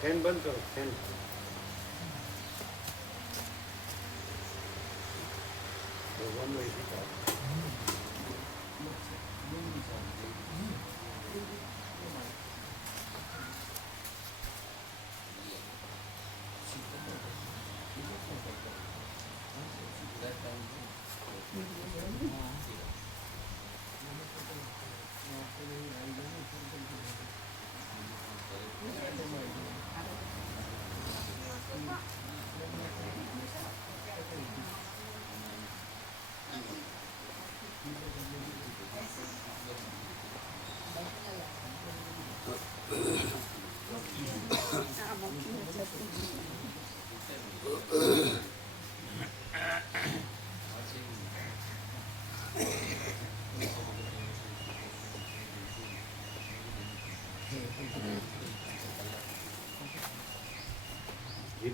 Fan બંધ કરો, fan.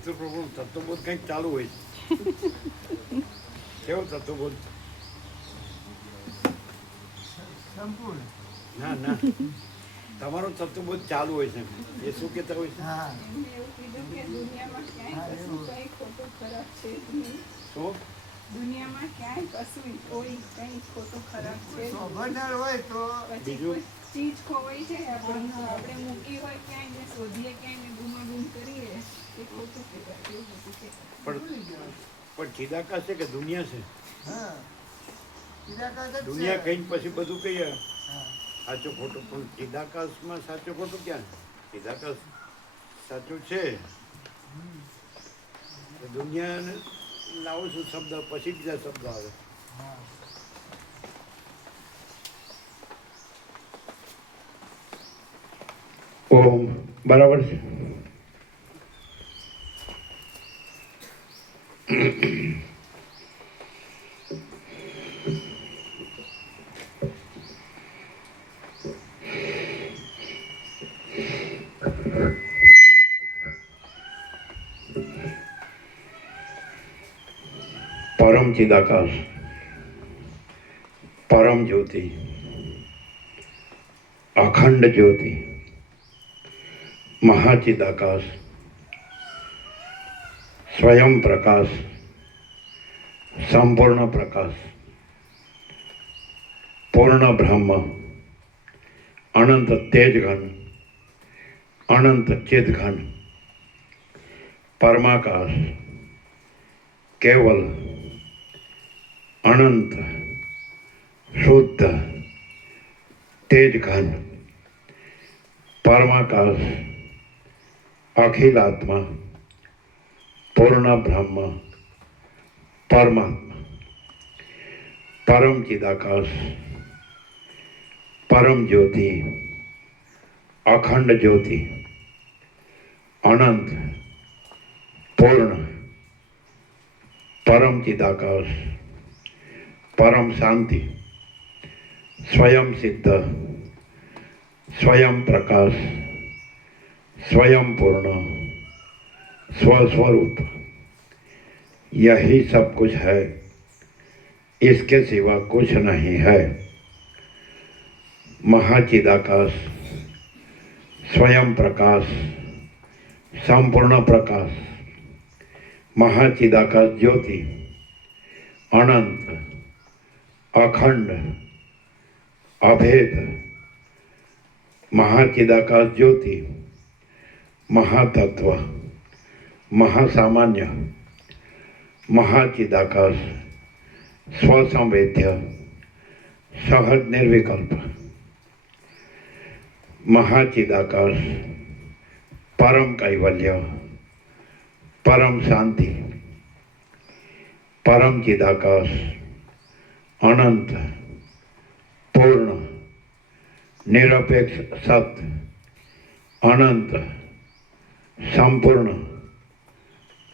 તો પ્રભુ તત્વબોધ કંઈક ચાલુ હોય છે. કેવું તત્વબોધ? સંપૂર્ણ. ના ના, તમારો તત્વબોધ ચાલુ હોય છે. એ શું કહેતા હોય છે? શું દુનિયામાં ક્યાંય કશું કોઈ કંઈ ખોટું ખરાબ છે હોય તો બીજું ચીજ ખોવાઈ છે આપણે મૂકી હોય ક્યાંય ને શોધીએ ક્યાંય ને ગુમાગુમ કરીએ એ ખોટું કહેવાય. એવું બધું છે. પણ ચિદાકાશ છે કે દુનિયા છે? ચિદાકાશ જ દુનિયા છે. કઈ પછી બધું કહીએ સાચું ખોટું, પણ ચિદાકાશમાં સાચું ખોટું ક્યાં છે? ચિદાકાશ સાચું છે. દુનિયાને લાવું છું શબ્દ, પછી બીજા શબ્દ આવે. ઓમ બરાબર છે. પરમ ચિદાકાશ, પરમ જ્યોતિ, અખંડ જ્યોતિ, મહાચિદાકાશ, સ્વયં પ્રકાશ, સંપૂર્ણ પ્રકાશ, પૂર્ણ બ્રહ્મ, અનંત તેજઘન, અનંત ચિદઘન, પરમાકાશ, કેવલ, અનંત, શુદ્ધ, તેજઘન, પરમાકાશ, અખિલાત્મા, પૂર્ણ બ્રહ્મ, પરમાત્મા, પરમ ચિદાકાશ, પરમ જ્યોતિ, અખંડ જ્યોતિ, અનંત, પૂર્ણ, પરમ ચિદાકાશ, પરમ શાંતિ, સ્વયં સિદ્ધ, स्वयं प्रकाश, स्वयं पूर्ण, स्वस्वरूप, यही सब कुछ है, इसके सिवा कुछ नहीं है. महाचिदाकाश, स्वयं प्रकाश, संपूर्ण प्रकाश, महाचिदाकाश ज्योति, अनंत, अखंड, अभेद, महाचिदाकाश ज्योति, महातत्व, महासामान्य, महाचिदाकाश, स्वसंवेद्य, सहज निर्विकल्प, महाचिदाकाश, परम कैवल्य, परम शांति, परम चिदाकाश, अनंत, पूर्ण, निरपेक्ष सत्य, अनंत, संपूर्ण,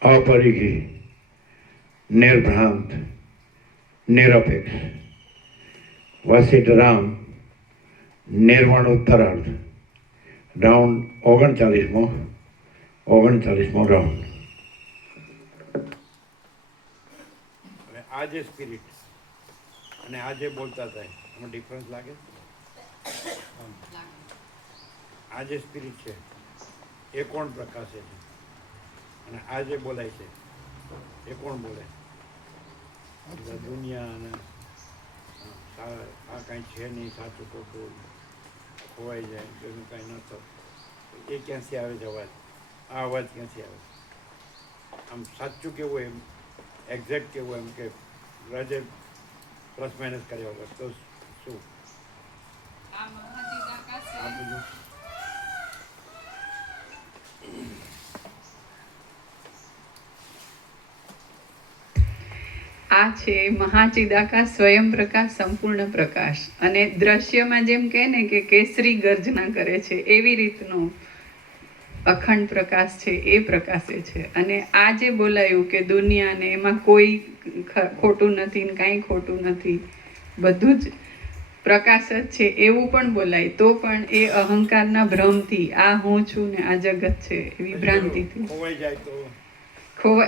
अपरिघी, निर्भ्रांत, निरपेक्ष, वशिष्ठ राम, નિર્વાણ ઉત્તરાર્ધ રાઉન્ડ 39મો રાઉન્ડ. હવે આ જે સ્પિરિટ અને આ જે બોલતા હતા એમાં ડિફરન્સ લાગે? આ જે સ્પિરિટ છે એ કોણ પ્રકાશે છે અને આ જે બોલાય છે એ કોણ બોલે? દુનિયા અને આ કાંઈ છે નહીં, સાચું ખોટું ખોવાઈ જાય, એનું કાંઈ ન થતું, એ ક્યાંથી આવે છે અવાજ? આ અવાજ ક્યાંથી આવે? આમ સાચું કેવું એમ એક્ઝેક્ટ કેવું એમ કે રાજે પ્લસ માઇનસ કર્યા વગર તો શું આ મહાજીત આકાશ આ બધું? આ છે મહાચિદાકાશ સ્વયં પ્રકાશ સંપૂર્ણ પ્રકાશ. અને દ્રશ્યમાં જેમ કહે ને કે કેસરી ગર્જના કરે છે એવી રીતનો અખંડ પ્રકાશ છે, એ પ્રકાશે છે. અને આ જે બોલાયું કે દુનિયા ને એમાં કોઈ ખોટું નથી ને કાંઈ ખોટું નથી, બધું જ પ્રકાશ જ છે એવું પણ બોલાય તો પણ એ અહંકારના ભ્રમથી આ હું છું ને આ જગત છે એવી ભ્રાંતિથી ખોવાઈ જાય તો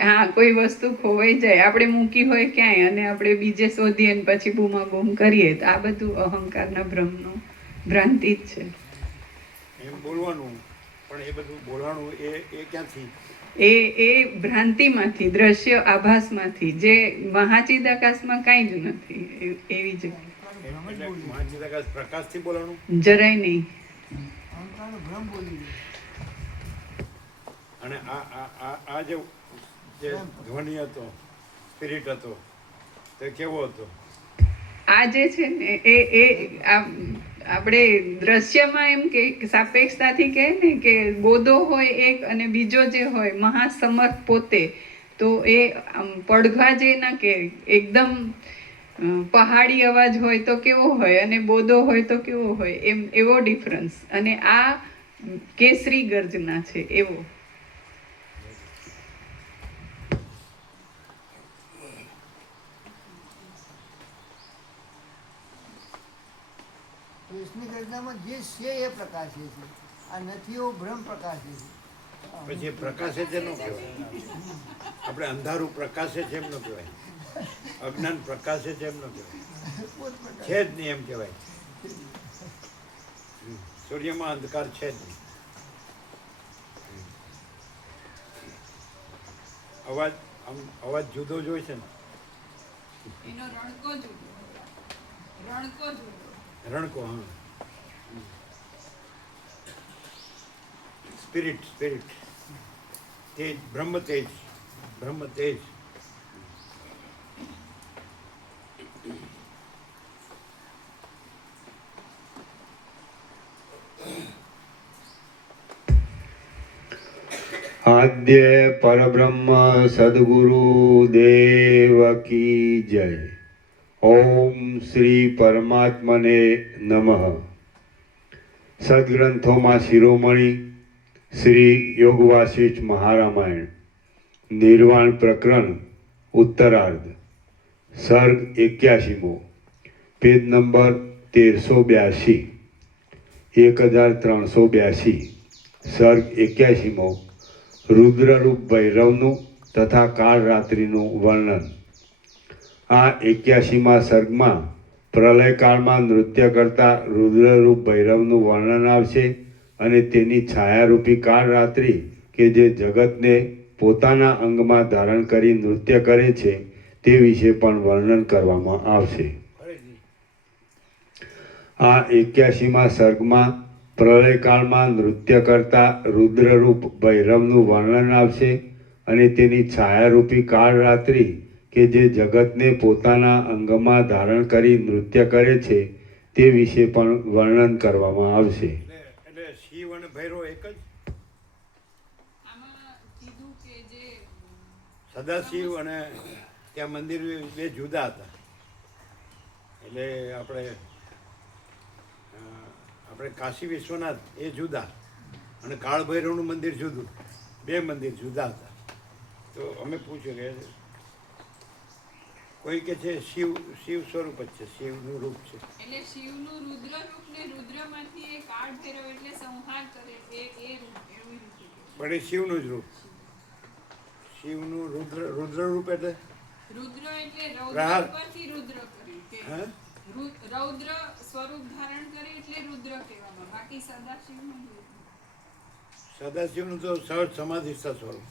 હા, કોઈ વસ્તુ ખોવાઈ જાય, આપણે મૂકી હોય ક્યાંય અને આપણે બીજે શોધીએ ને પછી બૂમાબૂમ કરીએ તો આ બધું અહંકારના ભ્રમનો ભ્રાંતિ જ છે. એમ બોલવાનું પણ એ બધું બોલવાનું એ ક્યાંથી? એ ભ્રાંતિમાંથી, દ્રશ્ય આભાસમાંથી, જે મહાચિદાકાશમાં કાંઈ જ નથી એવી જગ્યાએ. એટલે મહાચિદાકાશ પ્રકાશથી બોલવાનું જરાય નહીં. અહંકારનો ભ્રમ બોલી ગયો. અને આ જે ધ્વનિ હતો, સ્પિરિટ હતો, તે કેવો હતો? આ જે છે ને એ આપણે દ્રશ્યમાં એમ કે સાપેક્ષતાથી કહે ને કે ગોદો હોય એક અને બીજો જે હોય મહાસમર્થ પોતે, તો એ પડઘા જે ના કે એકદમ પહાડી અવાજ હોય તો કેવો હોય અને બોધો હોય તો કેવો હોય, એમ એવો ડિફરન્સ. અને આ કેસરી ગર્જના છે એવો. કૃષ્ણની ગર્જનામાં જે છે એ પ્રકાશે છે, આ નથી એવો ભ્રમ પ્રકાશે છે. પછી એ પ્રકાશે છે એનો કહેવાય. આપણે અંધારું પ્રકાશે છે એમ ન કહેવાય, અજ્ઞાન પ્રકાશે છે એમ ન કહેવાય, છે જ નહીં એમ કહેવાય. સૂર્યમાં અંધકાર છે જ નહીં. અવાજ જુદો જ હોય છે ને, એનો રણકો જુદો, રણકો જુદો. રણકો. હા, સ્પિરિટ તેજ, બ્રહ્મ તેજ. આદ્ય પરબ્રહ્મ સદગુરુ દેવ કી જય. ઓમ શ્રી પરમાત્મને નમઃ. સદગ્રંથોમાં શિરોમણી શ્રી યોગ વાસિષ્ઠ મહારામાયણ, નિર્વાણ પ્રકરણ ઉત્તરાર્ધ, સર્ગ 81મો, પેજ નંબર 1382, 1382, સર્ગ 81મો, રુદ્રરૂપ ભૈરવનું તથા કાળરાત્રિનું વર્ણન. આ 81મા સર્ગમાં પ્રલયકાળમાં નૃત્ય કરતા રુદ્રરૂપ ભૈરવનું વર્ણન આવશે અને તેની છાયારૂપી કાળરાત્રિ કે જે જગતને પોતાના અંગમાં ધારણ કરી નૃત્ય કરે છે તે વિશે પણ વર્ણન કરવામાં આવશે. આ 81મા સર્ગમાં પ્રલયકાળમાં નૃત્ય કરતા રુદ્રરૂપ ભૈરવનું વર્ણન આવશે અને તેની છાયારૂપી કાળરાત્રિ કે જે જગતને પોતાના અંગમાં ધારણ કરી નૃત્ય કરે છે તે વિશે પણ વર્ણન કરવામાં આવશે. એટલે શિવ અને ભૈરવ એક જ? આમાં કીધું કે જે સદાશિવ અને ત્યાં મંદિર બે જુદા હતા. એટલે આપણે કાશી વિશ્વનાથ એ જુદા અને કાળ ભૈરવનું મંદિર જુદું, બે મંદિર જુદા હતા. તો અમે પૂછ્યું કે કોઈ કે છે શિવ સ્વરૂપ જ છે, શિવનું રૂપ છે. એટલે શિવનું રુદ્ર રૂપ ને રુદ્રમાંથી એ કાળ ભૈરવ એટલે સંહાર કરે એ રૂપ એવી રીતે. પણ એ શિવનું જ રૂપ. શિવનું રુદ્ર રૂપ એટલે રુદ્ર એટલે રાહત. રૌદ્ર પરથી રુદ્ર કરે કે હા રૌદ્ર સ્વરૂપ ધારણ કરે એટલે રુદ્ર કહેવામાં, બાકી સદાશિવનું રૂપ. સદાશિવનું તો સહજ સમાધિસ્થ સ્વરૂપ,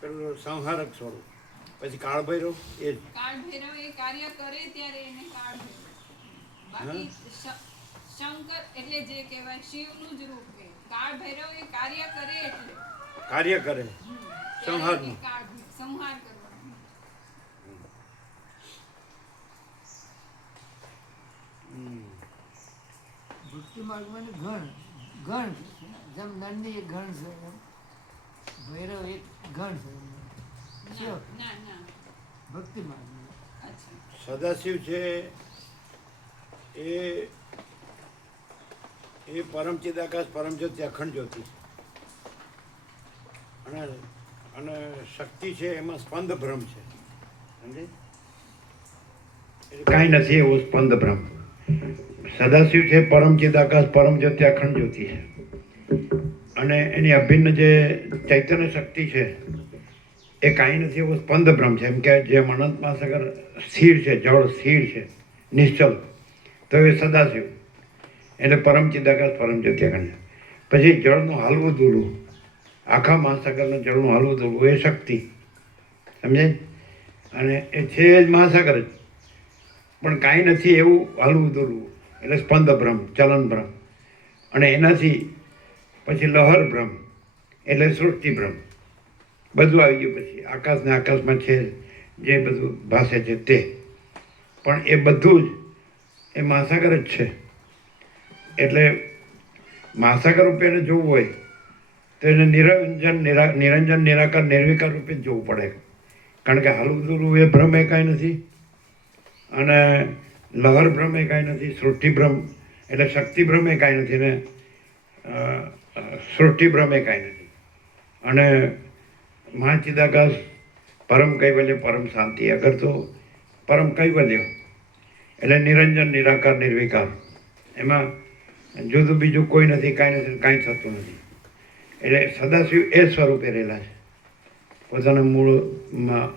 પેલું સંહારક સ્વરૂપ. પછી કાળભૈરવ એ જ. કાળ ભૈરવ એ કાર્ય કરે ત્યારે એને કાળ ભૈરવ. બાકી શંકર એટલે જે કહેવાય શિવનું જ રૂપ છે. કાળ ભૈરવ એ કાર્ય કરે એટલે કાર્ય કરે ત્યારે સંહારનું. એ કાળ ભૈરવ, સંહાર કરવાનો. ભક્તિ માર્ગમાં ને ગણ જેમ નંદી એક ગણ છે એમ ભૈરવ એક ગણ છે ના ના ના ભક્તિ માર્ગમાં. અચ્છા સદાશિવ છે એ પરમ ચિદાકાશ પરમ જ્યોતિ અખંડ જ્યોતિ છે. અને શક્તિ છે એમાં સ્પંદ બ્રહ્મ છે, સમજે? કાંઈ નથી એવું સ્પંદ બ્રહ્મ. સદાશિવ છે પરમ ચિદાકાશ પરમ જ્યોતિ અખંડ જ્યોતિ છે, અને એની અભિન્ન જે ચૈતન્ય શક્તિ છે એ કાંઈ નથી એવું સ્પંદ બ્રહ્મ છે. એમ કે જે અનંત મહાસાગર સ્થિર છે, જળ સ્થિર છે, નિશ્ચલ, તો એ સદાશિવ એટલે પરમ ચિદાકાશ પરમ જ્યોતિ અખંડ. પછી જળનું હાલવું દૂરવું, આખા મહાસાગરનું જળનું હાલવું દૂરવું એ શક્તિ, સમજાય? અને એ છે જ મહાસાગર જ, પણ કાંઈ નથી એવું હાલવું દોરવું એટલે સ્પંદ બ્રહ્મ, ચલન બ્રહ્મ. અને એનાથી પછી લહર બ્રહ્મ એટલે સૃષ્ટિ બ્રહ્મ. બધું આવી ગયું. પછી આકાશને આકાશમાં છે જે બધું ભાસે છે તે, પણ એ બધું જ એ મહાસાગર જ છે. એટલે મહાસાગર રૂપે એને જોવું હોય તો એને નિરંજન નિરાકાર નિર્વિકાર રૂપે જ જોવું પડે. કારણ કે હાલવું દોરવું એ ભ્રમ એ કાંઈ નથી, અને લહર બ્રહ્મ એ કાંઈ નથી, સૃષ્ટિ બ્રહ્મ એટલે શક્તિ બ્રહ્મ એ કાંઈ નથી, ને સૃષ્ટિ બ્રહ્મ એ કાંઈ નથી. અને મહાચિદાકાશ પરમ કૈવલ્ય પરમ શાંતિ. અગર તો પરમ કૈવલ્ય એટલે નિરંજન નિરાકાર નિર્વિકાર, એમાં જુદું બીજું કોઈ નથી, કાંઈ નથી, કાંઈ થતું નથી. એટલે સદાશિવ એ સ્વરૂપે રહેલા છે, પોતાના મૂળમાં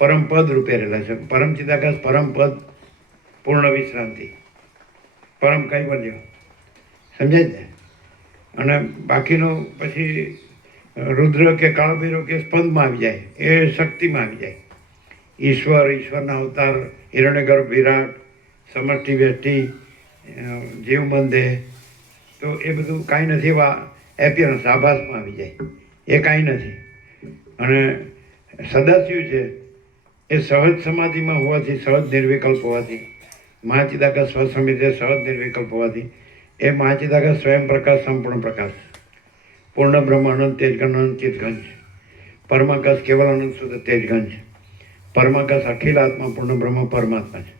પરમ પદ રૂપે રહેલા છે. પરમ ચિદાકાશ પરમ પદ, પૂર્ણ વિશ્રાંતિ, પરમ કૈવલ્ય, સમજાય ને? અને બાકીનું પછી રુદ્ર કે કાળભૈરવ કે સ્પંદમાં આવી જાય, એ શક્તિમાં આવી જાય. ઈશ્વરના અવતાર, હિરણ્યગર્ભ વિરાટ, સમષ્ટિ વ્યષ્ટિ, જીવબંધે, તો એ બધું કાંઈ નથી. એવા એપિયરન્સ આભાસમાં આવી જાય, એ કાંઈ નથી. અને સદાશિવ છે એ સહજ સમાધિમાં હોવાથી, સહજ નિર્વિકલ્પ હોવાથી, મહાચિદાકાશ સ્વસમિતે સહજ નિર્વિકલ્પ હોવાથી એ મહાચિદાકાશ સ્વયં પ્રકાશ, સંપૂર્ણ પ્રકાશ, પૂર્ણ બ્રહ્મ, અનંત તેજગણ, અનંત ચિતગંજ, પરમાકાશ કેવલ અનંત શુદ્ધ તેજગંજ, પરમાકાશ અખિલ આત્મા, પૂર્ણ બ્રહ્મ પરમાત્મા છે.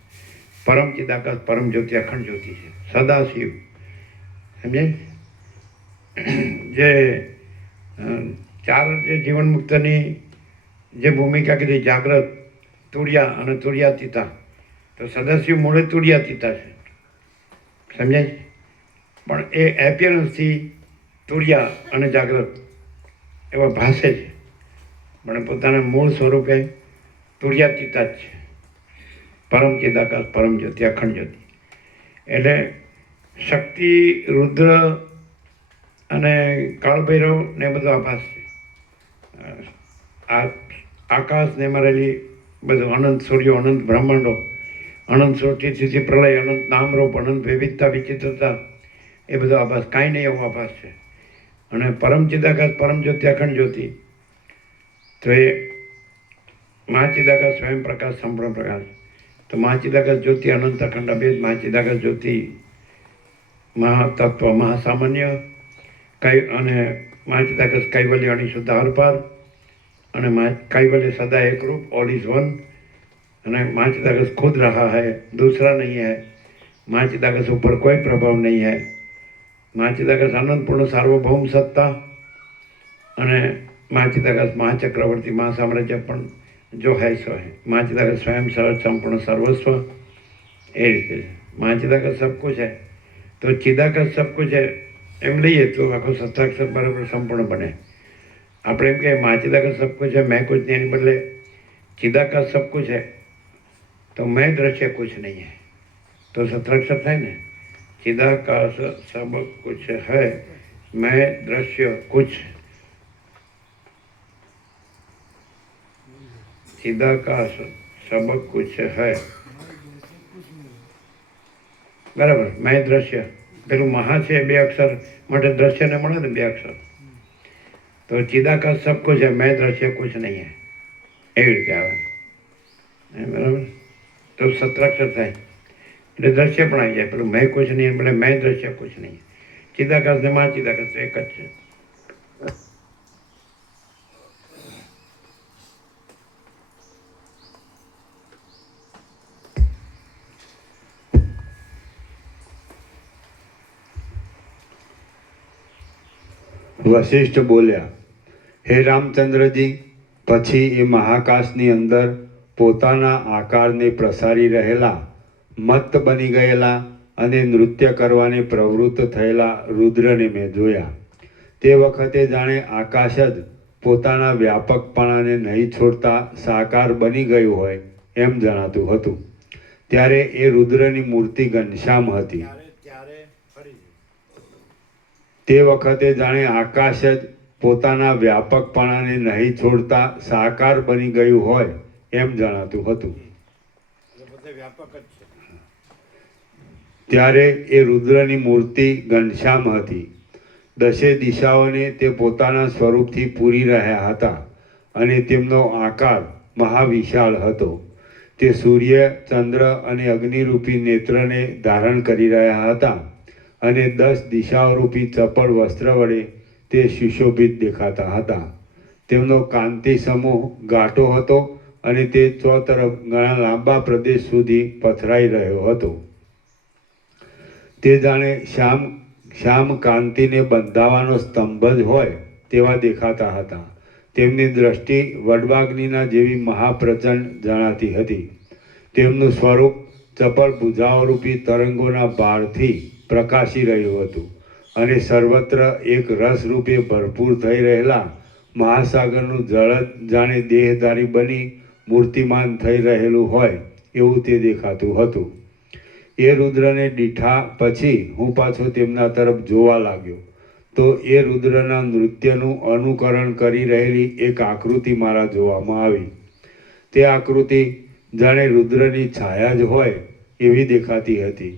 પરમ ચિદાકાશ પરમ જ્યોતિ અખંડ જ્યોતિ છે, સદાશિવ, સમજાય? જે ચાર જે જીવન મુક્તની જે ભૂમિકા કીધી, જાગ્રત, તુર્યા અને તુર્યાતીતા, તો સદાશિવ મૂળે તુર્યાતીતા છે, સમજાય? પણ એ એપિયરન્સથી તુર્યા અને જાગ્રત એવા ભાસે છે, પણ પોતાના મૂળ સ્વરૂપે તુર્યાતીતા જ છે. પરમ ચિદાકાશ પરમ જ્યોતિ અખંડ જ્યોતિ. એટલે શક્તિ, રુદ્ર અને કાળભૈરવ ને બધો આભાસ છે. આ આકાશ ને એમાં રહેલી બધું અનંત સૂર્યો, અનંત બ્રહ્માંડો, અનંત સૃષ્ટિ સ્થિતિ પ્રલય, અનંત નામરૂપ, અનંત વિવિધતા વિચિત્રતા, એ બધો આભાસ, કાંઈ નહીં એવો આભાસ છે. અને પરમ ચિદાકાશ પરમ જ્યોતિ અખંડ જ્યોતિ, તો એ મહાચિદાકાશ સ્વયં પ્રકાશ, સંપૂર્ણ પ્રકાશ. તો મહાચિદાકાશ જ્યોતિ અનંત અખંડ અભેદ, મહાચિદાકાશ જ્યોતિ મહાતત્વ મહાસામાન્ય, અને મહાચિદાકાશ કૈવલ્ય અણી શુદ્ધ આરપાર, અને કૈવल्य सदा एक रूप, ऑल इज वन. અને મહાચિદાકાશ खुद रहा है, दूसरा नहीं है. મહાચિદાકાશ ऊपर कोई प्रभाव नहीं है. મહાચિદાકાશ આનંદપૂર્ણ સાર્વભૌમ સત્તા, અને મહાચિદાકાશ મહાચક્રવર્તી, મહાસામ્રાજ્ય પણ जो है सो है। माँ चिदाकाश स्वयं सर्व संपूर्ण सर्वस्व એ રીતે છે। માँ ચિદાકાશ સબ કુછ है તો ચિદાકાશ સબ કુછ है એમ લઈએ તો આખો સત્રાક્ષર બરાબર સંપૂર્ણ બને। આપણે એમ કે માँ ચિદાકાશ સબ કુછ है मैं कुछ नहीं, એની બદલે ચિદાકાશ સબ કુછ है તો मैं દ્રશ્ય कुछ नहीं है, તો સત્રાક્ષર થાય ને। ચિદાકાશ સબ कुछ है मैं દ્રશ્ય कुछ, ચિદાકાશ સબ कुछ है બરાબર। મેં દ્રશ્ય પેલું મહા છે બે અક્ષર માટે દ્રશ્યને મળે ને બે અક્ષર, તો ચિદાકાશ સબ કુછ है મેં દ્રશ્ય कुछ नहीं है એવી રીતે આવે બરાબર। તો સત્રાક્ષર થાય એટલે દ્રશ્ય પણ આવી જાય। પેલું મેં कुछ नहीं એટલે મેં દ્રશ્ય कुछ नहीं। ચિદાકાશ ને મા ચિદાકાશ એક જ છે। વશિષ્ઠ બોલ્યા, હે રામચંદ્રજી, પછી એ મહાકાશની અંદર પોતાના આકારને પ્રસારી રહેલા, મત્ત બની ગયેલા અને નૃત્ય કરવાને પ્રવૃત્ત થયેલા રુદ્રને મેં જોયા। તે વખતે જાણે આકાશ જ પોતાના વ્યાપકપણાને નહીં છોડતા સાકાર બની ગયું હોય એમ જણાતું હતું। ત્યારે એ રુદ્રની મૂર્તિ ઘનશ્યામ હતી। ત્યારે ફરીથી તે વખતે જાણે આકાશ જ પોતાના વ્યાપકપણાને નહીં છોડતા સાકાર બની ગયું હોય એમ જણાતું હતું। એટલે બધે વ્યાપક જ છે। ત્યારે એ રુદ્રની મૂર્તિ ઘનશ્યામ હતી। દશે દિશાઓને તે પોતાના સ્વરૂપથી પૂરી રહ્યા હતા અને તેમનો આકાર મહાવિશાળ હતો। તે સૂર્ય, ચંદ્ર અને અગ્નિરૂપી નેત્રને ધારણ કરી રહ્યા હતા અને 10 દિશાઓરૂપી ચપળ વસ્ત્ર વડે તે સુશોભિત દેખાતા હતા। તેમનો કાંતિ સમૂહ ઘાટો હતો અને તે ચોતરફ ઘણા લાંબા પ્રદેશ સુધી પથરાઈ રહ્યો હતો। તે જાણે શ્યામ કાંતિને બંધાવાનો સ્તંભ જ હોય તેવા દેખાતા હતા। તેમની દ્રષ્ટિ વડવાગ્નિના જેવી મહાપ્રચંડ જણાતી હતી। તેમનું સ્વરૂપ ચપળ ભુજાઓરૂપી તરંગોના ભારથી પ્રકાશી રહ્યું હતું અને સર્વત્ર એક રસરૂપે ભરપૂર થઈ રહેલા મહાસાગરનું જળ જાણે દેહધારી બની મૂર્તિમાન થઈ રહેલું હોય એવું તે દેખાતું હતું। એ રુદ્રને દીઠા પછી હું પાછો તેમના તરફ જોવા લાગ્યો તો એ રુદ્રના નૃત્યનું અનુકરણ કરી રહેલી એક આકૃતિ મારા જોવામાં આવી। તે આકૃતિ જાણે રુદ્રની છાયા જ હોય એવી દેખાતી હતી।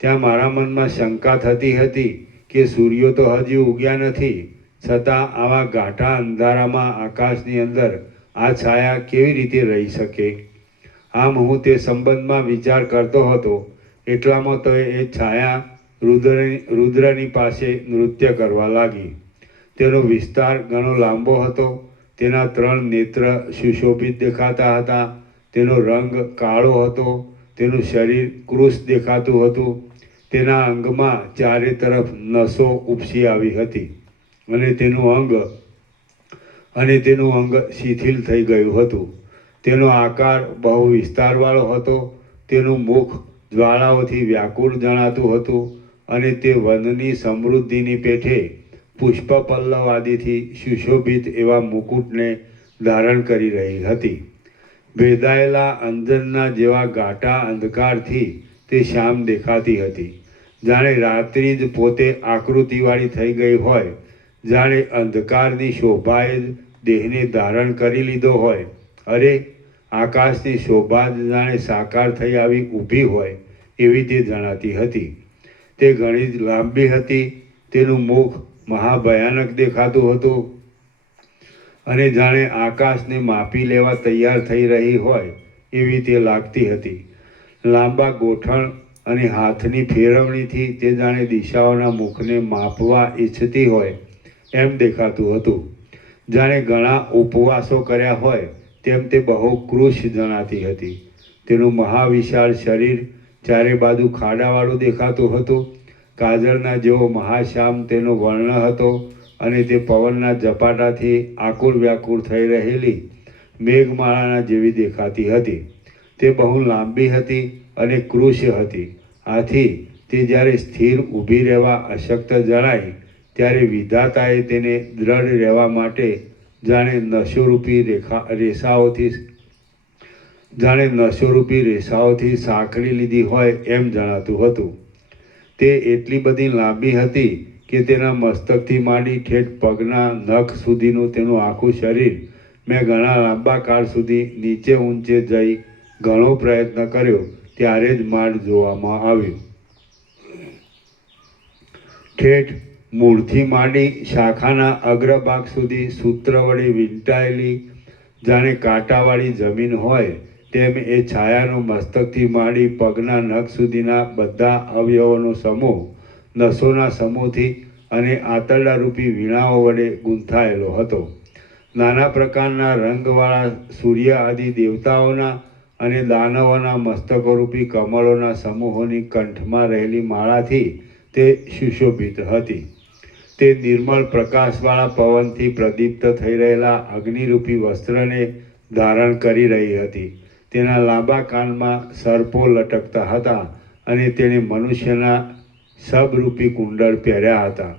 ત્યાં મારા મનમાં શંકા થતી હતી કે સૂર્યો તો હજી ઉગ્યા નથી, છતાં આવા ઘાટા અંધારામાં આકાશની અંદર આ છાયા કેવી રીતે રહી શકે? આમ હું તે સંબંધમાં વિચાર કરતો હતો એટલામાં તો એ છાયા રુદ્રની પાસે નૃત્ય કરવા લાગી। તેનો વિસ્તાર ઘણો લાંબો હતો। તેના 3 નેત્ર સુશોભિત દેખાતા હતા। તેનો રંગ કાળો હતો। તેનું શરીર કૃશ દેખાતું હતું। તેના અંગમાં ચારે તરફ નસો ઉપસી આવી હતી અને તેનું અંગ શિથિલ થઈ ગયું હતું। તેનો આકાર બહુ વિસ્તારવાળો હતો। તેનું મુખ જ્વાળાઓથી વ્યાકુળ જણાતું હતું અને તે વનની સમૃદ્ધિની પેઠે પુષ્પ પલ્લવ આદિથી સુશોભિત એવા મુકુટને ધારણ કરી રહી હતી। ભેદાયેલા અંજનના જેવા ઘાટા અંધકારથી તે શ્યામ દેખાતી હતી। જાણે રાત્રિ જ પોતે આકૃતિવાળી થઈ ગઈ હોય। જાણે અંધકારની શોભાએ જ દેહને ધારણ કરી લીધો હોય। અરે, આકાશની શોભા જ જાણે સાકાર થઈ આવી ઊભી હોય એવી તે જણાતી હતી। તે ઘણી જ લાંબી હતી। તેનું મુખ મહાભયાનક દેખાતું હતું અને જાણે આકાશને માપી લેવા તૈયાર થઈ રહી હોય એવી તે લાગતી હતી। લાંબા ગોઠણ અને હાથની ફેરવણીથી તે જાણે દિશાઓના મુખને માપવા ઈચ્છતી હોય એમ દેખાતું હતું। જાણે ઘણા ઉપવાસો કર્યા હોય તેમ તે બહુ કૃશ જણાતી હતી। તેનું મહાવિશાળ શરીર ચારે બાજુ ખાડાવાળું દેખાતું હતું। કાજળના જેવો મહાશ્યામ તેનો વર્ણ હતો અને તે પવનના ઝપાટાથી આકુળ વ્યાકુળ થઈ રહેલી મેઘમાળાના જેવી દેખાતી હતી. તે બહુ લાંબી હતી અને કૃશ હતી. આથી તે જ્યારે સ્થિર ઊભી રહેવા અશક્ત જણાઈ ત્યારે વિધાતાએ તેને દ્રઢ રહેવા માટે નશોરૂપી રેસાઓથી સાંકળી લીધી હોય એમ જણાતું હતું. તે એટલી બધી લાંબી હતી કે તેના મસ્તકથી માંડી ઠેઠ પગના નખ સુધીનું તેનું આખું શરીર મેં ઘણા લાંબા કાળ સુધી નીચે ઊંચે જઈ ઘણો પ્રયત્ન કર્યો ત્યારે જ માંડ જોવામાં આવ્યું. ઠેઠ મૂળથી માંડી શાખાના અગ્રભાગ સુધી સૂત્ર વડે વીંટાયેલી જાણે કાંટાવાળી જમીન હોય તેમ એ છાયાનો મસ્તકથી માંડી પગના નખ સુધીના બધા અવયવોનો સમૂહ નસોના સમૂહથી અને આંતરડારૂપી વીણાઓ વડે ગૂંથાયેલો હતો. નાના પ્રકારના રંગવાળા સૂર્ય આદિ દેવતાઓના અને દાનવોના મસ્તકોરૂપી કમળોના સમૂહોની કંઠમાં રહેલી માળાથી તે સુશોભિત હતી. તે નિર્મળ પ્રકાશવાળા પવનથી પ્રદીપ્ત થઈ રહેલા અગ્નિરૂપી વસ્ત્રને ધારણ કરી રહી હતી. તેના લાંબા કાનમાં સર્પો લટકતા હતા અને તેણે મનુષ્યના શબરૂપી કુંડળ પહેર્યા હતા.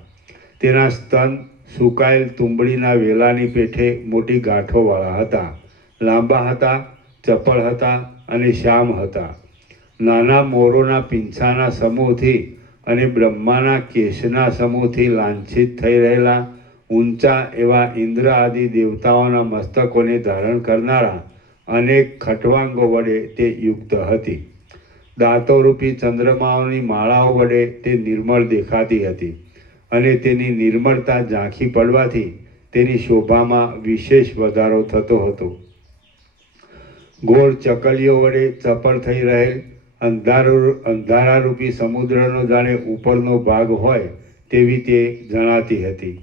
તેના સ્તન સુકાયેલ તુંબડીના વેલાની પેઠે મોટી ગાંઠોવાળા હતા. લાંબા હતા, ચપળ હતા અને શ્યામ હતા. નાના મોરોના પીંછાના સમૂહથી અને બ્રહ્માના કેશના સમૂહથી લાંછિત થઈ રહેલા ઊંચા એવા ઇન્દ્ર આદિ દેવતાઓના મસ્તકોને ધારણ કરનારા અનેક ખટવાંગો વડે તે યુક્ત હતી. દાંતોરૂપી ચંદ્રમાઓની માળાઓ વડે તે નિર્મળ દેખાતી હતી અને તેની નિર્મળતા ઝાંખી પડવાથી તેની શોભામાં વિશેષ વધારો થતો હતો. ગોળ ચકલીઓ વડે ચપળ થઈ રહેલ અંધારારૂપી સમુદ્રનો જાણે ઉપરનો ભાગ હોય તેવી તે જણાતી હતી.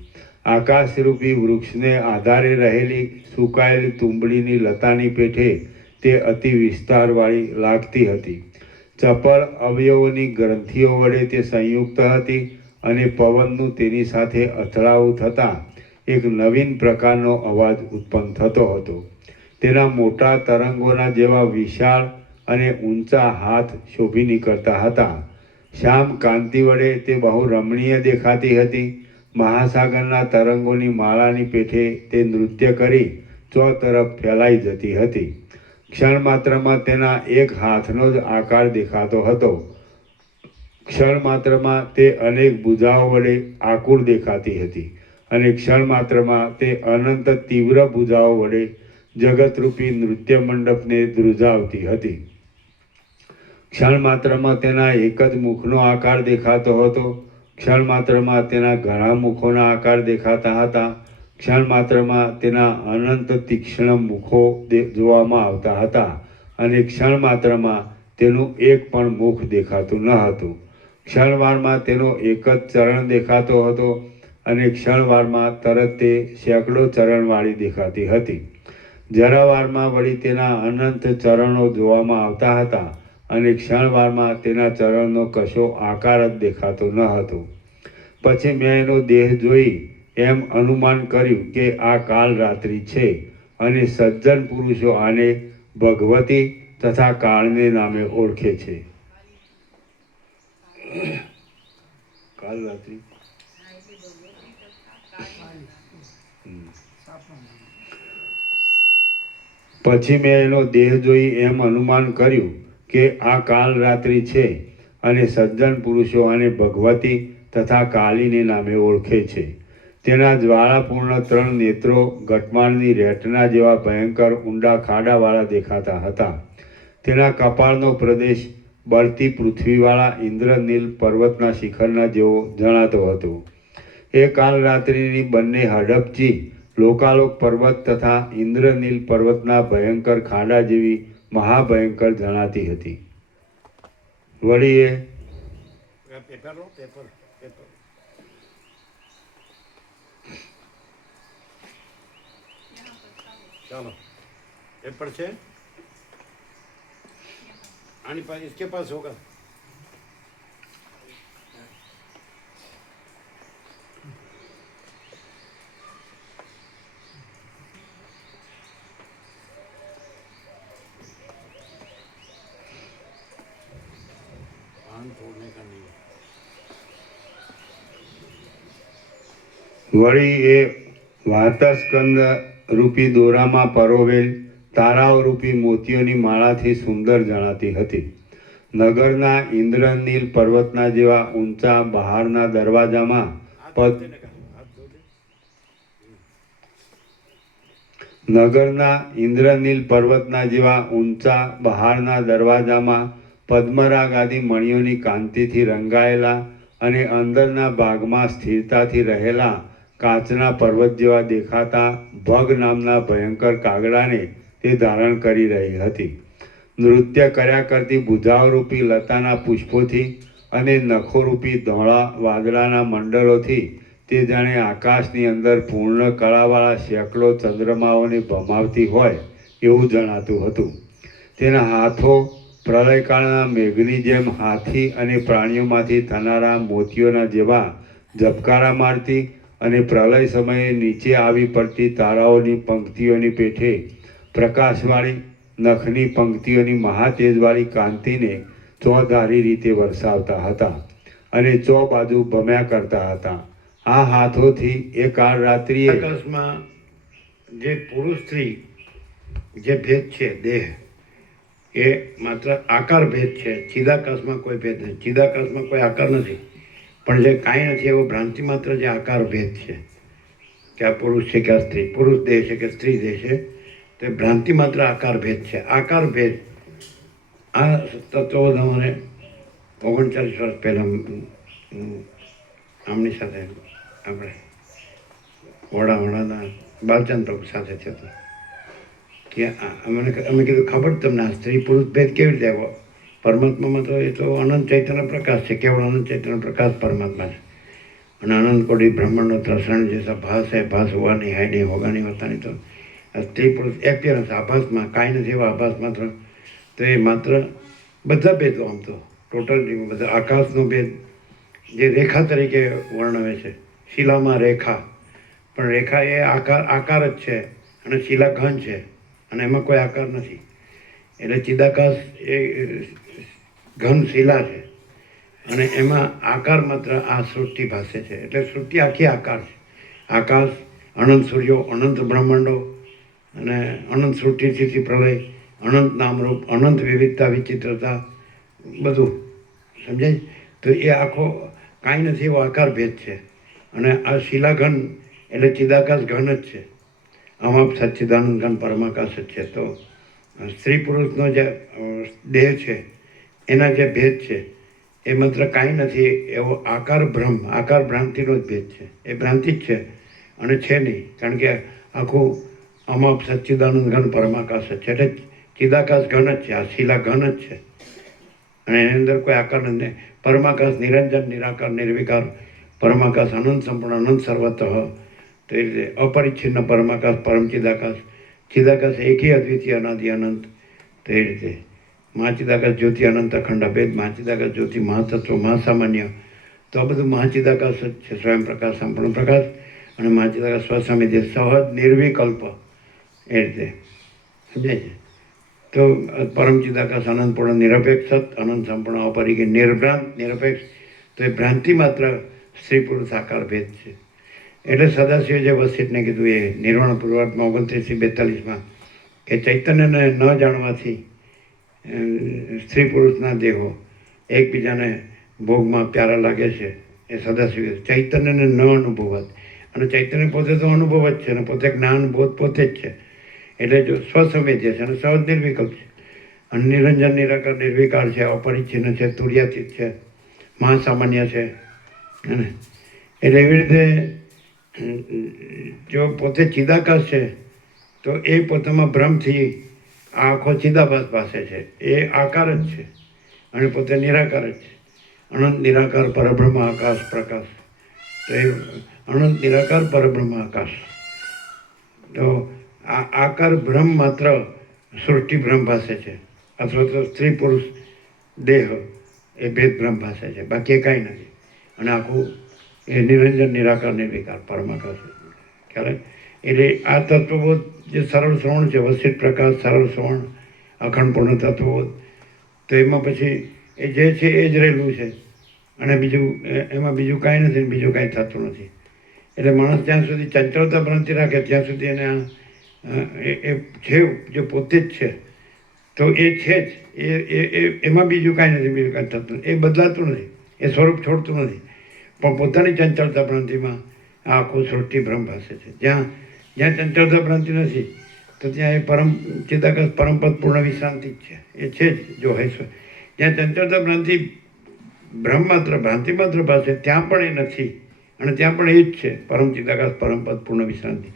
આકાશરૂપી વૃક્ષને આધારે રહેલી સુકાયેલી તુંબડીની લતાની પેઠે તે અતિ વિસ્તારવાળી લાગતી હતી. ચપળ અવયવોની ગ્રંથિઓ વડે તે સંયુક્ત હતી અને પવનનું તેની સાથે અથડાવું થતાં એક નવીન પ્રકારનો અવાજ ઉત્પન્ન થતો હતો. તેના મોટા તરંગોના જેવા વિશાળ અને ઊંચા હાથ શોભી નીકળતા હતા. શ્યામ કાંતિ વડે તે બહુ રમણીય દેખાતી હતી. મહાસાગરના તરંગોની માળાની પેઠે તે નૃત્ય કરી ચોતરફ ફેલાઈ જતી હતી. ક્ષણ માત્રમાં તેના એક હાથનો જ આકાર દેખાતો હતો. ક્ષણ માત્રમાં તે અનેક ભુજાઓ વડે આકુળ દેખાતી હતી અને ક્ષણ માત્રમાં તે અનંત તીવ્ર ભુજાઓ વડે જગતરૂપી નૃત્ય મંડપને ધ્રુજાવતી હતી. ક્ષણ માત્રમાં તેના એક જ મુખનો આકાર દેખાતો હતો. ક્ષણ માત્રમાં તેના ઘણા મુખોના આકાર દેખાતા હતા. ક્ષણ માત્રમાં તેના અનંત તીક્ષ્ણ મુખો જોવામાં આવતા હતા અને ક્ષણ માત્રમાં તેનું એક પણ મુખ દેખાતું ન હતું. ક્ષણવારમાં તેનો એક જ ચરણ દેખાતો હતો અને ક્ષણવારમાં તરત તે સેંકડો ચરણવાળી દેખાતી હતી. જરાવારમાં વળી તેના અનંત ચરણો જોવામાં આવતા હતા અને ક્ષણવારમાં તેના ચરણનો કશો આકાર જ દેખાતો ન હતો. પછી મેં એનો દેહ જોઈ એમ અનુમાન કર્યું કે આ કાલ રાત્રિ છે અને સજ્જન પુરુષો આને ભગવતી તથા કાળને નામે ઓળખે છે. કાલ રાત્રિ પછી મેં એનો દેહ જોઈ એમ અનુમાન કર્યું કે આ કાલ રાત્રિ છે અને સજ્જન પુરુષો આને ભગવતી તથા કાલીને નામે ઓળખે છે. તેના જ્વાળાપૂર્ણ 3 નેત્રો ઘટમાળની રેટના જેવા ભયંકર ઊંડા ખાડાવાળા દેખાતા હતા. તેના કપાળનો પ્રદેશ બળતી પૃથ્વીવાળા ઇન્દ્રનીલ પર્વતના શિખરના જેવો જણાતો હતો. એ કાલ રાત્રિની બંને હડપચી લોકાલોક પર્વત તથા ઇન્દ્રનીલ પર્વતના ભયંકર ખાડા જેવી મહાભયંકર જણાતી હતી. વળી એ પેપર ચાલો पेपर છે आनी पास इसके पास होगा ज्ञान छोड़ने का नहीं है। વળી એ વાતસ્કંદ રૂપી દોરામાં પરોવેલ તારાઓ રૂપી મોતીઓની માળાથી સુંદર જણાતી હતી. નગરના ઇન્દ્રનીલ પર્વતના જેવા ઊંચા બહારના દરવાજામાં નગરના ઇન્દ્રનીલ પર્વતના જેવા ઊંચા બહારના દરવાજામાં પદ્મરાગ આદિ મણિઓની કાંતિથી રંગાયેલા અને અંદરના ભાગમાં સ્થિરતાથી રહેલા કાચના પર્વત જેવા દેખાતા ભગ નામના ભયંકર કાગડાને તે ધારણ કરી રહી હતી. નૃત્ય કર્યા કરતી બુધાવરૂપી લતાના પુષ્પોથી અને નખોરૂપી ધોળા વાદળાના મંડળોથી તે જાણે આકાશની અંદર પૂર્ણ કળાવાળા સેંકડો ચંદ્રમાઓને ભમાવતી હોય એવું જણાતું હતું. તેના હાથો પ્રલયકાળના મેઘની જેમ હાથી અને પ્રાણીઓમાંથી થનારા મોતીઓના જેવા ઝબકારા મારતી અને પ્રલય સમયે નીચે આવી પડતી તારાઓની પંક્તિઓની પેઠે પ્રકાશવાળી નખની પંક્તિઓની મહાતેજવાળી કાંતિને ચોધારી રીતે વરસાવતા હતા અને ચો બાજુ ભમ્યા કરતા હતા. આ હાથોથી એ કાળ રાત્રિએ આકાશમાં જે પુરુષ સ્ત્રી જે ભેદ છે દેહ એ માત્ર આકાર ભેદ છે. ચિદાકાશમાં કોઈ ભેદ નથી. ચિદાકાશમાં કોઈ આકાર નથી, પણ જે કાંઈ નથી એવો ભ્રાંતિ માત્ર જે આકાર ભેદ છે કે આ પુરુષ છે કે આ સ્ત્રી, પુરુષ દેહ છે કે સ્ત્રી દેહ છે, તે ભ્રાંતિ માત્ર આકાર ભેદ છે. આકાર ભેદ આ તત્વો તમારે 39 વર્ષ પહેલાં આમની સાથે આપણે વડાના બાલચંદ પ્રભુ સાથે થયો હતો કે અમે કીધું ખબર તમને આ સ્ત્રી પુરુષ ભેદ કેવી રીતે આવ્યો? પરમાત્મામાં તો એ તો અનંત ચૈતન્ય પ્રકાશ છે, કેવળ અનંત ચૈતન્ય પ્રકાશ પરમાત્મા છે. અને અનંત કોટી બ્રહ્માંડનો ત્રસણ જैसा ભાસ है, ભાસ हुआ नहीं है नहीं होगा नहीं होता नहीं. તો આ સ્ત્રી પુરુષ એપિયરન્સ આભાસમાં કાંઈ નથી એવા આભાસ માત્ર. તો એ માત્ર બધા ભેદો આમ તો ટોટલ બધા આકાશનો ભેદ જે રેખા તરીકે વર્ણવે છે, શિલામાં રેખા, પણ રેખા એ આકાર જ છે અને શિલા ઘન છે અને એમાં કોઈ આકાર નથી. એટલે ચિદાકાશ એ ઘન શિલા છે અને એમાં આકાર માત્ર આ સૃષ્ટિ ભાસે છે. એટલે સૃષ્ટિ આખી આકાર છે. આકાશ, અનંત સૂર્યો, અનંત બ્રહ્માંડો અને અનંત સૃષ્ટિથી પ્રલય, અનંત નામરૂપ, અનંત વિવિધતા વિચિત્રતા, બધું સમજાય. તો એ આખો કાંઈ નથી એવો આકાર ભેદ છે. અને આ શિલાઘન એટલે ચિદાકાશ ઘન જ છે. આમાં સચ્ચિદાનંદ ઘન પરમાકાશ જ છે. તો સ્ત્રી પુરુષનો જે દેહ છે એના જે ભેદ છે એ માત્ર કાંઈ નથી એવો આકાર ભ્રમ, આકાર ભ્રાંતિનો જ ભેદ છે. એ ભ્રાંતિ જ છે અને છે નહીં, કારણ કે આખું અમાપ સચ્ચિદાનંદ ઘન પરમાકાશ જ છે. એટલે ચિદાકાશ ઘન જ છે, આ શિલા ઘન જ છે અને એની અંદર કોઈ આકાર નથી. પરમાકાશ નિરંજન નિરાકાર નિર્વિકાર પરમાકાશ અનંત સંપૂર્ણ અનંત સર્વતઃ. તો એ રીતે અપરિચ્છિન્ન પરમાકાશ પરમ ચિદાકાશ. ચિદાકાશ એકી અદ્વિતીય અનાદિ અનંત. તો એ રીતે મહાચિદાકાશ જ્યોતિ અનંત અખંડ અભેદ, મહાચિદાકાશ જ્યોતિ મહાતત્વ મહાસામાન્ય. તો આ બધું મહાચિદાકાશ જ છે, સ્વયં પ્રકાશ સંપૂર્ણ પ્રકાશ. અને મહાચિદાકાશ સ્વસ્વામિધ્ય સહજ નિર્વિકલ્પ. એ રીતે સમજાય છે. તો પરમ ચિદાકાશ અનંત પૂર્ણ નિરપેક્ષ સત, અનંત સંપૂર્ણ અપરિકે નિર્ભ્રાંત નિરપેક્ષ. તો એ ભ્રાંતિ માત્ર સ્ત્રી પુરુષ આકાર ભેદ છે. એટલે સદાશિવે જે વસિષ્ઠને કીધું એ નિર્વાણ પૂર્વાર્થમાં 29-42 કે ચૈતન્યને ન જાણવાથી સ્ત્રી પુરુષના દેહો એકબીજાને ભોગમાં પ્યારા લાગે છે. એ સદાશિવે ચૈતન્યને ન અનુભવાત, અને ચૈતન્ય પોતે તો અનુભવ જ છે અને પોતે જ્ઞાન બોધ પોતે જ છે. એટલે જો સ્વસંવેદ્ય છે અને સહજ નિર્વિકલ્પ છે અને નિરંજન નિરાકાર નિર્વિકાર છે, અપરિચ્છિન્ન છે, તુર્યાતીત છે, મહાસામાન્ય છે. અને એટલે એવી રીતે જો પોતે ચિદાકાશ છે તો એ પોતામાં ભ્રમથી આ આખો ચિદાભાસ પાસે છે. એ આકાર જ છે અને પોતે નિરાકાર જ છે. અનંત નિરાકાર પરબ્રહ્મ આકાશ પ્રકાશ. તો એ અનંત નિરાકાર પરબ્રહ્મ આકાશ. તો આ આકાર ભ્રમ માત્ર સૃષ્ટિ ભ્રમ ભાષે છે, અથવા તો સ્ત્રી પુરુષ દેહ એ ભેદ ભ્રમ ભાષે છે, બાકી એ કાંઈ નથી. અને આખું એ નિરંજન નિરાકાર નિર્વિકાર પરમાકાશ ખ્યાલ. એટલે આ તત્વબોધ જે સરળ શ્રવણ છે, વસિષ્ઠ પ્રકાશ, સરળ શ્રવણ, અખંડ પૂર્ણ તત્વબોધ. તો એમાં પછી એ જે છે એ જ રહેલું છે અને બીજું એમાં બીજું કાંઈ નથી ને બીજું કાંઈ થતું નથી. એટલે માણસ જ્યાં સુધી ચંચળતા ભ્રાંતિ રાખે ત્યાં સુધી એને એ છે જે પોતે જ છે તો એ છે જ એમાં બીજું કાંઈ નથી, બીજું કાંઈ થતું નથી, એ બદલાતું નથી, એ સ્વરૂપ છોડતું નથી. પણ પોતાની ચંચળતા ભ્રાંતિમાં આ આખું સૃષ્ટિ ભ્રમ ભાસે છે. જ્યાં જ્યાં ચંચળતા ભ્રાંતિ નથી તો ત્યાં એ પરમ ચિદાકાશ પરમપદ પૂર્ણ વિશ્રાંતિ જ છે, એ છે જ જો હૈ. જ્યાં ચંચળતા ભ્રાંતિ ભ્રમ માત્ર ભ્રાંતિ માત્ર ભાસે ત્યાં પણ એ નથી અને ત્યાં પણ એ જ છે પરમ ચિદાકાશ પરમપદ પૂર્ણ વિશ્રાંતિ.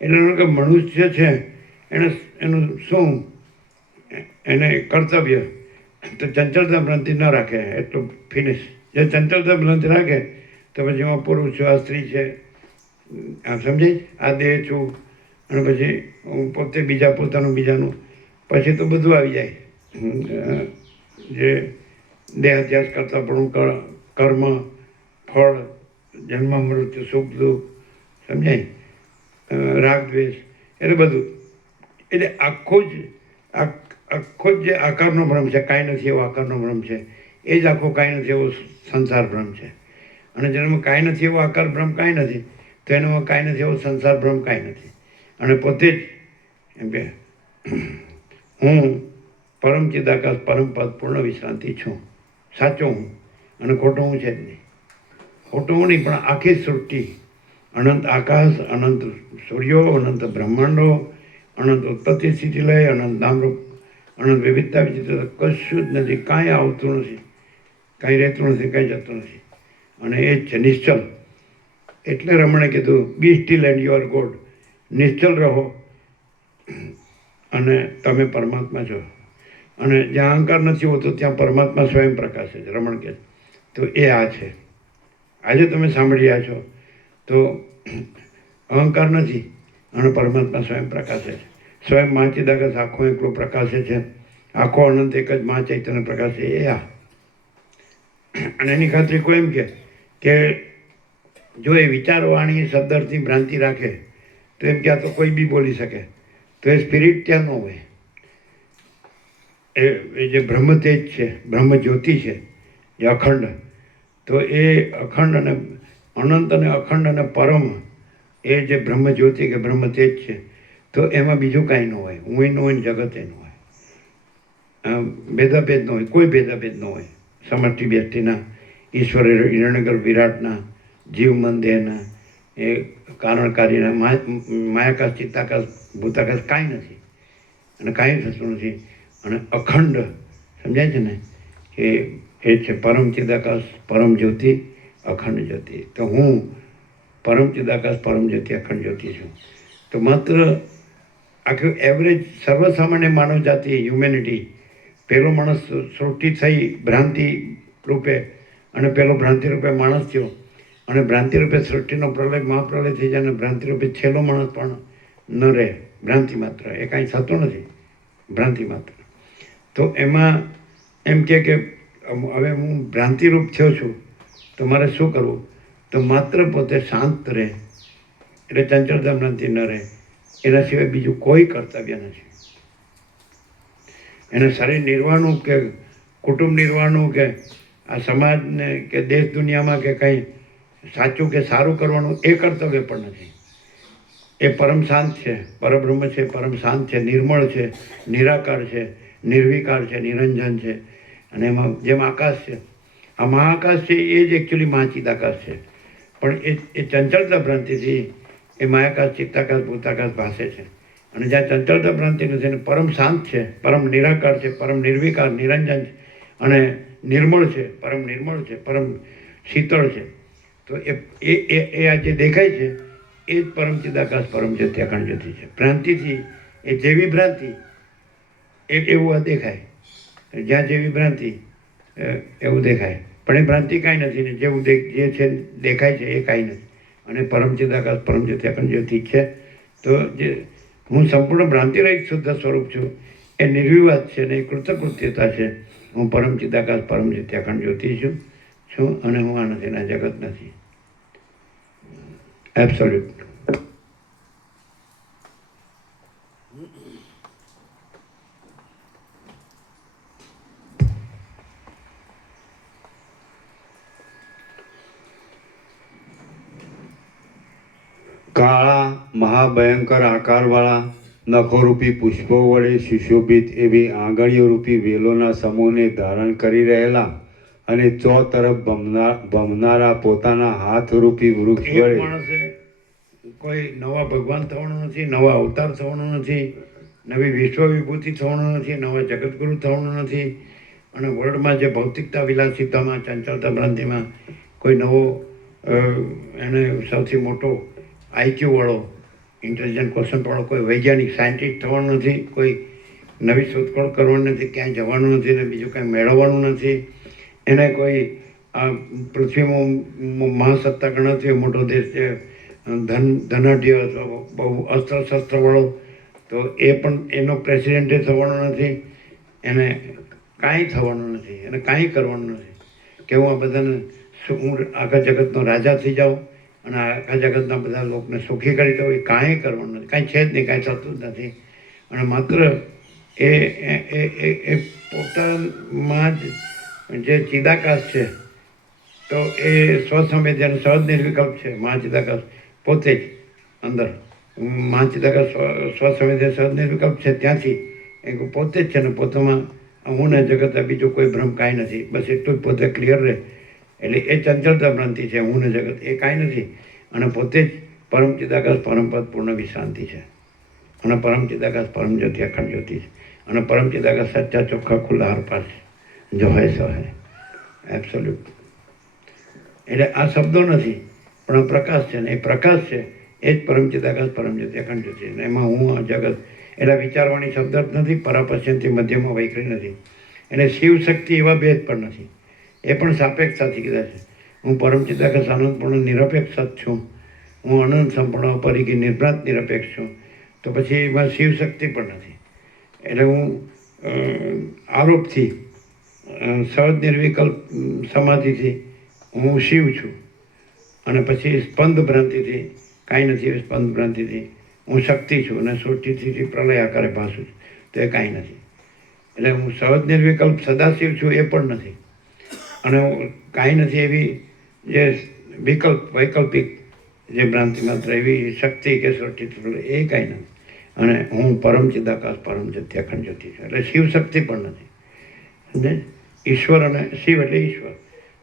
એટલે કે મનુષ્ય છે એનું શું એને કર્તવ્ય તો ચંચળતા ભ્રાંતિ ન રાખે એટલું ફિનિશ. જે ચંચળતા ભ્રાંતિ રાખે તો પછી એમાં પુરુષ છું, આ સ્ત્રી છે, આમ સમજાય, આ દેહ છું અને પછી હું પોતે બીજા પોતાનું બીજાનું, પછી તો બધું આવી જાય. જે દેહાધ્યાસ કરતાં પણ કર્મ ફળ જન્મ મૃત્યુ સુખ દુઃખ સમજાય, રાગ દ્વેષ એટલે બધું. એટલે આખો જ જે આકારનો ભ્રમ છે, કાંઈ નથી એવો આકારનો ભ્રમ છે, એ જ આખો કાંઈ નથી એવો સંસાર ભ્રમ છે. અને જેનામાં કાંઈ નથી એવો આકાર ભ્રમ કાંઈ નથી તો એનામાં કાંઈ નથી એવો સંસાર ભ્રમ કાંઈ નથી. અને પોતે જ એમ કે હું પરમ ચિદાકાશ પરમપદ પૂર્ણ વિશ્રાંતિ છું, સાચો હું અને ખોટો હું છે જ નહીં. ખોટો હું નહીં, પણ આખી સૃષ્ટિ, અનંત આકાશ, અનંત સૂર્યો, અનંત બ્રહ્માંડો, અનંત ઉત્પત્તિ સ્થિતિ લય, અનંત નામરૂપ, અનંત વિવિધતા વિચિત્ર, કશું જ નથી, કાંઈ આવતું નથી, કાંઈ રહેતું નથી, કાંઈ જતું નથી. અને એ જ છે નિશ્ચલ. એટલે રમણે કીધું be still and you are God. નિશ્ચલ રહો અને તમે પરમાત્મા છો. અને જ્યાં અહંકાર નથી હોતો ત્યાં પરમાત્મા સ્વયં પ્રકાશે છે, રમણ કહે. તો એ આ છે. આજે તમે સાંભળી રહ્યા છો તો અહંકાર નથી અને પરમાત્મા સ્વયં પ્રકાશે છે. સ્વયં મા ચિદાકાશ આખો એકલો પ્રકાશે છે, આખો અનંત એક જ મા ચૈતન્ય પ્રકાશે, એ આ. અને એની ખાતરી કોઈ એમ કે જો એ વિચારવાણી શબ્દાર્થની ભ્રાંતિ રાખે તો એમ કે આ તો કોઈ બી બોલી શકે, તો એ સ્પિરિટ ત્યાં ન હોય. એ જે બ્રહ્મ તેજ છે, બ્રહ્મ જ્યોતિ છે, જે અખંડ, તો એ અખંડ અને અનંત અને અખંડ અને પરમ, એ જે બ્રહ્મ જ્યોતિ કે બ્રહ્મ તેજ છે, તો એમાં બીજું કાંઈ ન હોય. હું ન હોય ને જગત એ ન હોય, ભેદાભેદ ન હોય, કોઈ ભેદાભેદ ન હોય. સમષ્ટિ વ્યષ્ટિના, ઈશ્વર હિરણ્યગર્ભ વિરાટના, જીવ મન દેહના, એ કારણકારીના, માયાકાશ ચિત્તાકાશ ભૂતાકાશ કાંઈ નથી અને કાંઈ થતું નથી. અને અખંડ સમજાય છે ને, એ છે પરમ ચિદાકાશ પરમ જ્યોતિ અખંડ જ્યોતિ. તો હું પરમ ચિદાકાશ પરમ જ્યોતિ અખંડ જ્યોતિ છું. તો માત્ર આખું એવરેજ સર્વસામાન્ય માનવ જાતિ, હ્યુમેનિટી, પહેલો માણસ સૃષ્ટિ થઈ ભ્રાંતિ રૂપે અને પહેલો ભ્રાંતિ રૂપે માણસ થયો અને ભ્રાંતિ રૂપે સૃષ્ટિનો પ્રલય મહાપ્રલય થઈ જાય અને ભ્રાંતિ રૂપે છેલ્લો માણસ પણ ન રહે, ભ્રાંતિ માત્ર. એ કાંઈ થતું નથી, ભ્રાંતિ માત્ર. તો એમાં એમ કે હવે હું ભ્રાંતિરૂપ થયો છું તો મારે શું કરવું? તો માત્ર પોતે શાંત રહે, એટલે ચંચળતા ભ્રાંતિ ન રહે, એના સિવાય બીજું કોઈ કર્તવ્ય નથી. એને શરીર નિર્વાહનું કે કુટુંબ નિર્વાહનું કે આ સમાજને કે દેશ દુનિયામાં કે કંઈ સાચું કે સારું કરવાનું એ કર્તવ્ય પણ નથી. એ પરમ શાંત છે, પરબ્રહ્મ છે, પરમ શાંત છે, નિર્મળ છે, નિરાકાર છે, નિર્વિકાર છે, નિરંજન છે. અને એમાં જેમ આકાશ છે, આ મહાઆકાશ છે, એ જ એકચ્યુઅલી મહાચિદાકાશ છે. પણ એ ચંચળતા ભ્રાંતિથી એ માયાકાશ ચિત્તાકાશ ભૂતાકાશ ભાસે છે. અને જ્યાં ચંચળતા ભ્રાંતિ નથી અને પરમ શાંત છે, પરમ નિરાકાર છે, પરમ નિર્વિકાર નિરંજન છે અને નિર્મળ છે, પરમ નિર્મળ છે, પરમ શીતળ છે. તો એ આ જે દેખાય છે એ જ પરમ ચિદાકાશ પરમ જ્યોતિ અખંડ જ્યોતિ છે. ભ્રાંતિથી એ જેવી ભ્રાંતિ એવું આ દેખાય, જ્યાં જેવી ભ્રાંતિ એવું દેખાય. પણ એ ભ્રાંતિ કાંઈ નથી ને જેવું જે છે દેખાય છે એ કાંઈ નથી. અને પરમ ચિદાકાશ પરમ જ્યોતિ અખંડ જ્યોતિ છે. તો જે હું સંપૂર્ણ ભ્રાંતિ રહિત શુદ્ધ સ્વરૂપ છું એ નિર્વિવાદ છે ને એ કૃતકૃત્યતા છે. હું પરમ ચિદાકાશ પરમ જ્યોતિ અખંડ જ્યોતિ છું અને હું આ નથી ના જગત નથી. એબ્સોલ્યુટ. કાળા મહાભયંકર આકારવાળા નખોરૂપી પુષ્પો વડે સુશોભિત એવી આંગળીઓરૂપી વેલોના સમૂહને ધારણ કરી રહેલા અને તરફ ભમનારા પોતાના હાથરૂપી વૃક્ષ એક વડે માણસે કોઈ નવા ભગવાન થવાનું નથી, નવા અવતાર થવાનું નથી, નવી વિશ્વ વિભૂતિ થવાનું નથી, નવા જગતગુરુ થવાનું નથી. અને વર્લ્ડમાં જે ભૌતિકતા વિલાસિતામાં ચંચળતા ભ્રાંતિમાં કોઈ નવો એને સૌથી મોટો આઈક્યુ વાળો ઇન્ટેલિજન્ટ ક્વેશ્ચન વાળો કોઈ વૈજ્ઞાનિક સાયન્ટિસ્ટ થવાનું નથી, કોઈ નવી શોધખોળ કરવાની નથી, ક્યાંય જવાનું નથી ને બીજું કાંઈ મેળવવાનું નથી. એને કોઈ આ પૃથ્વીમાં મહાસત્તા ગણાતી હોય મોટો દેશ છે, ધનાઢ્ય અથવા બહુ અસ્ત્ર શસ્ત્રવાળો, તો એ પણ એનો પ્રેસિડેન્ટે થવાનો નથી. એને કાંઈ થવાનું નથી, એને કાંઈ કરવાનું નથી કે હું આ બધાને હું આખા જગતનો રાજા થઈ જાઉં અને આખા જગતના બધા લોકોને સુખી કરી દઉં. એ કાંઈ કરવાનું નથી, કાંઈ છે જ નહીં, કાંઈ થતું જ નથી. અને માત્ર એ પોતામાં જ જે ચિદાકાશ છે, તો એ સ્વસંવેદ્ય અને સહજ નિર્વિકલ્પ છે. મહાચિદાકાશ પોતે જ અંદર મહાચિદાકાશ સ્વસંવેદ્ય સહજ નિર્વિકલ્પ છે. ત્યાંથી એ પોતે જ છે ને પોતામાં હું ને જગત બીજું કોઈ ભ્રમ કાંઈ નથી. બસ એટલું જ પોતે ક્લિયર રહે. એટલે એ ચંચળતા ભ્રાંતિ છે. હું ને જગત એ કાંઈ નથી. અને પોતે જ પરમ ચિદાકાશ પરમપદ પૂર્ણ વિશ્રાંતિ છે. અને પરમ ચિદાકાશ પરમ જ્યોતિ અખંડ જ્યોતિ છે. અને પરમ ચિદાકાશ સચ્ચા ચોખ્ખા ખુલ્લા હરપાસ જો હૈ સો હૈ એબ્સોલ્યુટ. એટલે આ શબ્દો નથી પણ આ પ્રકાશ છે ને એ પ્રકાશ છે એ જ પરમ ચિદાકાશ પરમ જ્યોતિ અખંડ જ્યોતિ છે. એમાં હું આ જગત એટલે વિચારવાની શબ્દ જ નથી. પરાપશ્યંથી મધ્યમાં વૈખરી નથી. એટલે શિવ શક્તિ એવા ભેદ પણ નથી. એ પણ સાપેક્ષતાથી કીધા છે. હું પરમ ચિદાકાશ આનંદપૂર્ણ નિરપેક્ષ સત છું. હું અનંત સંપૂર્ણ અપરિગી નિર્ભ્રાંત નિરપેક્ષ છું. તો પછી એમાં શિવ શક્તિ પણ નથી. એટલે હું આરોપથી સહજ નિર્વિકલ્પ સમાધિથી હું શિવ છું. અને પછી સ્પંદ ભ્રાંતિથી કાંઈ નથી. સ્પંદ ભ્રાંતિથી હું શક્તિ છું અને સૃષ્ટિથી પ્રલય આકારે ભાસું છું. તો એ કાંઈ નથી. એટલે હું સહજ નિર્વિકલ્પ સદાશિવ છું એ પણ નથી. અને હું કાંઈ નથી એવી જે વૈકલ્પિક જે ભ્રાંતિ માત્ર એવી શક્તિ કે સૃષ્ટિથી પ્રલય એ કાંઈ નથી. અને હું પરમ ચિદાકાશ પરમ જ્યોતિ અખંડ જ્યોતિ છું. એટલે શિવ શક્તિ પણ નથી. સમજે? ઈશ્વર અને શિવ એટલે ઈશ્વર.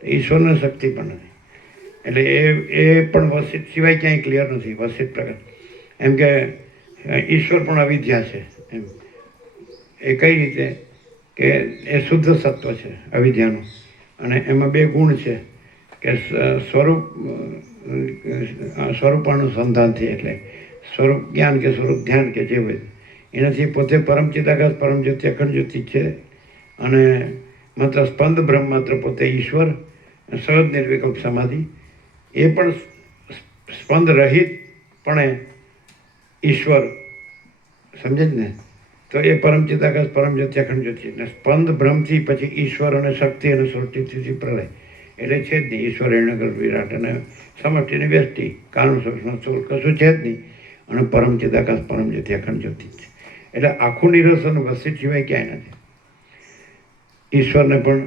ઈશ્વરને શક્તિ પણ નથી. એટલે એ પણ વસિત સિવાય ક્યાંય ક્લિયર નથી. વસિત પ્રકાર એમ કે ઈશ્વર પણ અવિદ્યા છે એમ. એ કઈ રીતે કે એ શુદ્ધ સત્વ છે અવિદ્યાનું. અને એમાં બે ગુણ છે કે સ્વરૂપાનુસંધાનથી એટલે સ્વરૂપ જ્ઞાન કે સ્વરૂપ ધ્યાન કે જે હોય એનાથી પોતે પરમ ચિદાકાશ પરમ જ્યોતિ અખંડ જ્યોતિ છે. અને માત્ર સ્પંદ બ્રહ્મ માત્ર પોતે ઈશ્વર સહજ નિર્વિકલ્પ સમાધિ એ પણ સ્પંદ રહિત પણ ઈશ્વર. સમજે જ ને? તો એ પરમ ચિદાકાશ પરમ જ્યોતિ અખંડ જ્યોતિ. ને સ્પંદ બ્રહ્મથી પછી ઈશ્વર અને શક્તિ અને સૃષ્ટિથી પ્રલય એટલે છે જ નહીં. ઈશ્વર હિરણ્યગર્ભ વિરાટ અને સમષ્ટિની વ્યષ્ટિ કારણ સૂક્ષ્મ સ્થૂળ કશું છે જ નહીં. અને પરમ ચિદાકાશ પરમ જ્યોતિ અખંડ જ્યોતિ છે. એટલે આખું નિરસન વસિત સિવાય ક્યાંય નથી. ઈશ્વરને પણ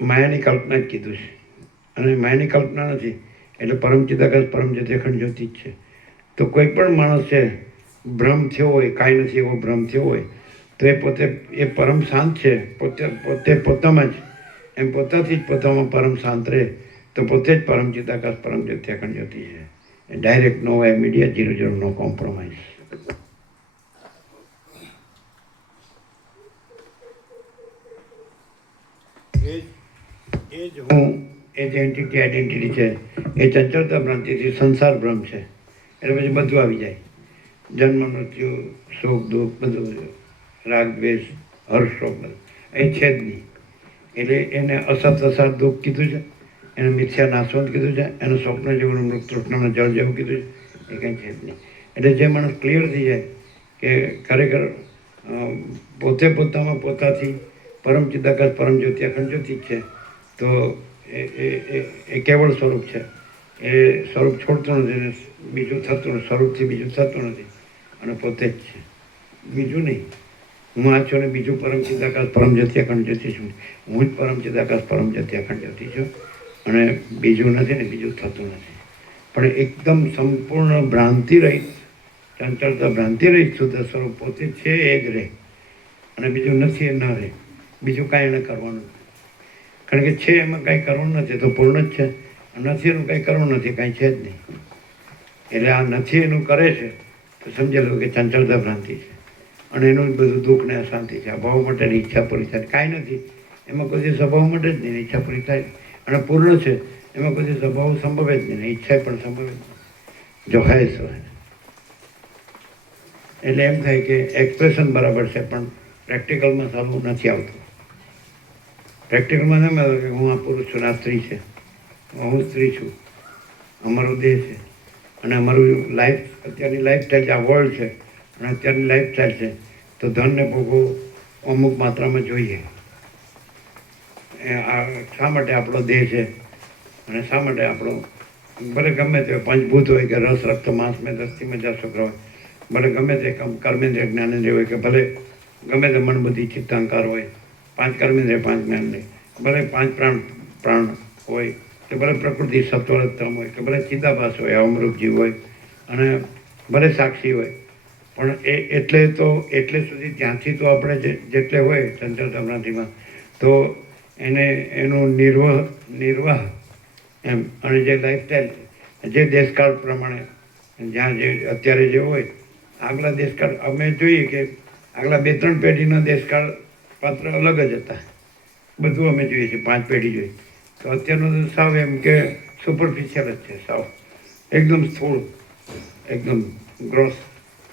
માયાની કલ્પના જ કીધું છે. અને માયાની કલ્પના નથી એટલે પરમ ચિદાકાશ પરમ જ્યોતિ અખંડ જ્યોતિ જ છે. તો કોઈ પણ માણસ છે ભ્રમ થયો હોય, કાંઈ નથી એવો ભ્રમ થયો હોય, તો એ પોતે એ પરમ શાંત છે. પોતે પોતામાં જ એમ પોતાથી જ પોતામાં પરમ શાંત રહે તો પોતે જ પરમ ચિદાકાશ પરમ જ્યોતિ અખંડ જ્યોતિ છે. ડાયરેક્ટ નો ઇમિડિયેટ 0 નો કોમ્પ્રોમાઇઝ. એ જ હું એ જે એન્ટિટી આઈડેન્ટિટી છે એ ચંચળતા ભ્રાંતિથી સંસાર ભ્રમ છે. એટલે પછી બધું આવી જાય. જન્મ મૃત્યુ સુખ દુઃખ બધું રાગ દ્વેષ હર્ષ શોક બધું એ છે જ નહીં. એટલે એને અસત અસાત દુઃખ કીધું છે. એને મિથ્યા નાશવંત કીધું છે. એને સ્વપ્ન જેવું મૃત તૃષ્ણના જળ જેવું કીધું છે. એ કંઈ છે જ નહીં. એટલે જે માણસ ક્લિયર થઈ જાય કે ખરેખર પોતે પોતામાં પોતાથી પરમ ચિદાકાશ પરમ જ્યોતિ અખંડ જ્યોતિ છે, તો એ કેવળ સ્વરૂપ છે. એ સ્વરૂપ છોડતું નથી ને બીજું થતું નથી. સ્વરૂપથી બીજું થતું નથી અને પોતે જ છે, બીજું નહીં. હું આ છું ને બીજું પરમ ચિદાકાશ પરમ જ્યોતિ અખંડ જ્યોતિ છું. હું જ પરમ ચિદાકાશ પરમ જ્યોતિ અખંડ જ્યોતિ છું અને બીજું નથી ને બીજું થતું નથી. પણ એકદમ સંપૂર્ણ ભ્રાંતિ રહિત, ચંચળતા ભ્રાંતિ રહિત શુદ્ધ સ્વરૂપ પોતે છે એ જ રહે, અને બીજું નથી એ ન રહે. બીજું કાંઈ એને કરવાનું નથી. કારણ કે છે એમાં કાંઈ કરવાનું નથી, તો પૂર્ણ જ છે. નથી એનું કાંઈ કરવાનું નથી, કાંઈ છે જ નહીં. એટલે આ નથી એનું કરે છે તો સમજેલું કે ચંચળતા ભ્રાંતિ છે, અને એનું બધું દુઃખ ને અશાંતિ છે. અભાવ માટેની ઈચ્છા પૂરી થાય કાંઈ નથી, એમાં કોઈ દિવસ અભાવ માટે જ નહીં, ઈચ્છા પૂરી થાય. અને પૂર્ણ છે એમાં કોઈ દિવસ અભાવ સંભવે જ નહીં, ઈચ્છા પણ સંભવે જ નહીં. જો હે સો હે. એટલે એમ થાય કે એક્સપ્રેશન બરાબર છે પણ પ્રેક્ટિકલમાં સારું નથી આવતું. પ્રેક્ટિકલમાં એમ આવે કે હું આ પુરુષ છું, આ સ્ત્રી છે, હું સ્ત્રી છું, અમારો દેહ છે, અને અમારું લાઈફ, અત્યારની લાઈફસ્ટાઈલ આ વર્લ્ડ છે, અને અત્યારની લાઈફસ્ટાઈલ છે તો ધનને ભોગવો અમુક માત્રામાં જોઈએ. આ શા માટે આપણો દેહ છે, અને શા માટે આપણો ભલે ગમે તે પંચભૂત હોય કે રસ રક્ત માંસ મેં દસ્તી મજા શુક્ર હોય, ભલે ગમે તે કર્મેન્દ્રિય જ્ઞાનેન્દ્રિય હોય કે ભલે ગમે તે મન બુદ્ધિ ચિત્તાંકાર હોય, 5 કર્મેન્દ્રિય 5 જ્ઞાનેન્દ્રિય, ભલે 5 પ્રાણ હોય કે ભલે પ્રકૃતિ સત્વરતમ હોય કે ભલે ચિદાભાસ હોય, અમૃત જીવ હોય, અને ભલે સાક્ષી હોય, પણ એટલે સુધી ત્યાંથી તો આપણે જેટલે હોય ચંચળતા ભ્રાંતિમાં તો એનું નિર્વાહ એમ, અને જે લાઈફસ્ટાઈલ જે દેશકાળ પ્રમાણે જ્યાં જે અત્યારે જે હોય, આગલા દેશકાળ અમે જોઈએ કે આગલા 2-3 પેઢીનો દેશકાળ પાત્ર અલગ જ હતા. બધું અમે જોઈએ છીએ, 5 પેઢી જોઈએ. તો અત્યારનું તો સાવ એમ કે સુપરફિશિયલ જ છે, સાવ એકદમ સ્થૂળ, એકદમ ગ્રોસ,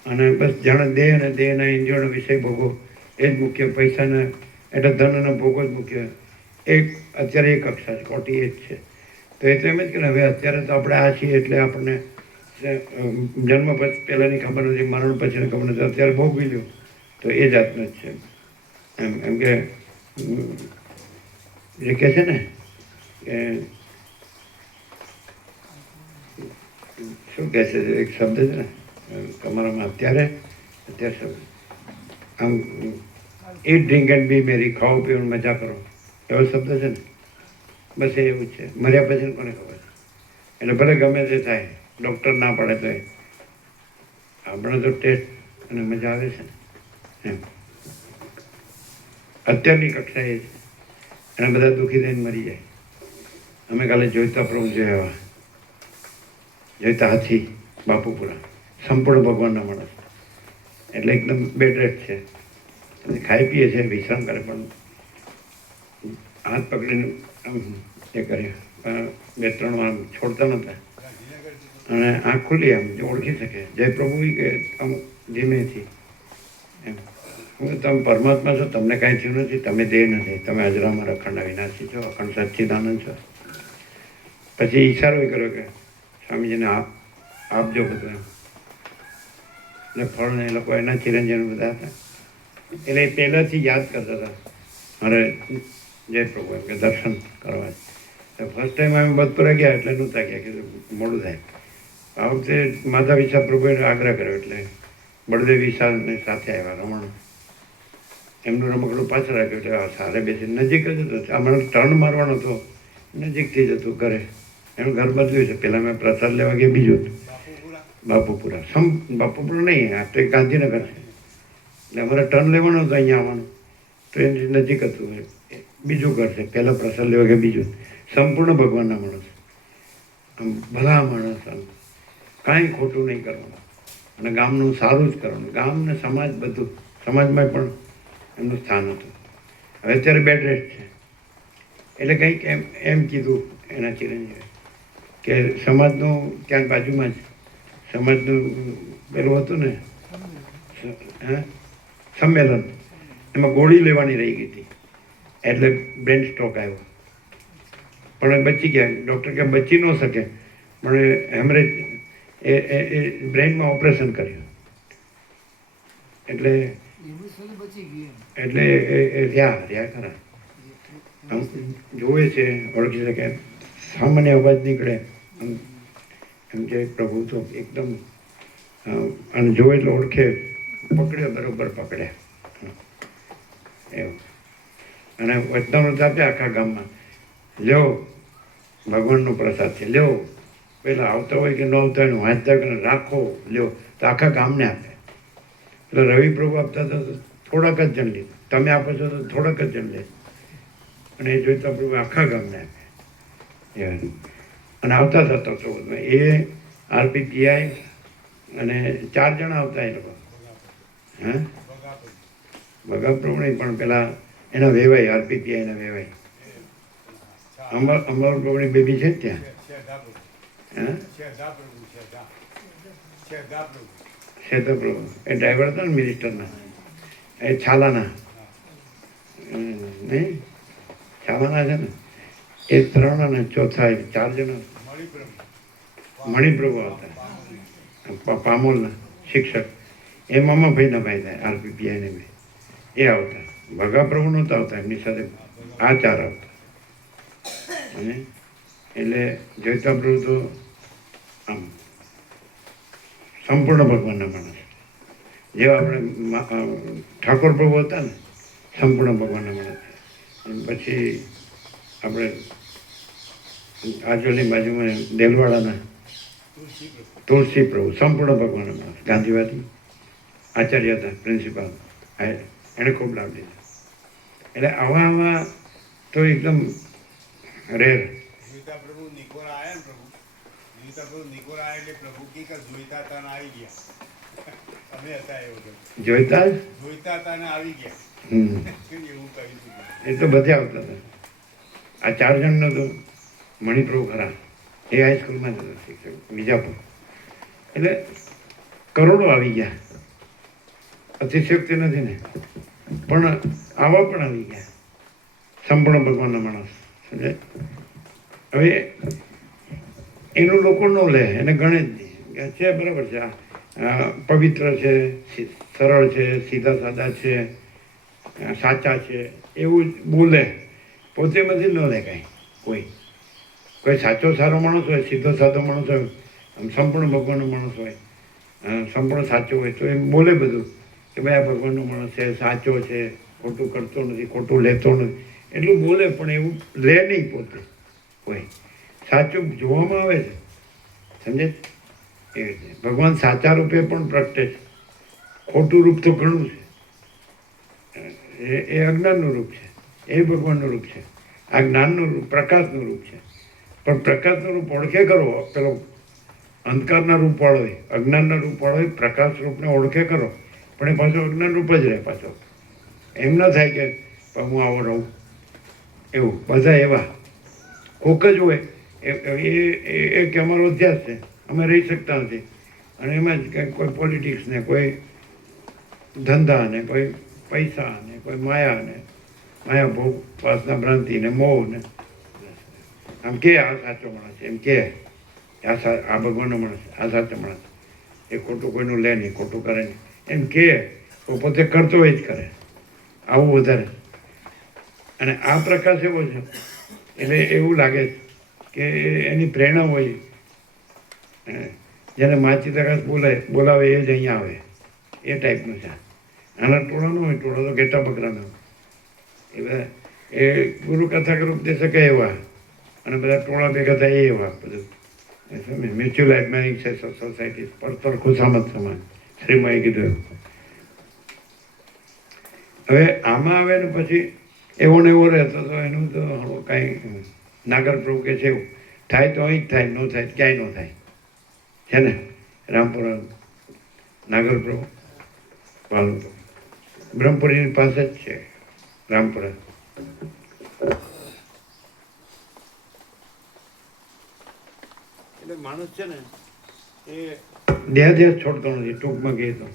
અને બસ જાણે દેહ અને દેહના ઇન્દ્રિયોનો વિષય ભોગવો એ જ મુખ્ય, પૈસાના એટલે ધનના ભોગો જ મુખ્ય. અત્યારે એક કક્ષા છે, ખોટી એ જ છે. તો એટલે એમ જ કે હવે અત્યારે તો આપણે આ છીએ એટલે આપણને જન્મ પછી પહેલાંની ખબર નથી, મરણ પછીની ખબર નથી, અત્યારે ભોગવી લ્યો તો એ જાતનું જ છે. એમ કે જે કહે છે ને કે શું કહે છે એક શબ્દ છે ને તમારામાં અત્યારે શબ્દ આમ ઈટ ડ્રિંક એન્ડ બી મેરી, ખાઓ પીવું મજા કરો, એવો શબ્દ છે ને. બસ એ એવું છે. મર્યા પછી કોને ખબર. એટલે ભલે ગમે તે થાય, ડૉક્ટર ના પડે તો આપણે તો ટેસ્ટ અને મજા આવે છે ને એમ. અત્યારની કક્ષા એ છે, અને બધા દુઃખી થઈને મરી જાય. અમે કાલે જોઈતા પ્રભુ જોયા, જોઈતા હાથી બાપુપુરા, સંપૂર્ણ ભગવાનના માણસ, એટલે એકદમ બેડ રેસ્ટ છે, ખાઈ પીએ છે, વિશ્રામ કરે, પણ હાથ પકડીને આમ એ કર્યું, 2-3 વાર છોડતા નહોતા, અને આંખ ખુલ્લી આમ જો ઓળખી શકે જય પ્રભુ કે આમ ધીમેથી એમ. હું તમે પરમાત્મા છો, તમને કાંઈ થયું નથી, તમે દેહ નથી, તમે અજરામાં અખંડ અવિનાશી છો, અખંડ સચ્ચિદાનંદ છો. પછી ઈશારો કર્યો કે સ્વામીજીને આપજો બધું એમ, એટલે ફળને એ લોકો એના ચિરંજીવ બધા હતા, એટલે પહેલાંથી યાદ કરતા હતા મારે જય પ્રભુ એમ કે દર્શન કરવા. ફર્સ્ટ ટાઈમ અમે બદપુરા ગયા એટલે નહોતા ગયા કે મોડું થાય. આ વખતે માતા વિશા પ્રભુએ આગ્રહ કર્યો એટલે બળદેવ વિશાલને સાથે આવ્યા, રમણ એમનું રમકડું પાછળ રાખ્યું, એટલે સારે બેસી નજીક જ હતો. હમણાં ટર્ન મારવાનો હતો, નજીકથી જ હતું ઘરે. એનું ઘર બદલ્યું છે. પહેલાં મેં પ્રસાદ લેવા ગયા બીજું હતું બાપુપુરા. બાપુપુરા નહીં, આ તો એ ગાંધીનગર છે. એટલે અમારે ટર્ન લેવાનું હતું અહીંયા આવવાનું, તો એની નજીક હતું. બીજું ઘર છે, પહેલાં પ્રસાદ લેવા ગયા બીજું. સંપૂર્ણ ભગવાનના માણસ, આમ ભલા માણસ, આમ કાંઈ ખોટું નહીં કરવાનું, અને ગામનું સારું જ કરવાનું. ગામ ને સમાજ બધું, સમાજમાં પણ એમનું સ્થાન હતું. હવે અત્યારે બેડ રેસ્ટ છે. એટલે કંઈક એમ કીધું એના ચિરંજીવે કે સમાજનું ક્યાંક બાજુમાં જ સમાજનું પેલું હતું ને સંમેલન, એમાં ગોળી લેવાની રહી ગઈ હતી, એટલે બ્રેન સ્ટ્રોક આવ્યો, પણ બચી ગયા. ડૉક્ટર કે બચી ન શકે, પણ હેમરેજ એ બ્રેનમાં ઓપરેશન કર્યું, એટલે એ રહ્યા ખરા. આમ જોવે છે, ઓળખી શકે, સામાન્ય અવાજ નીકળે એમ કે પ્રભુ તો એકદમ, અને જોવે એટલે ઓળખે, પકડ્યો બરોબર પકડ્યા એવું. અને વચનામૃત આપ્યા આખા ગામમાં, લ્યો ભગવાનનો પ્રસાદ છે, લ્યો પહેલાં આવતા હોય કે ન આવતા હોય વાંચતા કે રાખો લ્યો તો આખા ગામને આપે. એટલે રવિ પ્રભુ આપતા હતા તો થોડાક જ જણ લે, તમે આપો છો તો થોડાક જ જણ લે, અને એ જોઈતા પ્રભુ આખા ગામને આપે. અને આવતા હતા તો એ આરપીપીઆઈ અને 4 જણા આવતા એ લોકો. હા, બગા પ્રભુ નહીં, પણ પેલા એના વેવાય, આરપીપીઆઈના વેવાય અમર પ્રભુની બેબી છે ત્યાં. હા, શેતા પ્રભુ એ ડ્રાઈવર હતા ને મિનિસ્ટરના, એ છાલાના નહીં, છાલાના છે ને એ 3 અને ચોથા 4 જણા. મણિપ્રભુ આવતા, પામોલના શિક્ષક, એ મામાભાઈના ભાઈ થાય આરપીપીઆઈને બી, એ આવતા. ભગા પ્રભુ નહોતા આવતા, એમની સાથે આ 4 આવતા. અને એટલે જોઈતા પ્રભુ તો આમ સંપૂર્ણ ભગવાનના માણસ, જેવા આપણે ઠાકોર પ્રભુ હતા ને સંપૂર્ણ ભગવાનના માણસ. પછી આપણે આજુની બાજુમાં દેલવાડાના તુલસી પ્રભુ સંપૂર્ણ ભગવાનના માણસ, ગાંધીવાદી આચાર્ય હતા, પ્રિન્સિપાલ, એણે ખૂબ લાભ લીધો. એટલે આવા તો એકદમ રેર. જોઈતા પ્રભુ નિકોરા આયા ને પ્રભુ, જોઈતા પ્રભુ નિકોરા આયા એટલે પ્રભુ કી કે જોઈતા હતા ને આવી ગયા. અમે હતા એ વખત જોઈતા જોઈતા હતા ને આવી ગયા. હમ, એવું કહ્યું હતું. એ તો બધે આવતા હતા. આ 4 જણનો તો મણિપ્રભુ ખરા, એ હાઈસ્કૂલમાં જ હતા શિક્ષક, વિજાપુર. એટલે કરોડો આવી ગયા, અતિશયોક્તિ નથી ને, પણ આવા પણ આવી ગયા સંપૂર્ણ ભગવાનના માણસ. સમજે? હવે એનું લોકો ન લે, એને ગણે જ નહીં છે, બરાબર છે, પવિત્ર છે, સરળ છે, સીધા સાદા છે, સાચા છે, એવું જ બોલે, પોતે એમાંથી ન લે કાંઈ. કોઈ સાચો સારો માણસ હોય, સીધો સાદો માણસ હોય, આમ સંપૂર્ણ ભગવાનનો માણસ હોય, સંપૂર્ણ સાચો હોય, તો એમ બોલે બધું કે ભાઈ આ ભગવાનનો માણસ છે, સાચો છે, ખોટું કરતો નથી, ખોટું લેતો નથી, એટલું બોલે, પણ એવું લે નહીં પોતે કોઈ. સાચું જોવામાં આવે છે, સમજે? એ રીતે ભગવાન સાચા રૂપે પણ પ્રગટે છે, ખોટું રૂપ તો ઘણું છે. એ અજ્ઞાનનું રૂપ છે, એ ભગવાનનું રૂપ છે. આ જ્ઞાનનું રૂપ, પ્રકાશનું રૂપ છે. પણ પ્રકાશનું રૂપ ઓળખે કરો, પેલો અંધકારના રૂપ વાળો હોય, અજ્ઞાનના રૂપ વાળો હોય, પ્રકાશ રૂપને ઓળખે કરો, પણ એ પાછો અજ્ઞાન રૂપ જ રહે પાછો. એમ ન થાય કે હું આવો રહું, એવું બધા એવા કોક જ હોય. એ કે અમારો અધ્યાસ છે, અમે રહી શકતા નથી, અને એમાં જ કોઈ પોલિટિક્સ ને, કોઈ ધંધા ને, કોઈ પૈસા ને, કોઈ માયા ને, માયા ભોગ, વાસના, ભ્રાંતિ ને, મોહ ને, આમ કે આ સાચો માણસ છે, એમ કે આ ભગવાનનો માણસ, આ સાચો માણસ, એ ખોટું કોઈનું લે નહીં, ખોટું કરે નહીં, એમ કે તો પોતે કરતો હોય જ કરે. આવું વધારે. અને આ પ્રકાશ એવો છે, એટલે એવું લાગે કે એની પ્રેરણા હોય, જેને માચીદાકાશ બોલાવે એ જ અહીંયા આવે, એ ટાઈપનું છે. આના ટોળા ન હોય, ટોળા તો ઘેટા બકરાના હોય. એ બધા એ ગુરુ કથા કે ઉપદેશક એવા, અને બધા ટોળા ભેગા થાય એવા બધું. મ્યુચ્યુઅલ એડમાયરિંગ સોસાયટી, પરસ્પર ખુશામત સમાન, શ્રીમાએ કીધું એવું. હવે આમાં આવે ને પછી એવો ને એવો રહેતો તો એનું તો કાંઈ નાગર પ્રભુ કે છે એવું થાય તો અહીં જ થાય, ન થાય ક્યાંય ન થાય, છે ને? રામપુરા નાગર પ્રભુ વાલું બ્રહ્મપુરીની પાસે જ છે રામપુરા. એટલે માણસ છે ને એ દેહાધ્યાસ છોડતો નથી, ટૂંકમાં કહે તો.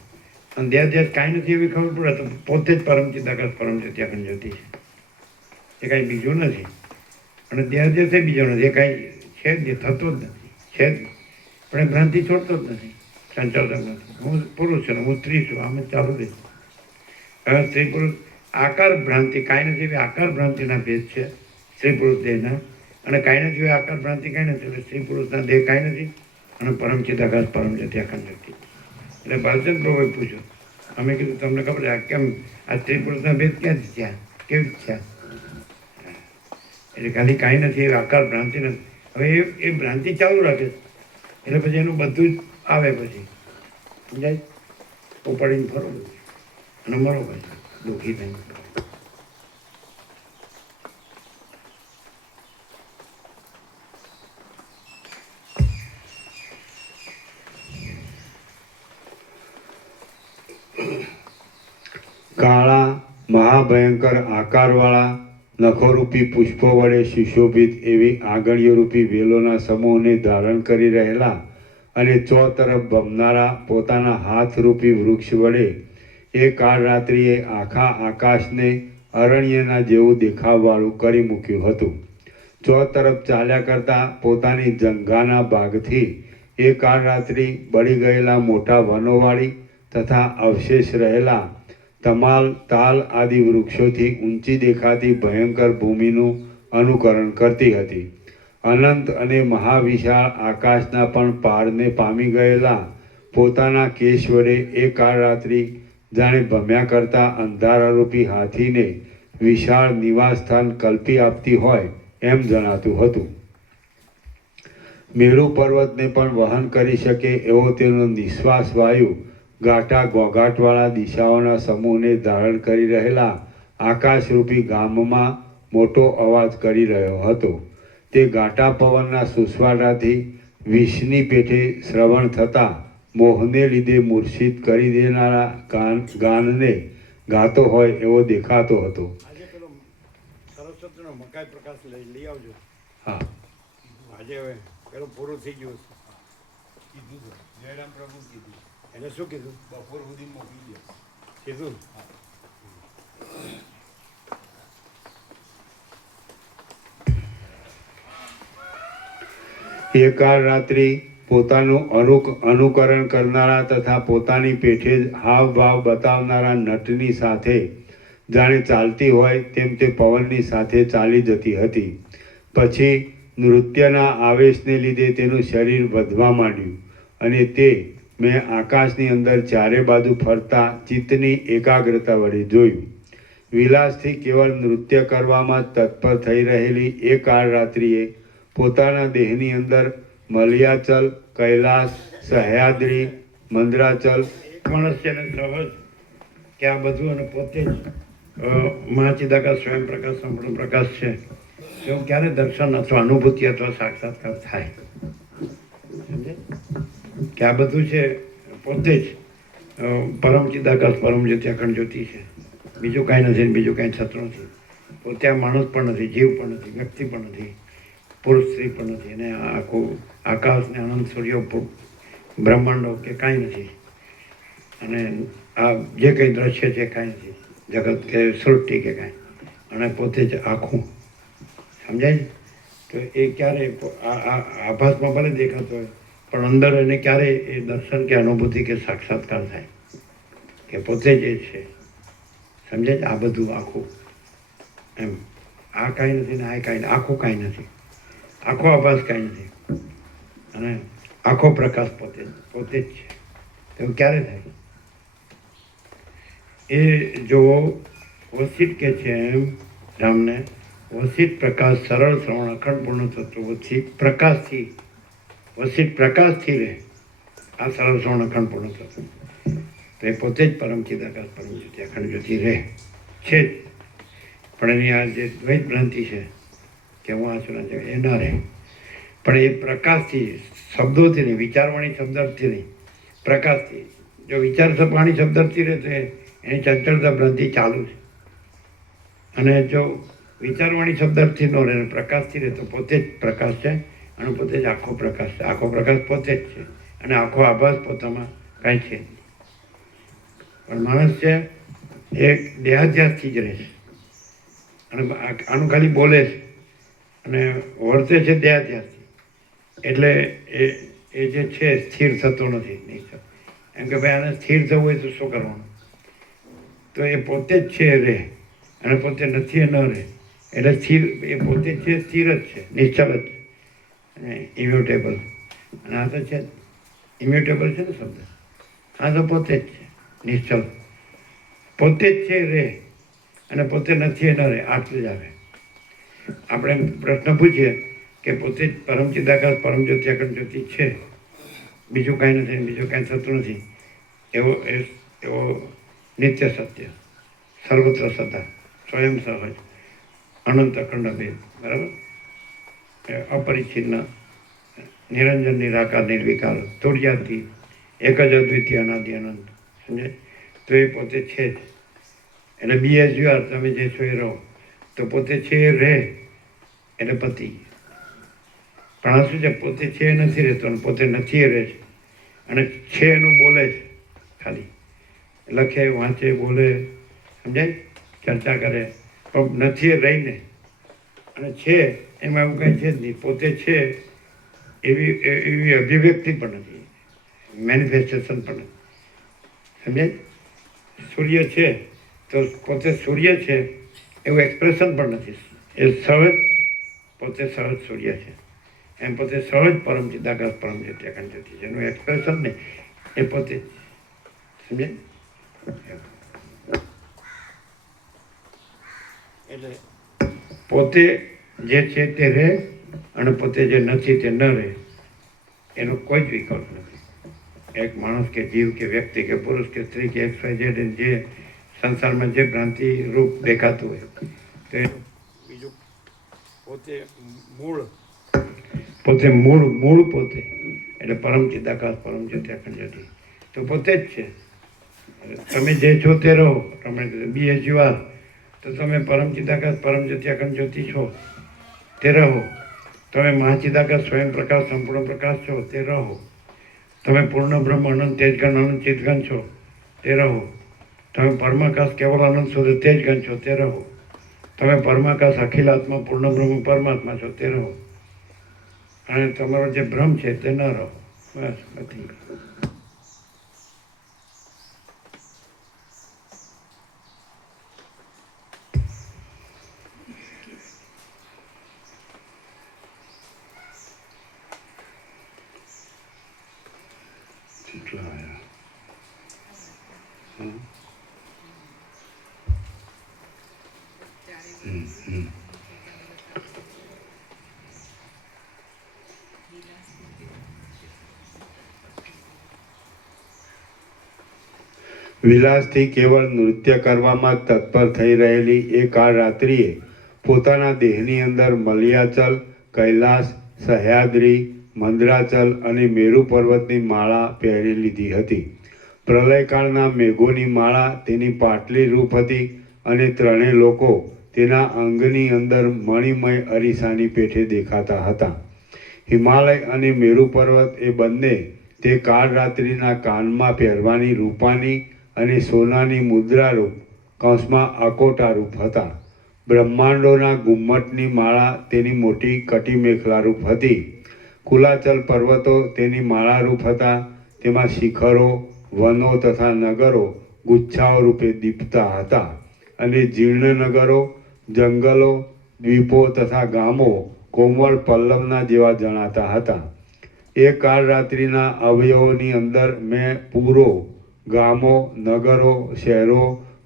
અને દેહાધ્યાસ કાંઈ નથી એવી ખબર પડે તો પોતે જ પરમચિદાકાશ પરમ છે ત્યાં જ્યોતિ છે, એ કાંઈ બીજું નથી. અને દેહાધ્યાસ એ બીજો નથી, એ કાંઈ છે જ નહીં, થતો જ નથી, છે જ નહીં. પણ એ ભ્રાંતિ છોડતો જ નથી, સંચાલતો નથી. હું પુરુષ છું, હું સ્ત્રી છું, આમ જ ચાલુ રહે. હવે સ્ત્રી પુરુષ આકાર ભ્રાંતિ કાંઈ નથી એવી આકાર ભ્રાંતિના ભેદ છે સ્ત્રી પુરુષ દેહના, અને કાંઈ નથી એવી આકાર ભ્રાંતિ કાંઈ નથી, એટલે સ્ત્રી પુરુષના દેહ કાંઈ નથી, અને પરમચિદાકાશ પરમ છે ત્યાં અખંડ વ્યક્તિ. એટલે બાલચંદ પ્રભુએ પૂછ્યું, અમે કીધું તમને ખબર છે કેમ આ સ્ત્રી પુરુષના ભેદ ક્યાંથી થયા, કેવી થયા? એટલે ખાલી કાંઈ નથી એ આકાર ભ્રાંતિ નથી. હવે એ ભ્રાંતિ ચાલુ રાખે, એટલે પછી એનું બધું જ આવે પછી સમજાય ઉપાડીને ફરો બધું અને મરો પછી દુઃખી થઈને. કાળા મહાભયંકર આકારવાળા નખોરૂપી પુષ્પો વડે સુશોભિત એવી આંગળીઓરૂપી વેલોના સમૂહને ધારણ કરી રહેલા અને ચોતરફ ભમનારા પોતાના હાથરૂપી વૃક્ષ વડે એ કાળ રાત્રિએ આખા આકાશને અરણ્યના જેવું દેખાવવાળું કરી મૂક્યું હતું. ચોતરફ ચાલ્યા કરતા પોતાની જંઘાના ભાગથી એ કાળ રાત્રિ બળી ગયેલા મોટા વનોવાળી તથા અવશેષ રહેલા તમાલ તાલ આદિ વૃક્ષોથી ઊંચી દેખાતી ભયંકર ભૂમિનું અનુકરણ કરતી હતી. અનંત અને મહાવિશાળ આકાશના પણ પારને પામી ગયેલા પોતાના કેશ વડે એ કાળ રાત્રિ જાણે ભમ્યા કરતા અંધારારૂપી હાથીને વિશાળ નિવાસસ્થાન કલ્પી આપતી હોય એમ જણાતું હતું. મેરુ પર્વતને પણ વહન કરી શકે એવો તેનો નિશ્વાસ વાયુ ગાંઠા ઘોંઘાટવાળા દિશાઓના સમૂહને ધારણ કરી રહેલા આકાશરૂપી ગામમાં મોટો અવાજ કરી રહ્યો હતો. તે ગાંઠા પવનના સુસવાટાથી વિષની પેઠે શ્રવણ થતાં મોહને લીધે મૂર્છિત કરી દેનારા ગાનને ગાતો હોય એવો દેખાતો હતો. આજે પેલો સરસ્વતીનો મકાઈ પ્રકાશ લઈ આવજો. હા, આજે હવે પેલું પૂરું થઈ ગયું છે. કીધું તો જયરામ પ્રભુ કીધું. એને શું કીધું? બપોર સુધી મોકલી દો કીધું એ કાળ રાત્રિ પોતાનું અનુકરણ કરનારા તથા પોતાની પેઠે જ હાવભાવ બતાવનારા નટની સાથે જાણે ચાલતી હોય તેમ તે પવનની સાથે ચાલી જતી હતી. પછી નૃત્યના આવેશને લીધે તેનું શરીર વધવા માંડ્યું અને તે મેં આકાશની અંદર ચારે બાજુ ફરતા ચિત્તની એકાગ્રતા વડે જોયું. વિલાસથી કેવળ નૃત્ય કરવામાં તત્પર થઈ રહેલી એ કાળ રાત્રિએ પોતાના દેહની અંદર મલયાચલ, કૈલાસ, સહ્યાદ્રી, મંદરાચલ એક માણસ છે ને સહજ કે આ બધું અને પોતે જ મહાચિદાકાશ સ્વયં પ્રકાશ સંપૂર્ણ પ્રકાશ છે એવું ક્યારે દર્શન અથવા અનુભૂતિ અથવા સાક્ષાત્કાર થાય સમજે કે આ બધું છે પોતે જ પરમ ચિદાકાશ પરમ જ્યોતિ અખંડ જ્યોતિ છે. બીજું કાંઈ નથી, બીજું કાંઈ થતું નથી. પોતે આ માણસ પણ નથી, જીવ પણ નથી, વ્યક્તિ પણ નથી, પુરુષ સ્ત્રી પણ નથી. અને આખું આકાશ ને અનંત સૂર્યો બ્રહ્માંડો કે કાંઈ નથી. અને આ જે કંઈ દ્રશ્ય છે કાંઈ નથી, જગત કે સૃષ્ટિ કે કાંઈ. અને પોતે જ આખું સમજાય ને. તો એ ક્યારે આભાસમાં ભલે દેખાતો હોય પણ અંદર એને ક્યારે એ દર્શન કે અનુભૂતિ કે સાક્ષાત્કાર થાય કે પોતે જ એ છે સમજાય. આ બધું આખું એમ આ કાંઈ નથી ને આ કાંઈ નહીં, આખું કાંઈ નથી, આખો આભાસ કાંઈ નથી અને આખો પ્રકાશ પોતે જ છે. એવું ક્યારે થાય? એ જો વસિત કે છે એમ રામને વસિત પ્રકાશ સરળ શ્રવણ અખંડ પૂર્ણ થતું વસિત પ્રકાશથી રહે આ સરળ શ્રવણ અખંડ પૂર્ણ થતું તો એ પોતે જ પરમ ચિદાકાશ પરમ જ્યોતિ અખંડ જ્યોતિ રહે છે જ. પણ એની આ જે દ્વૈત ભ્રાંતિ છે કે હું આ છું એ ના રહે. પણ એ પ્રકાશથી શબ્દોથી નહીં, વિચારવાણી શબ્દાર્થથી નહીં, પ્રકાશથી. જો વિચારવાણી શબ્દાર્થથી રહે તો એની ચંચળતા ભ્રાંતિ ચાલુ છે. અને જો વિચારવાણી શબ્દાર્થથી ન રહે પ્રકાશથી રહે તો પોતે જ પ્રકાશ છે અને પોતે જ આખો પ્રકાશ છે. આખો પ્રકાશ પોતે જ છે અને આખો આભાસ પોતામાં કાંઈ છે નહીં. પણ માણસ છે એ દેહાધ્યાસથી જ રહે છે અને આનું ખાલી બોલે છે અને વર્તે છે દેહાધ્યાસથી. એટલે એ જે છે સ્થિર થતો નથી. એમ કે ભાઈ આને સ્થિર થવું હોય તો શું કરવાનું? તો એ પોતે જ છે રહે અને પોતે નથી એ ન રહે. એટલે સ્થિર એ પોતે જ છે, સ્થિર જ છે, નિશ્ચલ જ છે અને ઇમ્યુટેબલ. અને આ તો છે ઇમ્યુટેબલ છે ને શબ્દ. આ તો પોતે જ છે નિશ્ચલ, પોતે જ છે રહે અને પોતે નથી એ ન રહે. આટલું જ આવે. આપણે પ્રશ્ન પૂછીએ કે પોતે જ પરમ ચિદાકાશ પરમ જ્યોતિ અખંડ જ્યોતિ છે બીજું કાંઈ નથી, બીજું કાંઈ થતું નથી, એવો નિત્ય સત્ય, સર્વત્ર સદા, સ્વયં સહજ, અનંત અખંડ ભેદ, બરાબર, અપરિચ્છિન્ન, નિરંજન નિરાકાર નિર્વિકાર, તુર્યાતી, એક જ અદ્વિતીય અનાદિ અનંત, સમજે? તો એ પોતે છે જ. એટલે બી એઝ યુ આર, તમે જે છો એ રહો. તો પોતે છે એ રહે એટલે પતિ. પણ આ શું છે, પોતે છે એ નથી રહેતો અને પોતે નથી એ રહે છે, અને છે એનું બોલે છે ખાલી, લખે, વાંચે, બોલે, સમજાય, ચર્ચા કરે, પણ નથી એ રહીને. અને છે એમાં એવું કંઈ છે જ નહીં. પોતે છે એવી અભિવ્યક્તિ પણ નથી, મેનિફેસ્ટેશન પણ નથી, સમજાય? સૂર્ય છે તો પોતે સૂર્ય છે એવું એક્સપ્રેશન પણ નથી. એ સહજ, પોતે સહજ સૂર્ય છે, એમ પોતે સહજ પરમ ચિદાકાશ પરમ જ્યોતિ અખંડ જ્યોતિ છે. એનું એક્સપ્રેશન ને એ પોતે જ, સમજે? એટલે પોતે જે છે તે રહે અને પોતે જે નથી તે ન રહે, એનો કોઈ જ વિકલ્પ નથી. એક માણસ કે જીવ કે વ્યક્તિ કે પુરુષ કે સ્ત્રી કે XYZ જે સંસારમાં જે ભ્રાંતિ રૂપ દેખાતું હોય તે બીજું પોતે મૂળ પોતે, એટલે પરમ ચિદાકાશ પરમ જ્યોતિ અખંડ જ્યોતિ, તો પોતે જ છે. તમે જે છો તે રહો, તમે બી એઝ યુ આર, તો તમે પરમ ચિદાકાશ પરમ જ્યોતિ અખંડ જ્યોતિ છો તે રહો. તમે મહાચિદાકાશ સ્વયં પ્રકાશ સંપૂર્ણ પ્રકાશ છો તે રહો. તમે પૂર્ણ બ્રહ્મ અનંત તેજગણ અનંત ચિતગણ છો તે રહો. તમે પરમાકાશ કેવલ આનંદ શુદ્ધ તેજગણ છો તે રહો. તમે પરમાકાશ અખિલ આત્મા પૂર્ણ બ્રહ્મ પરમાત્મા છો તે રહો. અને તમારો જે ભ્રમ છે તે ન રહો. બસ નથી. વિલાસથી કેવળ નૃત્ય કરવામાં તત્પર થઈ રહેલી એ કાળ રાત્રિએ પોતાના દેહની અંદર મલયાચલ, કૈલાસ, સહ્યાદ્રી, મંદરાચલ અને મેરુ પર્વતની માળા પહેરી લીધી હતી. પ્રલયકાળના મેઘોની માળા તેની પાટલી રૂપ હતી અને ત્રણેય લોકો તેના અંગની અંદર મણિમય અરીસાની પેઠે દેખાતા હતા. હિમાલય અને મેરુ પર્વત એ બંને તે કાળ રાત્રિના કાનમાં પહેરવાની રૂપાની અને સોનાની મુદ્રારૂપ કૌંસમાં અકોટારૂપ હતા. બ્રહ્માંડોના ગુમ્મટની માળા તેની મોટી કટી મેખલારૂપ હતી. કુલાચલ પર્વતો તેની માળારૂપ હતા. તેમાં શિખરો, વનો તથા નગરો ગુચ્છાઓ રૂપે દીપતા હતા. અને જીર્ણ નગરો, જંગલો, દ્વીપો તથા ગામો કોમળ પલ્લવના જેવા જણાતા હતા. એ કાળ રાત્રિના અવયવોની અંદર મેં પૂરો, ગામો, નગરો, શહેરો,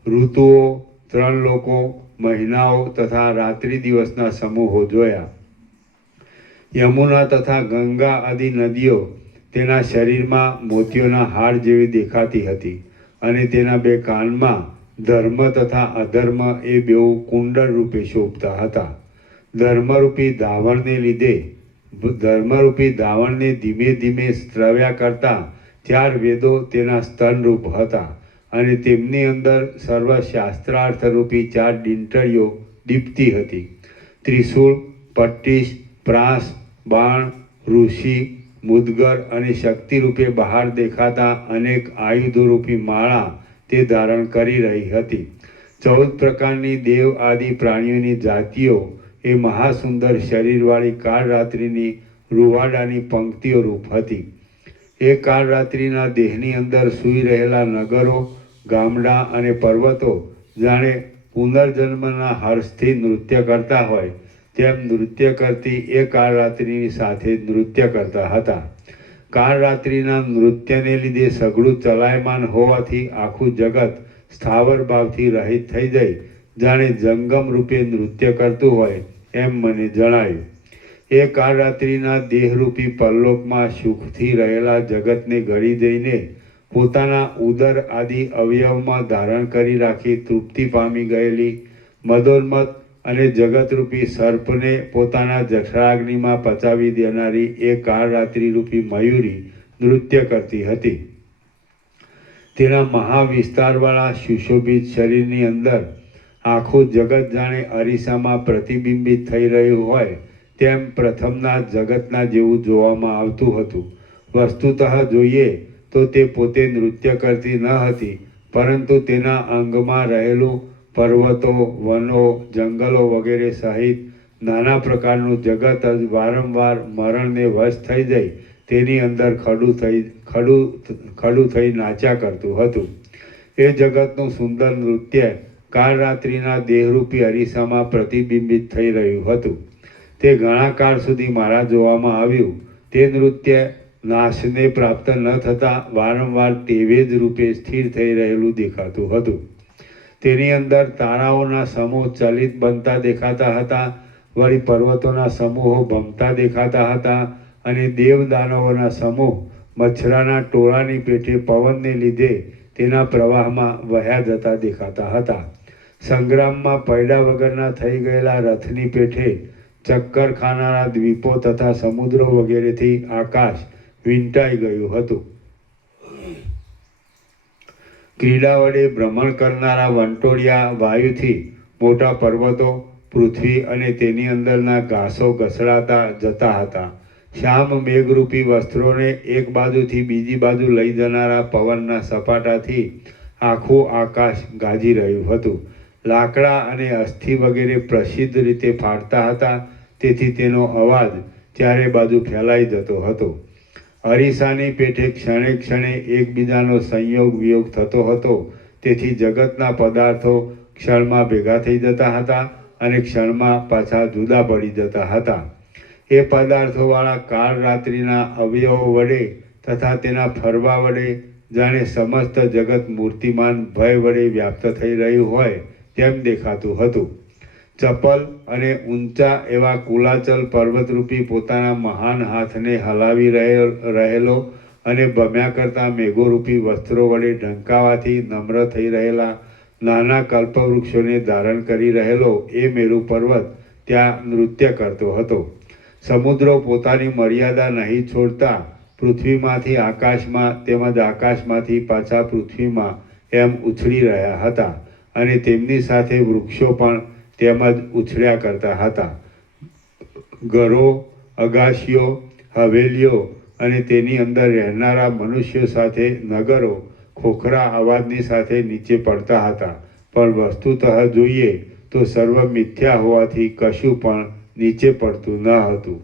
ઋતુઓ, ત્રણ લોકો, મહિનાઓ તથા રાત્રિ દિવસના સમૂહો જોયા. યમુના તથા ગંગા આદિ નદીઓ તેના શરીરમાં મોતીઓના હાર જેવી દેખાતી હતી. અને તેના બે કાનમાં ધર્મ તથા અધર્મ એ બેઉ કુંડળ રૂપે શોભતા હતા. ધર્મરૂપી ધાવણને ધીમે ધીમે સ્ત્રવ્યા કરતા 4 વેદો તેના સ્તનરૂપ હતા. અને તેમની અંદર સર્વ શાસ્ત્રાર્થરૂપી 4 ડીંટળીઓ દીપતી હતી. ત્રિશૂળ, પટ્ટીશ, પ્રાસ, બાણ, ઋષિ, મુદ્ગર અને શક્તિરૂપે બહાર દેખાતા અનેક આયુધોરૂપી માળા તે ધારણ કરી રહી હતી. 14 પ્રકારની દેવ આદિ પ્રાણીઓની જાતિઓ એ મહાસુંદર શરીરવાળી કાળ રાત્રિની રૂવાડાની પંક્તિઓ રૂપ હતી. એ કાળ રાત્રિના દેહની અંદર સૂઈ રહેલા નગરો, ગામડાં અને પર્વતો જાણે પુનર્જન્મના હર્ષથી નૃત્ય કરતા હોય તેમ નૃત્ય કરતી એ કાળ રાત્રિની સાથે નૃત્ય કરતા હતા. કાળ રાત્રિના નૃત્યને લીધે સઘળું ચલાયમાન હોવાથી આખું જગત સ્થાવર ભાવથી રહિત થઈ જઈ જાણે જંગમ રૂપે નૃત્ય કરતું હોય એમ મને જણાયું. એ કાળરાત્રિના દેહરૂપી પરલોકમાં સુખથી રહેલા જગતને ગળી દઈને પોતાના ઉદર આદિ અવયવમાં ધારણ કરી રાખી તૃપ્તિ પામી ગયેલી મદોન્મત અને જગતરૂપી સર્પને પોતાના જઠરાગ્નિમાં પચાવી દેનારી એ કાળરાત્રિરૂપી મયુરી નૃત્ય કરતી હતી. તેના મહાવિસ્તારવાળા સુશોભિત શરીરની અંદર આખું જગત જાણે અરીસામાં પ્રતિબિંબિત થઈ રહ્યું હોય તેમ પ્રથમના જગતના જેવું જોવામાં આવતું હતું. વસ્તુતઃ જોઈએ તો તે પોતે નૃત્ય કરતી ન હતી, પરંતુ તેના અંગમાં રહેલું પર્વતો, વનો, જંગલો વગેરે સહિત નાના પ્રકારનું જગત જ વારંવાર મરણને વશ થઈ જાય તેની અંદર ખડું થઈ નાચ્યા કરતું હતું. એ જગતનું સુંદર નૃત્ય કાળરાત્રિના દેહરૂપી અરીસામાં પ્રતિબિંબિત થઈ રહ્યું હતું. તે ઘણા કાળ સુધી મારા જોવામાં આવ્યું. તે નૃત્ય નાશને પ્રાપ્ત ન થતાં વારંવાર તેવે જ રૂપે સ્થિર થઈ રહેલું દેખાતું હતું. તેની અંદર તારાઓના સમૂહ ચલિત બનતા દેખાતા હતા, વળી પર્વતોના સમૂહો ભમતા દેખાતા હતા, અને દેવદાનવોના સમૂહ મચ્છરાના ટોળાની પેઠે પવનને લીધે તેના પ્રવાહમાં વહ્યા જતા દેખાતા હતા. સંગ્રામમાં પૈડા વગરના થઈ ગયેલા રથની પેઠે ચક્કર ખાનારા દ્વીપો તથા સમુદ્રો વગેરેથી આકાશ વીંટાઈ ગયું હતું. ક્રીડા વડે ભ્રમણ કરનારા વંટોળિયા વાયુથી મોટા પર્વતો, પૃથ્વી અને તેની અંદરના ઘાસો ઘસડાતા જતા હતા. શ્યામ મેઘરૂપી વસ્ત્રોને એક બાજુથી બીજી બાજુ લઈ જનારા પવનના સપાટાથી આખું આકાશ ગાજી રહ્યું હતું. લાકડા અને અસ્થિ વગેરે પ્રસિદ્ધ રીતે ફાટતા હતા, તેથી તેનો અવાજ ચારે બાજુ ફેલાઈ જતો હતો. અરીસાની પેઠે ક્ષણે ક્ષણે એકબીજાનો સંયોગ વિયોગ થતો હતો, તેથી જગતના પદાર્થો ક્ષણમાં ભેગા થઈ જતા હતા અને ક્ષણમાં પાછા જુદા પડી જતા હતા. એ પદાર્થોવાળા કાળરાત્રિના અવયવો વડે તથા તેના ફરવા વડે જાણે સમસ્ત જગત મૂર્તિમાન ભય વડે વ્યાપ્ત થઈ રહ્યું હોય તેમ દેખાતું હતું. ચપલ અને ઊંચા એવા કુલાચલ પર્વતરૂપી પોતાના મહાન હાથને હલાવી રહેલો અને ભમ્યા કરતા મેઘોરૂપી વસ્ત્રો વડે ઢંકાવાથી નમ્ર થઈ રહેલા નાના કલ્પવૃક્ષોને ધારણ કરી રહેલો એ મેરુ પર્વત ત્યાં નૃત્ય કરતો હતો. સમુદ્રો પોતાની મર્યાદા નહીં છોડતા પૃથ્વીમાંથી આકાશમાં તેમજ આકાશમાંથી પાછા પૃથ્વીમાં એમ ઉછળી રહ્યા હતા, અને તેમની સાથે વૃક્ષો પણ તેમજ ઉછળ્યા કરતા હતા. ઘરો, અગાશીઓ, હવેલીઓ અને તેની અંદર રહેનારા મનુષ્યો સાથે નગરો ખોખરા અવાજની સાથે નીચે પડતા હતા, પણ વસ્તુતઃ જોઈએ તો સર્વ મિથ્યા હોવાથી કશું પણ નીચે પડતું ન હતું.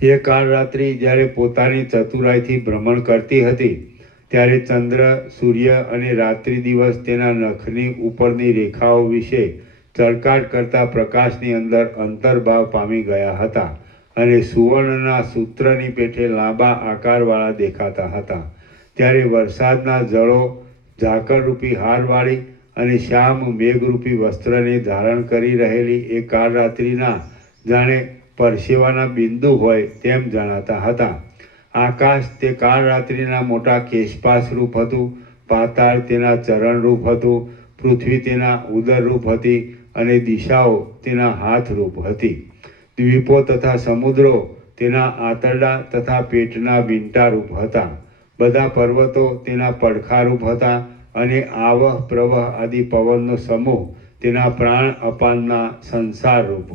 એ કાળરાત્રિ જ્યારે પોતાની ચતુરાઈથી ભ્રમણ કરતી હતી ત્યારે ચંદ્ર, સૂર્ય અને રાત્રિ દિવસ તેના નખની ઉપરની રેખાઓ વિશે ચળકાટ કરતા પ્રકાશની અંદર અંતર્ભાવ પામી ગયા હતા, અને સુવર્ણના સૂત્રની પેઠે લાંબા આકારવાળા દેખાતા હતા. ત્યારે વરસાદના જળો ઝાકળરૂપી હારવાળી અને શ્યામ મેઘરૂપી વસ્ત્રને ધારણ કરી રહેલી એ કાળરાત્રિના જાણે પરસેવાના બિંદુ હોય તેમ જણાતા હતા. આકાશ તે કાળરાત્રિના મોટા કેશપાશરૂપ હતું, પાતાળ તેના ચરણરૂપ હતું, પૃથ્વી તેના ઉદરરૂપ હતી, અને દિશાઓ તેના હાથરૂપ હતી. દ્વીપો તથા સમુદ્રો તેના આંતરડા તથા પેટના વીંટારૂપ હતા. બધા પર્વતો તેના પડખારૂપ હતા, અને આવહ પ્રવહ આદિ પવનનો સમૂહ તેના પ્રાણ અપાનના સંચારરૂપ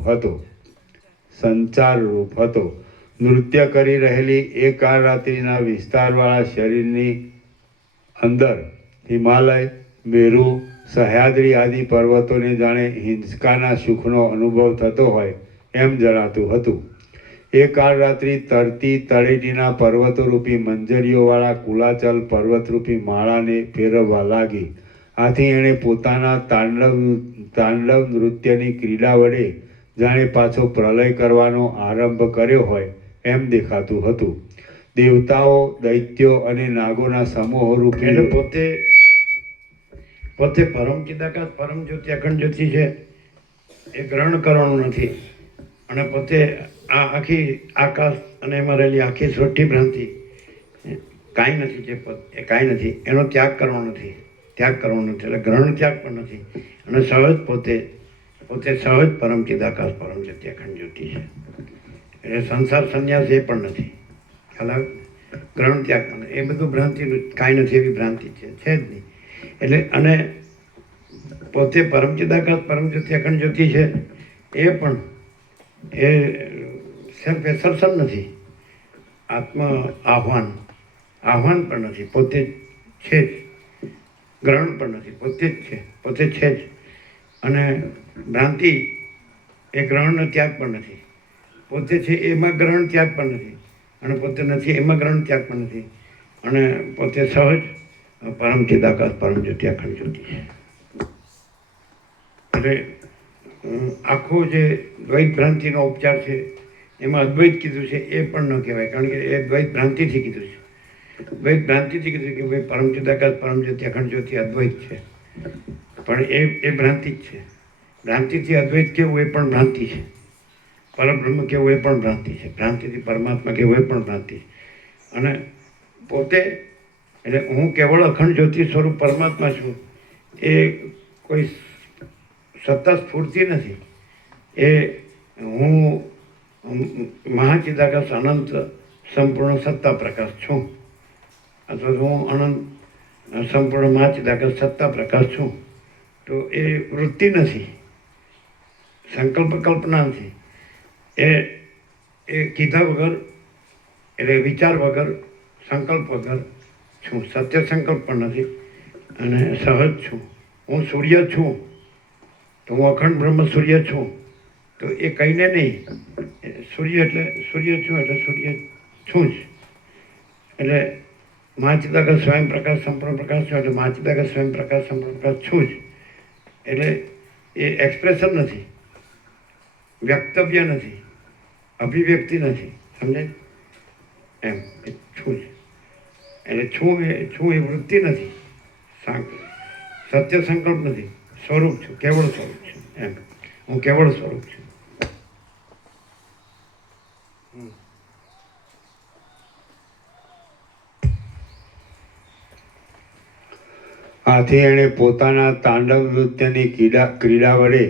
હતો. નૃત્ય કરી રહેલી એ કાળરાત્રિના વિસ્તારવાળા શરીરની અંદર હિમાલય, મેરુ, સહ્યાદ્રી આદિ પર્વતોને જાણે હિંચકાના સુખનો અનુભવ થતો હોય એમ જણાતું હતું. એ કાળરાત્રિ તરતી તળેટીના પર્વતોરૂપી મંજરીઓવાળા કુલાચલ પર્વતરૂપી માળાને ફેરવવા લાગી. આથી એણે પોતાના તાંડવ નૃત્યની ક્રીડા વડે જાણે પાછો પ્રલય કરવાનો આરંભ કર્યો હોય એમ દેખાતું હતું. દેવતાઓ, દૈત્યો અને નાગોના સમૂહો રૂપી એટલે પોતે પરમ ચિદાકાશ પરમ જ્યોતિ અખંડ જ્યોતિ છે. એ ગ્રહણ કરવાનું નથી, અને પોતે આ આખી આકાશ અને એમાં રહેલી આખી સૃષ્ટિ ભ્રાંતિ કાંઈ નથી, જે એ કાંઈ નથી, એનો ત્યાગ કરવો નથી, એટલે ગ્રહણ ત્યાગ પણ નથી. અને સહજ પોતે સહજ પરમ ચિદાકાશ પરમ જ્યોતિ અખંડ જ્યોતિ છે. એટલે સંસાર સંન્યાસ એ પણ નથી. ખ્યાલ આવે? ગ્રહણ ત્યાગ એ બધું ભ્રાંતિનું કાંઈ નથી એવી ભ્રાંતિ છે જ નહીં. એટલે અને પોતે પરમ ચિદાકાશ પરમ જ્યોતિ અખંડ જ્યોતિ છે એ પણ એ સેલ્ફ એસર્શન નથી, આત્મ આહ્વાન પણ નથી, પોતે જ છે જ. ગ્રહણ પણ નથી, પોતે જ છે, પોતે છે જ. અને ભ્રાંતિ એ ગ્રહણનો ત્યાગ પણ નથી, પોતે છે એમાં ગ્રહણ ત્યાગ પણ નથી, અને પોતે નથી એમાં ગ્રહણ ત્યાગ પણ નથી, અને પોતે સહજ પરમ ચિદાકાશ પરમ જ્યોતિ અખંડ જ્યોતિ છે. એટલે આખો જે દ્વૈત ભ્રાંતિનો ઉપચાર છે એમાં અદ્વૈત કીધું છે એ પણ ન કહેવાય, કારણ કે એ દ્વૈત ભ્રાંતિથી કીધું છે. દ્વૈત ભ્રાંતિથી કીધું કે ભાઈ પરમ ચિદાકાશ પરમ જ્યોતિ અખંડ જ્યોતિ અદ્વૈત છે, પણ એ ભ્રાંતિ જ છે. ભ્રાંતિથી અદ્વૈત કેવું એ પણ ભ્રાંતિ છે, પરબ્રહ્મ કેવું એ પણ ભ્રાંતિ છે, ભ્રાંતિથી પરમાત્મા કેવું એ પણ ભ્રાંતિ છે. અને પોતે એટલે હું કેવળ અખંડ જ્યોતિ સ્વરૂપ પરમાત્મા છું એ કોઈ સત્તા સ્ફૂર્તિ નથી. એ હું મહાચિદાકાશ અનંત સંપૂર્ણ સત્તા પ્રકાશ છું, અથવા હું અનંત સંપૂર્ણ મહાચિદાકાશ સત્તા પ્રકાશ છું. તો એ વૃત્તિ નથી, સંકલ્પ કલ્પના નથી. એ કીધા વગર એટલે વિચાર વગર સંકલ્પ વગર છું. સત્ય સંકલ્પ પણ નથી અને સહજ છું. હું સૂર્ય છું તો હું અખંડ બ્રહ્મ સૂર્ય છું, તો એ કહીને નહીં. સૂર્ય એટલે સૂર્ય છું એટલે સૂર્ય છું જ. એટલે મહાચિદાકાશ સ્વયં પ્રકાશ સંપૂર્ણ પ્રકાશ છું એટલે મહાચિદાકાશ સ્વયં પ્રકાશ સંપૂર્ણ પ્રકાશ છું જ. એટલે એ એક્સપ્રેશન નથી, વ્યક્તવ્ય નથી, અભિવ્યક્તિ નથી. સમજાય એમ? એ છું જ. એટલે છું એ વૃત્તિ નથી, સત્ય સંકલ્પ નથી, સ્વરૂપ છું, કેવળ સ્વરૂપ છું. એમ હું કેવળ સ્વરૂપ છું. આથી એણે પોતાના તાંડવ નૃત્યની ક્રીડા વડે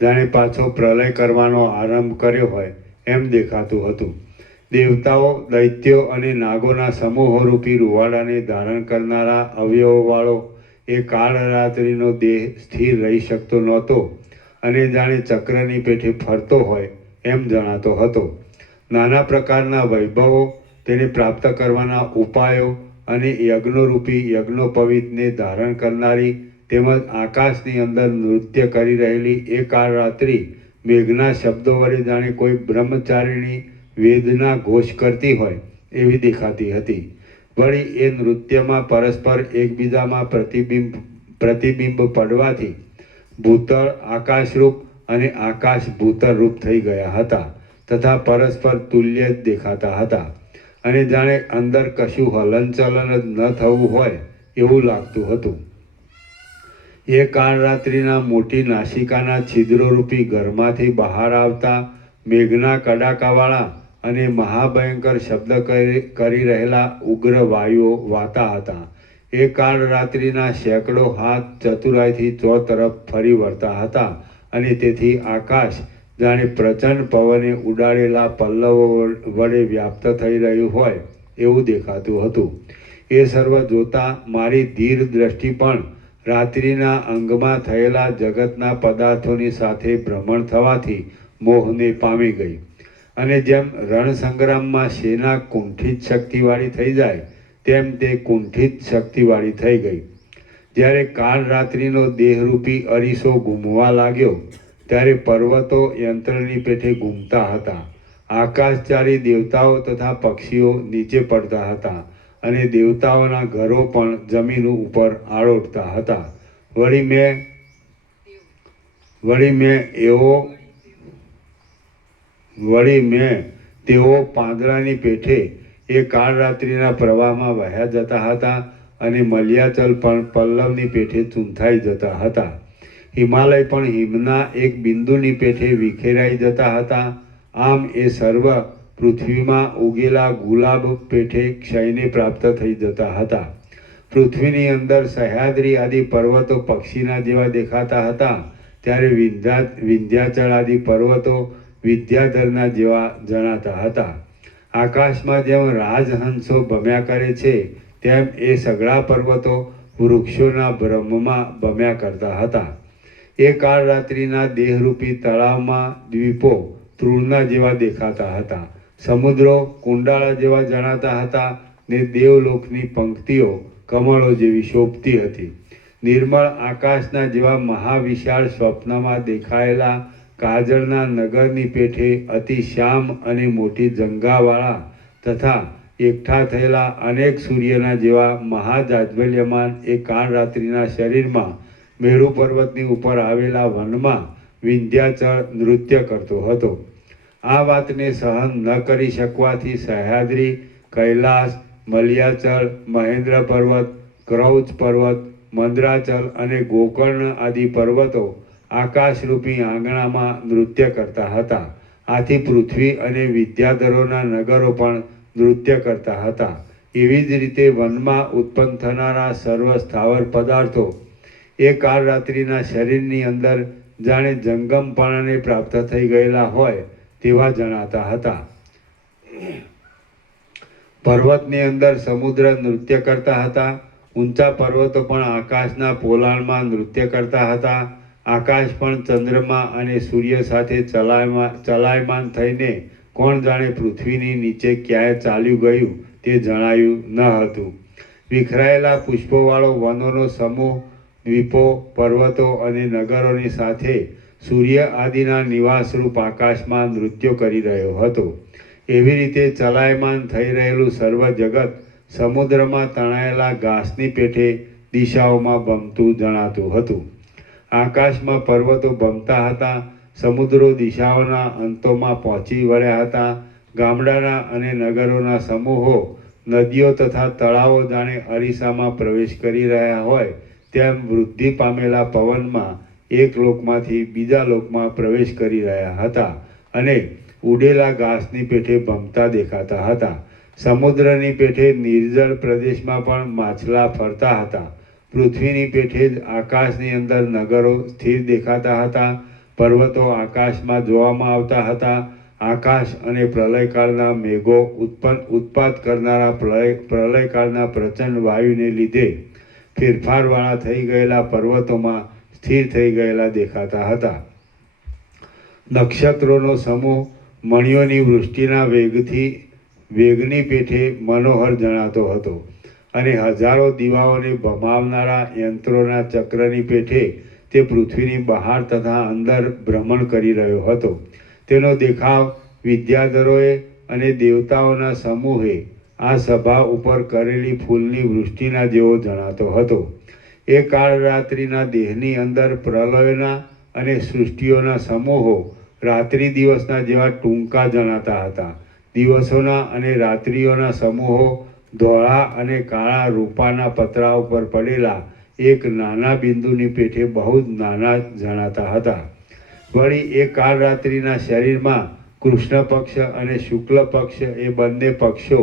જાણે પાછો પ્રલય કરવાનો આરંભ કર્યો હોય એમ દેખાતું હતું. દેવતાઓ, દૈત્યો અને નાગોના સમૂહરૂપી રૂવાડાને ધારણ કરનારા અવયવવાળો એ કાળરાત્રિનો દેહ સ્થિર રહી શકતો નહોતો અને જાણે ચક્રની પેઠે ફરતો હોય એમ જણાતો હતો. નાના પ્રકારના વૈભવો, તેને પ્રાપ્ત કરવાના ઉપાયો અને યજ્ઞોરૂપી યજ્ઞોપવિતને ધારણ કરનારી તેમજ આકાશની અંદર નૃત્ય કરી રહેલી એ કાળરાત્રિ મેઘના શબ્દો વડે જાણે કોઈ બ્રહ્મચારિણી વેદના ઘોષ કરતી હોય એવી દેખાતી હતી. વળી એ નૃત્યમાં પરસ્પર એકબીજામાં પ્રતિબિંબ પડવાથી ભૂતળ આકાશરૂપ અને આકાશ ભૂતળરૂપ થઈ ગયા હતા તથા પરસ્પર તુલ્ય જ દેખાતા હતા અને જાણે અંદર કશું હલનચલન જ ન થવું હોય એવું લાગતું હતું. એ કાળરાત્રિના મોટી નાસિકાના છિદ્રોરૂપી ઘરમાંથી બહાર આવતા મેઘના કડાકાવાળા અને મહાભયંકર શબ્દ કરી રહેલા ઉગ્ર વાયુઓ વાતા હતા. એ કાળરાત્રિના સેંકડો હાથ ચતુરાઈથી ચોતરફ ફરી વળતા હતા અને તેથી આકાશ જાણે પ્રચંડ પવને ઉડાડેલા પલ્લવો વડે વ્યાપ્ત થઈ રહ્યું હોય એવું દેખાતું હતું. એ સર્વ જોતા મારી ધીર દ્રષ્ટિ પણ રાત્રિના અંગમાં થયેલા જગતના પદાર્થોની સાથે ભ્રમણ થવાથી મોહને પામી ગઈ. અને જેમ રણસંગ્રામમાં સેના કુંઠિત શક્તિવાળી થઈ જાય તેમ તે કુંઠિત શક્તિવાળી થઈ ગઈ. જ્યારે કાળરાત્રિનો દેહરૂપી અરીસો ઘૂમવા લાગ્યો ત્યારે પર્વતો યંત્રની પેઠે ઘૂમતા હતા, આકાશચારી દેવતાઓ તથા પક્ષીઓ નીચે પડતા હતા અને દેવતાઓના ઘરો પણ જમીન ઉપર આળોટતા હતા. વળી મેં તેઓ પાંદડાની પેઠે એ કાળરાત્રિના પ્રવાહમાં વહ્યા જતા હતા અને મલ્યાચલ પણ પલ્લવની પેઠે ચૂંથાઈ જતા હતા. હિમાલય પણ હિમના એક બિંદુની પેઠે વિખેરાઈ જતા હતા આમ એ સર્વ પૃથ્વીમાં ઉગેલા ગુલાબ પેઠે ક્ષયને પ્રાપ્ત થઈ જતા હતા. પૃથ્વીની અંદર સહ્યાદ્રી આદિ પર્વતો પક્ષીના જેવા દેખાતા હતા, ત્યારે વિંધ્યાચળ આદિ પર્વતો વિદ્યાધરના જેવા જણાતા હતા. આકાશમાં જેમ રાજહંસો ભમ્યા કરે છે, તેમ એ સઘળા પર્વતો વૃક્ષોના ભ્રમમાં ભમ્યા કરતા હતા. એ કાળ રાત્રિના દેહરૂપી તળાવમાં દ્વીપો તૃણના જેવા દેખાતા હતા. સમુદ્રો કુંડાળા જેવા જણાતા હતા ને દેવલોકની પંક્તિઓ કમળો જેવી શોભતી હતી. નિર્મળ આકાશના જેવા મહાવિશાળ સ્વપ્નમાં દેખાયેલા કાજળના નગરની પેઠે અતિ શ્યામ અને મોટી જંગાવાળા તથા એકઠા થયેલા અનેક સૂર્યના જેવા મહાજાજ્વલ્યમાન એ કાળ રાત્રિના શરીરમાં મેરુ પર્વતની ઉપર આવેલા વનમાં વિંધ્યાચળ નૃત્ય કરતો હતો. આ વાતને સહન ન કરી શકવાથી સહ્યાદ્રી, કૈલાસ, મલ્યાચળ, મહેન્દ્ર પર્વત, ક્રૌચ પર્વત, મંદ્રાચલ અને ગોકર્ણ આદિ પર્વતો આકાશરૂપી આંગણામાં નૃત્ય કરતા હતા. આથી પૃથ્વી અને વિદ્યાધરોના નગરો પણ નૃત્ય કરતા હતા. એવી જ રીતે વનમાં ઉત્પન્ન થનારા સર્વ સ્થાવર પદાર્થો એ કાળ રાત્રિના શરીરની અંદર જાણે જંગમપણાને પ્રાપ્ત થઈ ગયેલા હોય તેવા જણાતા હતા. પર્વતની અંદર સમુદ્ર નૃત્ય કરતા હતા. ઊંચા પર્વતો પણ આકાશના પોલાણમાં નૃત્ય કરતા હતા. આકાશ પણ ચંદ્રમા અને સૂર્ય સાથે ચલાયમાન થઈને કોણ જાણે પૃથ્વીની નીચે ક્યાંય ચાલ્યું ગયું તે જણાયું ન હતું. વિખરાયેલા પુષ્પોવાળો વનોનો સમૂહ દ્વીપો, પર્વતો અને નગરોની સાથે સૂર્ય આદિના નિવાસરૂપ આકાશમાં નૃત્યો કરી રહ્યો હતો. એવી રીતે ચલાયમાન થઈ રહેલું સર્વ જગત સમુદ્રમાં તણાયેલા ઘાસની પેઠે દિશાઓમાં ભમતું જણાતું હતું. આકાશમાં પર્વતો ભમતા હતા. સમુદ્રો દિશાઓના અંતોમાં પહોંચી વળ્યા હતા. ગામડાના અને નગરોના સમૂહો નદીઓ તથા તળાવો જાણે અરીસામાં પ્રવેશ કરી રહ્યા હોય તેમ વૃદ્ધિ પામેલા પવનમાં એક લોકમાંથી બીજા લોકમાં પ્રવેશ કરી રહ્યા હતા અને ઉડેલા ઘાસની પેઠે ભમતા દેખાતા હતા. સમુદ્રની પેઠે નિર્જળ પ્રદેશમાં પણ માછલા ફરતા હતા. પૃથ્વીની પેઠે જ આકાશની અંદર નગરો સ્થિર દેખાતા હતા. પર્વતો આકાશમાં જોવામાં આવતા હતા. આકાશ અને પ્રલયકાળના મેઘો ઉત્પાત કરનારા પ્રલયકાળના પ્રચંડ વાયુને લીધે ફેરફારવાળા થઈ ગયેલા પર્વતોમાં સ્થિર થઈ ગયેલા દેખાતા હતા. નક્ષત્રોનો સમૂહ મણિઓની વૃષ્ટિના વેગની પેઠે મનોહર જણાતો હતો અને હજારો દીવાઓને ભમાવનારા યંત્રોના ચક્રની પેઠે તે પૃથ્વીની બહાર તથા અંદર ભ્રમણ કરી રહ્યો હતો. તેનો દેખાવ વિદ્યાધરોએ અને દેવતાઓના સમૂહે આ સભા ઉપર કરેલી ફૂલની વૃષ્ટિના જેવો જણાતો હતો. એ કાળ રાત્રિના દેહની અંદર પ્રલયોના અને સૃષ્ટિઓના સમૂહો રાત્રિ દિવસના જેવા ટૂંકા જણાતા હતા. દિવસોના અને રાત્રિઓના સમૂહો ધોળા અને કાળા રૂપાના પતરા ઉપર પડેલા એક નાના બિંદુની પેઠે બહુ જ નાના જણાતા હતા. વળી એ કાળ રાત્રિના શરીરમાં કૃષ્ણ પક્ષ અને શુક્લ પક્ષ એ બંને પક્ષો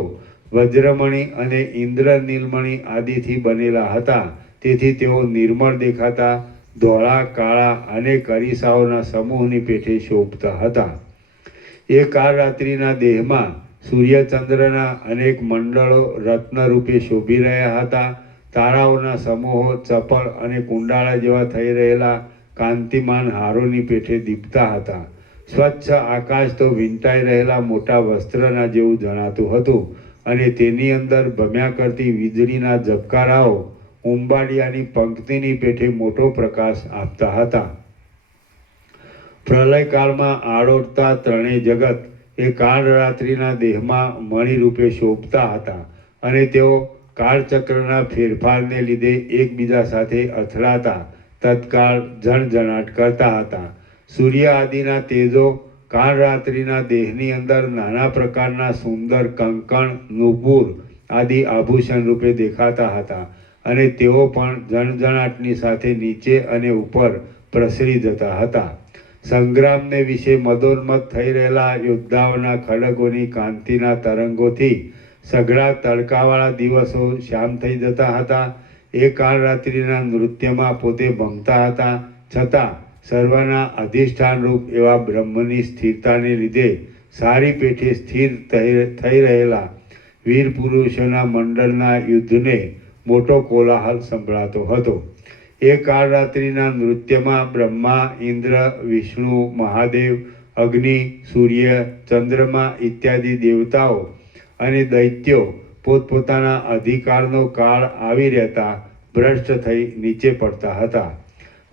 વજ્રમણી અને ઇન્દ્રનીલમણી આદિથી બનેલા હતા. તેથી તેઓ નિર્મળ દેખાતા ધોળા, કાળા અને અરીસાઓના સમૂહની પેઠે શોભતા હતા. એ કાળ રાત્રિના દેહમાં સૂર્યચંદ્રના અનેક મંડળો રત્નરૂપે શોભી રહ્યા હતા. તારાઓના સમૂહો ચપળ અને કુંડાળા જેવા થઈ રહેલા કાંતિમાન હારોની પેઠે દીપતા હતા. સ્વચ્છ આકાશ તો વીંટાઈ રહેલા મોટા વસ્ત્રના જેવું જણાતું હતું અને તેની અંદર ભમ્યા કરતી વીજળીના ઝબકારાઓ ઉંબાડિયાની પંક્તિની પેઠે મોટો પ્રકાશ આપતા હતા. પ્રલયકાળમાં આળોટતા ત્રણેય જગત એ કાળ રાત્રિના દેહમાં મણિરૂપે શોભતા હતા અને તેઓ કાળચક્રના ફેરફારને લીધે એકબીજા સાથે અથડાતા તત્કાળ ઝણઝણાટ કરતા હતા. સૂર્ય આદિના તેજો કાળ રાત્રિના દેહની અંદર નાના પ્રકારના સુંદર કંકણ, નુપુર આદિ આભૂષણ રૂપે દેખાતા હતા અને તેઓ પણ ઝણઝણાટની સાથે નીચે અને ઉપર પ્રસરી જતા હતા. સંગ્રામને વિશે મદોન્મત થઈ રહેલા યોદ્ધાઓના ખડગોની કાંતિના તરંગોથી સઘળા તડકાવાળા દિવસો શ્યામ થઈ જતા હતા. એ કાળ રાત્રિના નૃત્યમાં પોતે ભમતા હતા, છતાં સર્વના અધિષ્ઠાન રૂપ એવા બ્રહ્મની સ્થિરતાને લીધે સારી પેઠે સ્થિર થઈ રહેલા વીર પુરુષોના મંડળના યુદ્ધને મોટો કોલાહલ સંભળાતો હતો. એ કાળ રાત્રિના નૃત્યમાં બ્રહ્મા, ઇન્દ્ર, વિષ્ણુ, મહાદેવ, અગ્નિ, સૂર્ય, ચંદ્રમા ઇત્યાદિ દેવતાઓ અને દૈત્યો પોતપોતાના અધિકારનો કાળ આવી રહેતા ભ્રષ્ટ થઈ નીચે પડતા હતા.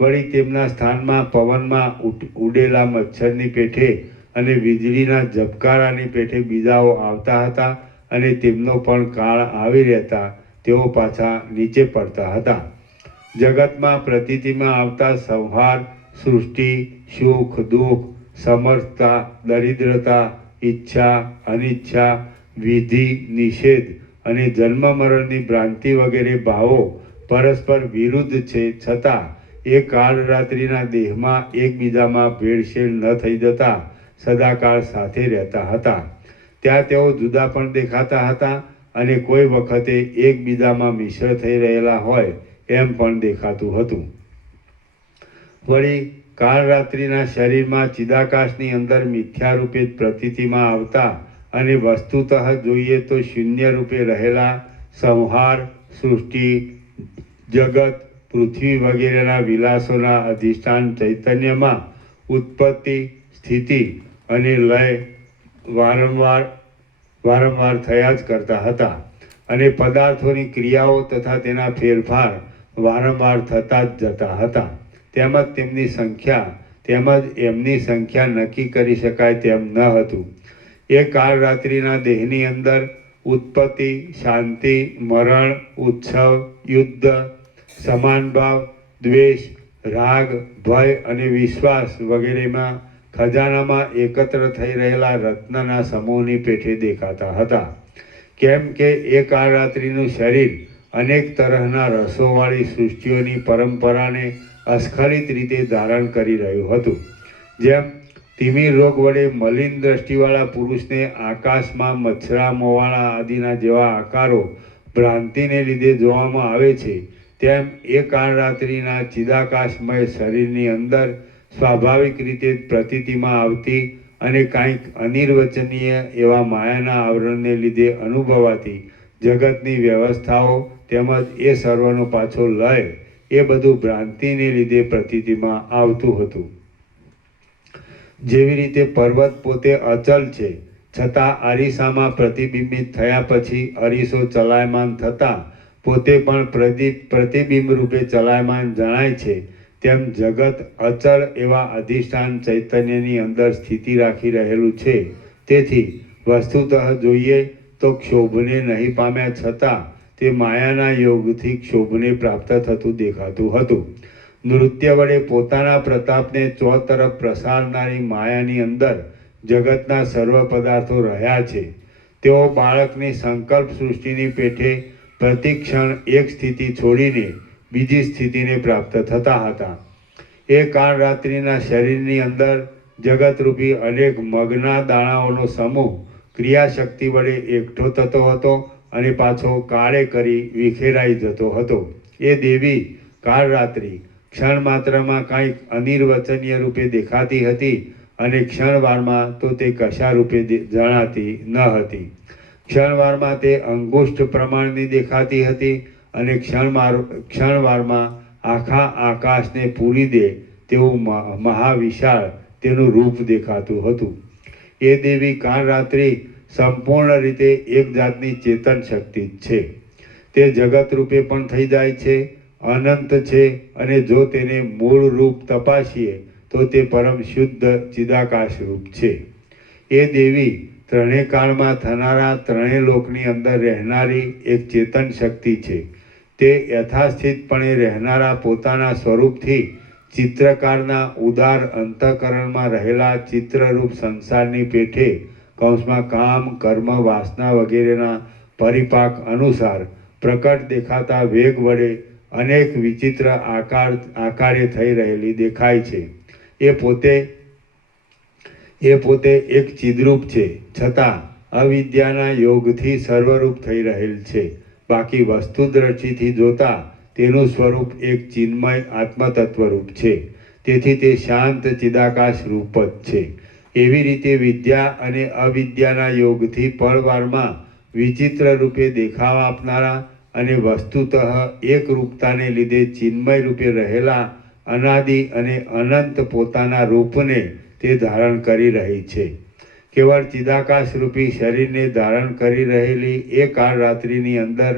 વળી તેમના સ્થાનમાં પવનમાં ઉડેલા મચ્છરની પેઠે અને વીજળીના ઝબકારાની પેઠે બીજાઓ આવતા હતા અને તેમનો પણ કાળ આવી રહેતા તેઓ પાછા નીચે પડતા હતા. જગતમાં પ્રતીતિમાં આવતા સંહાર, સૃષ્ટિ, સુખ, દુઃખ, સમર્થતા, દરિદ્રતા, ઈચ્છા, અનિચ્છા, વિધિ, નિષેધ અને જન્મ મરણની ભ્રાંતિ વગેરે ભાવો પરસ્પર વિરુદ્ધ છે, છતાં એ કાળ રાત્રિના દેહમાં એકબીજામાં ભેળસેળ ન થઈ જતા સદાકાળ સાથે રહેતા હતા. ત્યાં તેઓ જુદા પણ દેખાતા હતા અને કોઈ વખતે એકબીજામાં મિશ્ર થઈ રહેલા હોય એમ પણ દેખાતું હતું. વળી કાળ રાત્રિના શરીરમાં ચિદાકાશની અંદર મિથ્યા રૂપે પ્રતીતિમાં આવતા અને વસ્તુતઃ જોઈએ તો શૂન્ય રૂપે રહેલા સંહાર, સૃષ્ટિ, જગત, પૃથ્વી વગેરેના વિલાસોના અધિષ્ઠાન ચૈતન્યમાં ઉત્પત્તિ, સ્થિતિ અને લય વારંવાર થયા જ કરતા હતા અને પદાર્થોની ક્રિયાઓ તથા તેના ફેરફાર વારંવાર થતા જ જતા હતા. તેમજ એમની સંખ્યા નક્કી કરી શકાય તેમ ન હતું. એ કાળ રાત્રિના દેહની અંદર ઉત્પત્તિ, શાંતિ, મરણ, ઉત્સવ, યુદ્ધ, સમાનભાવ, દ્વેષ, રાગ, ભય અને વિશ્વાસ વગેરેમાં ખજાનામાં એકત્ર થઈ રહેલા રત્નના સમૂહની પેઠે દેખાતા હતા. કેમ કે એ કાળ રાત્રિનું શરીર અનેક તરહના રસોવાળી સૃષ્ટિઓની પરંપરાને અસ્ખલિત રીતે ધારણ કરી રહ્યું હતું. જેમ તિમિર રોગ વડે મલિન દ્રષ્ટિવાળા પુરુષને આકાશમાં મચ્છરા, મોવાળા આદિના જેવા આકારો ભ્રાંતિને લીધે જોવામાં આવે છે, તેમ એ કાળ રાત્રિના ચિદાકાશમય શરીરની અંદર સ્વાભાવિક રીતે જ પ્રતીતિમાં આવતી અને કાંઈક અનિર્વચનીય એવા માયાના આવરણને લીધે અનુભવાતી જગતની વ્યવસ્થાઓ તેમજ એ સર્વનો પાછો લય એ બધું ભ્રાંતિને લીધે પ્રતીતિમાં આવતું હતું. જેવી રીતે પર્વત પોતે અચલ છે, છતાં અરીસામાં પ્રતિબિંબિત થયા પછી અરીસો ચલાયમાન થતાં પોતે પણ પ્રતિબિંબ રૂપે ચલાયમાન જણાય છે, તેમ જગત અચળ એવા અધિષ્ઠાન ચૈતન્યની અંદર સ્થિતિ રાખી રહેલું છે. તેથી વસ્તુતઃ જોઈએ તો ક્ષોભને નહીં પામ્યા છતાં તે માયાના યોગથી ક્ષોભને પ્રાપ્ત થતું દેખાતું હતું. નૃત્ય વડે પોતાના પ્રતાપને ચોતરફ પ્રસારનારી માયાની અંદર જગતના સર્વ પદાર્થો રહ્યા છે. તેઓ બાળકની સંકલ્પ સૃષ્ટિની પેઠે પ્રતિક્ષણ એક સ્થિતિ છોડીને બીજી સ્થિતિને પ્રાપ્ત થતા હતા. એ કાળ રાત્રિના શરીરની અંદર જગતરૂપી અનેક મગના દાણાઓનો સમૂહ ક્રિયાશક્તિ વડે એકઠો થતો હતો અને પાછો કાળે કરી વિખેરાઈ જતો હતો. એ દેવી કાળ રાત્રિ ક્ષણ માત્રમાં કાંઈક અનિર્વચનીય રૂપે દેખાતી હતી અને ક્ષણવારમાં તો તે કશા રૂપે જણાતી ન હતી. ક્ષણવારમાં તે અંગુષ્ઠ પ્રમાણની દેખાતી હતી અને ક્ષણવારમાં આખા આકાશને પૂરી દે તેવું મહાવિશાળ તેનું રૂપ દેખાતું હતું. એ દેવી કાળ રાત્રિ સંપૂર્ણ રીતે એક જાતની ચેતન શક્તિ જ છે. તે જગત રૂપે પણ થઈ જાય છે, અનંત છે અને જો તેને મૂળ રૂપ તપાસીએ તો તે પરમ શુદ્ધ ચિદાકાશ રૂપ છે. એ દેવી ત્રણેય કાળમાં થનારા ત્રણેય લોકની અંદર રહેનારી એક ચેતન શક્તિ છે. તે યથાસ્થિતપણે રહેનારા પોતાના સ્વરૂપથી ચિત્રકારના ઉદાર અંતઃકરણમાં રહેલા ચિત્રરૂપ સંસારની પેઠે કૌંસમાં કામ, કર્મ, વાસના વગેરેના પરિપાક અનુસાર પ્રકટ દેખાતા વેગ વડે અનેક વિચિત્ર આકારે થઈ રહેલી દેખાય છે. એ પોતે એ પોતે એક ચિદ્રૂપ છે, છતાં અવિદ્યાના યોગથી સર્વરૂપ થઈ રહેલ છે. બાકી વસ્તુ દ્રષ્ટિથી જોતા તેનું સ્વરૂપ એક ચિન્મય આત્મતત્વરૂપ છે. તેથી તે શાંત ચિદાકાશ રૂપ જ છે. એવી રીતે વિદ્યા અને અવિદ્યાના યોગથી પળવારમાં વિચિત્ર રૂપે દેખાવ આપનારા અને વસ્તુતઃ એક રૂપતાને લીધે ચિન્મય રૂપે રહેલા અનાદિ અને અનંત પોતાના રૂપને તે ધારણ કરી રહી છે. કેવળ ચિદાકાશ રૂપી શરીરને ધારણ કરી રહેલી એ કાળ રાત્રિની અંદર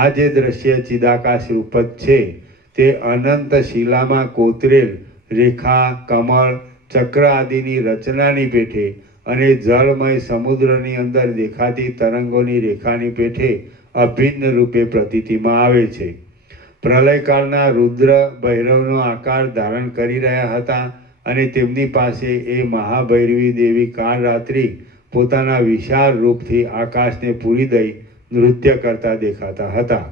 આ જે દ્રશ્ય ચિદાકાશ રૂપ જ છે તે અનંત શિલામાં કોતરેલ રેખા, કમળ, ચક્ર આદિની રચનાની પેઠે અને જળમય સમુદ્રની અંદર દેખાતી તરંગોની રેખાની પેઠે અભિન્ન રૂપે પ્રતીતિમાં આવે છે. પ્રલયકાળના રુદ્ર ભૈરવનો આકાર ધારણ કરી રહ્યા હતા અને તેમની પાસે એ મહાભૈરવી દેવી કાળ રાત્રિ પોતાના વિશાળ રૂપથી આકાશને પૂરી દઈ નૃત્ય કરતા દેખાતા હતા.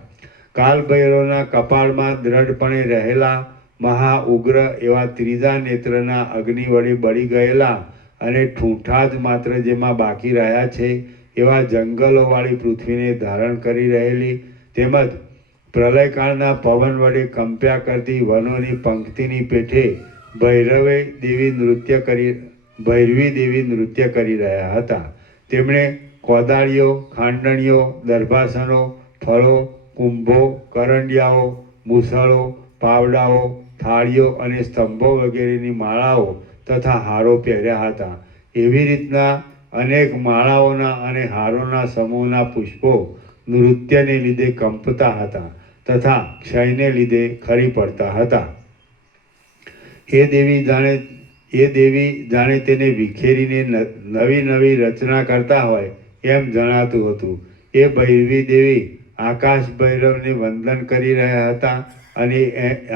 કાલભૈરવના કપાળમાં દ્રઢપણે રહેલા મહા ઉગ્ર એવા ત્રીજા નેત્રના અગ્નિ વડે બળી ગયેલા અને ઠૂંઠા જ માત્ર જેમાં બાકી રહ્યા છે એવા જંગલોવાળી પૃથ્વીને ધારણ કરી રહેલી તેમજ પ્રલયકાળના પવન વડે કંપ્યા કરતી વનોની પંક્તિની પેઠે ભૈરવી દેવી નૃત્ય કરી રહ્યા હતા. તેમણે કોદાળીઓ, ખાંડણીઓ, દર્ભાસનો, ફળો, કુંભો, કરંડિયાઓ, મૂસળો, પાવડાઓ, થાળીઓ અને સ્તંભો વગેરેની માળાઓ તથા હારો પહેર્યા હતા. એવી રીતના અનેક માળાઓના અને હારોના સમૂહના પુષ્પો નૃત્યને લીધે કંપતા હતા તથા ક્ષયને લીધે ખરી પડતા હતા. એ દેવી જાણે તેને વિખેરીને નવી નવી રચના કરતા હોય એમ જણાતું હતું. એ ભૈરવી દેવી આકાશ ભૈરવને વંદન કરી રહ્યા હતા અને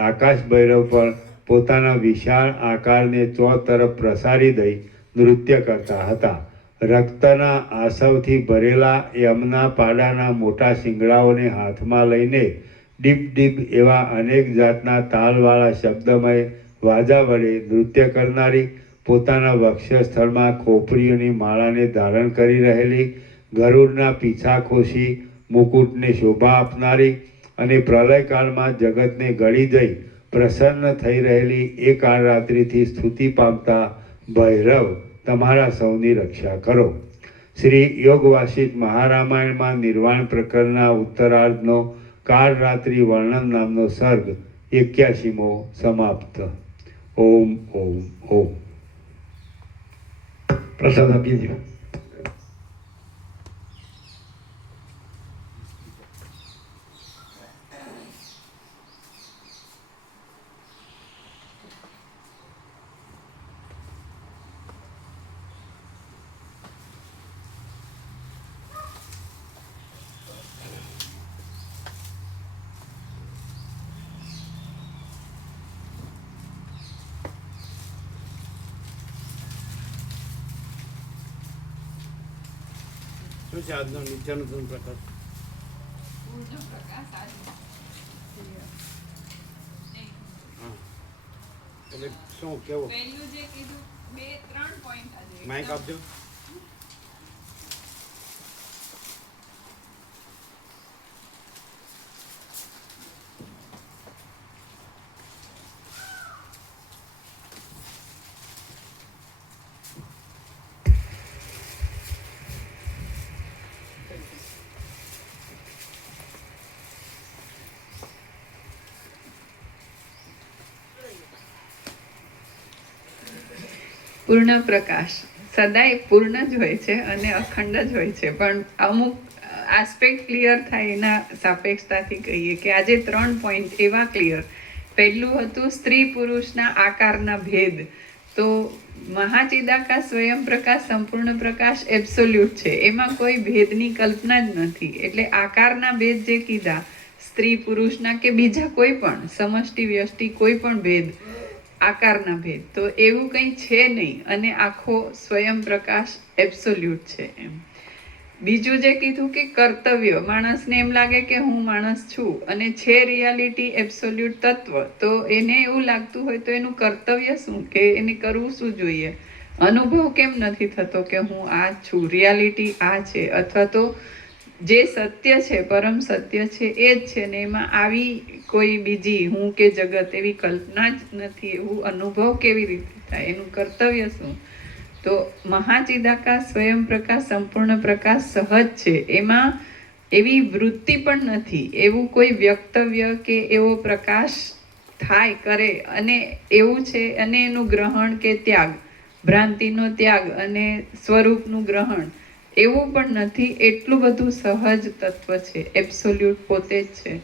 આકાશ ભૈરવ પણ પોતાના વિશાળ આકારને ચોતરફ પ્રસારી દઈ નૃત્ય કરતા હતા. રક્તના આસવથી ભરેલા યમના પાડાના મોટા શિંગડાઓને હાથમાં લઈને ડીપ ડીપ એવા અનેક જાતના તાલવાળા શબ્દમય વાજા વડે નૃત્ય કરનારી, પોતાના વક્ષસ્થળમાં ખોપરીઓની માળાને ધારણ કરી રહેલી, ગરુડના પીછા ખોસી મુકુટને શોભા આપનારી અને પ્રલયકાળમાં જગતને ગળી જઈ પ્રસન્ન થઈ રહેલી એ કાળ રાત્રિથી સ્તુતિ પામતા ભૈરવ તમારા સૌની રક્ષા કરો. શ્રી યોગ વાસિષ્ઠ મહારામાયણમાં નિર્વાણ પ્રકરણના ઉત્તરાર્ધનો કાળ રાત્રિ વર્ણન નામનો સર્ગ 81મો સમાપ્ત. ઓમ ઓમ ઓમ. પ્રસાદ આપી દો. શું છે આજનો નિત્યાનંદન પ્રકાશ? હા, એટલે શું કેવું? માઇક આપજો. પૂર્ણ પ્રકાશ સદાય પૂર્ણ જ હોય છે અને અખંડ જ હોય છે, પણ અમુક આસ્પેક્ટ ક્લિયર થાય એના સાપેક્ષતાથી કહીએ કે આજે 3 પોઈન્ટ એવા ક્લિયર. પહેલું હતું સ્ત્રી પુરુષના આકારના ભેદ. તો મહાચિદાકાશ સ્વયં પ્રકાશ સંપૂર્ણ પ્રકાશ એબ્સોલ્યુટ છે, એમાં કોઈ ભેદની કલ્પના જ નથી. એટલે આકારના ભેદ જે કીધા, સ્ત્રી પુરુષના કે બીજા કોઈ પણ સમષ્ટિ વ્યષ્ટિ કોઈ પણ ભેદ, આકારના ભેદ, તો એવું કંઈ છે નહીં અને આખો સ્વયં પ્રકાશ એબ્સોલ્યુટ છે એમ. બીજું જે કીધું કે કર્તવ્ય, માણસને એમ લાગે કે હું માણસ છું અને છે રિયાલિટી એબ્સોલ્યુટ તત્વ, તો એને એવું લાગતું હોય તો એનું કર્તવ્ય શું, કે એને કરવું શું જોઈએ. અનુભવ કેમ નથી થતો કે હું આ છું, રિયાલિટી આ છે, અથવા તો જે સત્ય છે, પરમ સત્ય છે એ જ છે ને એમાં આવી કોઈ બીજી હું કે જગત એવી કલ્પના જ નથી, એવું અનુભવ કેવી રીતે થાય, એનું કર્તવ્ય શું? તો મહાચિદાકાશ સ્વયં પ્રકાશ સંપૂર્ણ પ્રકાશ સહજ છે, એમાં એવી વૃત્તિ પણ નથી, એવું કોઈ વ્યક્તવ્ય કે એવો પ્રકાશ થાય કરે અને એવું છે, અને એનું ગ્રહણ કે ત્યાગ, ભ્રાંતિનો ત્યાગ અને સ્વરૂપનું ગ્રહણ એવું પણ નથી. એટલું બધું સહજ તત્વ છે, એબ્સોલ્યુટ પોતે જ છે.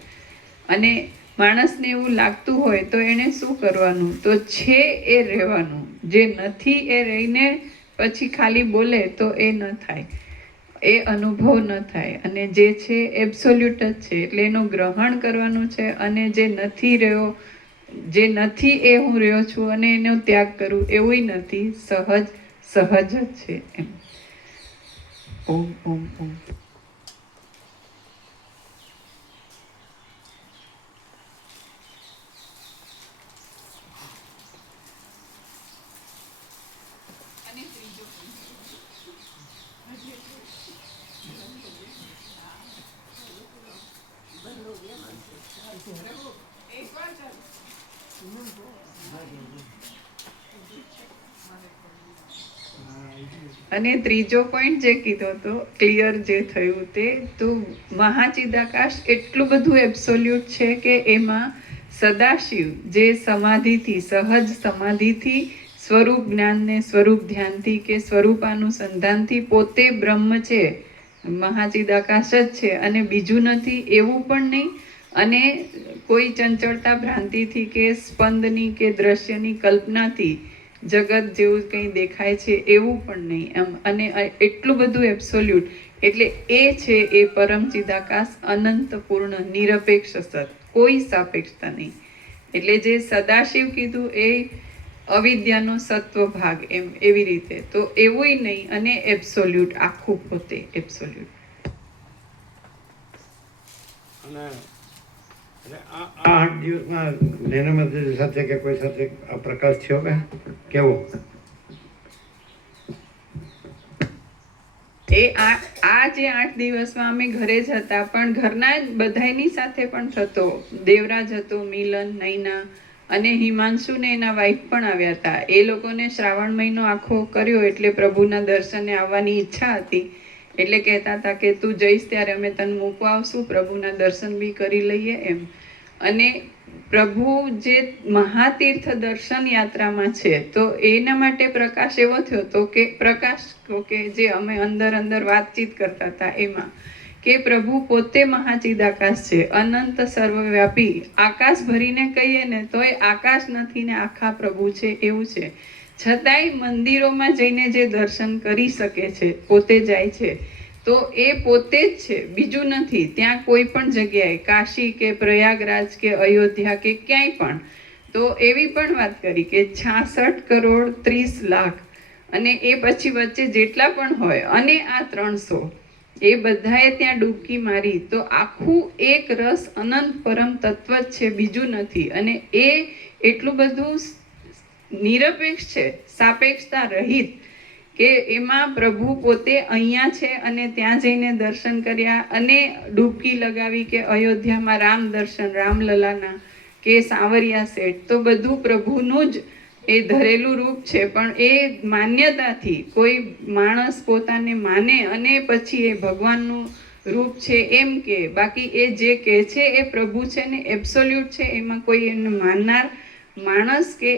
અને માણસને એવું લાગતું હોય તો એણે શું કરવાનું? તો છે એ રહેવાનું, જે નથી એ રહીને પછી ખાલી બોલે તો એ ન થાય, એ અનુભવ ન થાય. અને જે છે એબ્સોલ્યુટ જ છે, એટલે એનું ગ્રહણ કરવાનું છે. અને જે નથી રહ્યો, જે નથી એ હું રહ્યો છું અને એનો ત્યાગ કરું એવું નથી, સહજ જ છે એમ. ઓમ ઓમ ઓમ. અને ત્રીજો પોઈન્ટ જે કીધો તો ક્લિયર જે થયું તે તો મહાચિદાકાશ એટલું બધું એબ્સોલ્યુટ છે કે એમાં સદાશિવ જે સમાધિથી, સહજ સમાધિથી, સ્વરૂપ જ્ઞાનને સ્વરૂપ ધ્યાનથી કે સ્વરૂપાનુસંધાનથી પોતે બ્રહ્મ છે, મહાચિદાકાશ જ છે અને બીજું નથી એવું પણ નહીં. અને કોઈ ચંચળતા ભ્રાંતિથી કે સ્પંદની કે દ્રશ્યની કલ્પનાથી જગત જેવું કંઈ દેખાય છે એવું પણ નહીં એમ. અને એટલું બધું એબ્સોલ્યુટ, એટલે એ છે એ પરમ ચિદાકાશ, અનંત પૂર્ણ નિરપેક્ષ સત, કોઈ સાપેક્ષતા નહીં. એટલે જે સદાશિવ કીધું એ અવિદ્યાનો સત્વ ભાગ એમ, એવી રીતે તો એવુંય નહીં. અને એબ્સોલ્યુટ, આખું પોતે એબ્સોલ્યુટ. અને એટલે આ 8 દિવસમાં નૈનામતી સાથે કે કોઈ સાથે આ પ્રકાશ થયો કે કેવો? એ આ જે 8 દિવસમાં અમે ઘરે જ હતા, પણ ઘરના જ બધાની સાથે પણ થતો. દેવરાજ હતો, મિલન, નૈના અને હિમાંશુ ને એના વાઈફ પણ આવ્યા હતા. એ લોકોને શ્રાવણ મહિનો આખો કર્યો એટલે પ્રભુના દર્શને આવવાની ઈચ્છા હતી. એટલે કહેતા હતા કે તું જઈશ ત્યારે અમે તને મૂકવા આવશું, પ્રભુના દર્શન બી કરી લઈએ એમ. અને પ્રભુ જે મહાતીર્થ દર્શન યાત્રામાં છે તો એના માટે પ્રકાશ એવો થયો હતો કે પ્રકાશ કે જે અમે અંદર વાતચીત કરતા હતા એમાં કે પ્રભુ પોતે મહાચિદાકાશ છે, અનંત સર્વવ્યાપી. આકાશ ભરીને કહીએ ને તોય આકાશ નથી ને આખા પ્રભુ છે એવું છે. છતાંય મંદિરોમાં જઈને જે દર્શન કરી શકે છે, પોતે જાય છે તો એ પોતે જ છે, બીજું નથી. ત્યાં કોઈ પણ જગ્યાએ, કાશી કે પ્રયાગરાજ કે અયોધ્યા કે ક્યાંય પણ. તો એવી પણ વાત કરી કે 66 કરોડ 30 લાખ અને એ પછી વચ્ચે જેટલા પણ હોય અને આ 300 એ બધાએ ત્યાં ડૂબકી મારી તો આખું એક રસ અનંત પરમ તત્વ જ છે, બીજું નથી. અને એ એટલું બધું નિરપેક્ષ છે, સાપેક્ષતા રહિત, કે એમાં પ્રભુ પોતે અહીંયા છે અને ત્યાં જઈને દર્શન કર્યા અને ડૂબકી લગાવી કે અયોધ્યામાં રામ દર્શન, રામલલાના કે સાવરિયા સેઠ, તો બધું પ્રભુનું જ એ ધરેલું રૂપ છે. પણ એ માન્યતાથી કોઈ માણસ પોતાને માને અને પછી એ ભગવાનનું રૂપ છે એમ કે, બાકી એ જે કહે છે એ પ્રભુ છે ને એબ્સોલ્યુટ છે, એમાં કોઈ એને માનનાર માણસ કે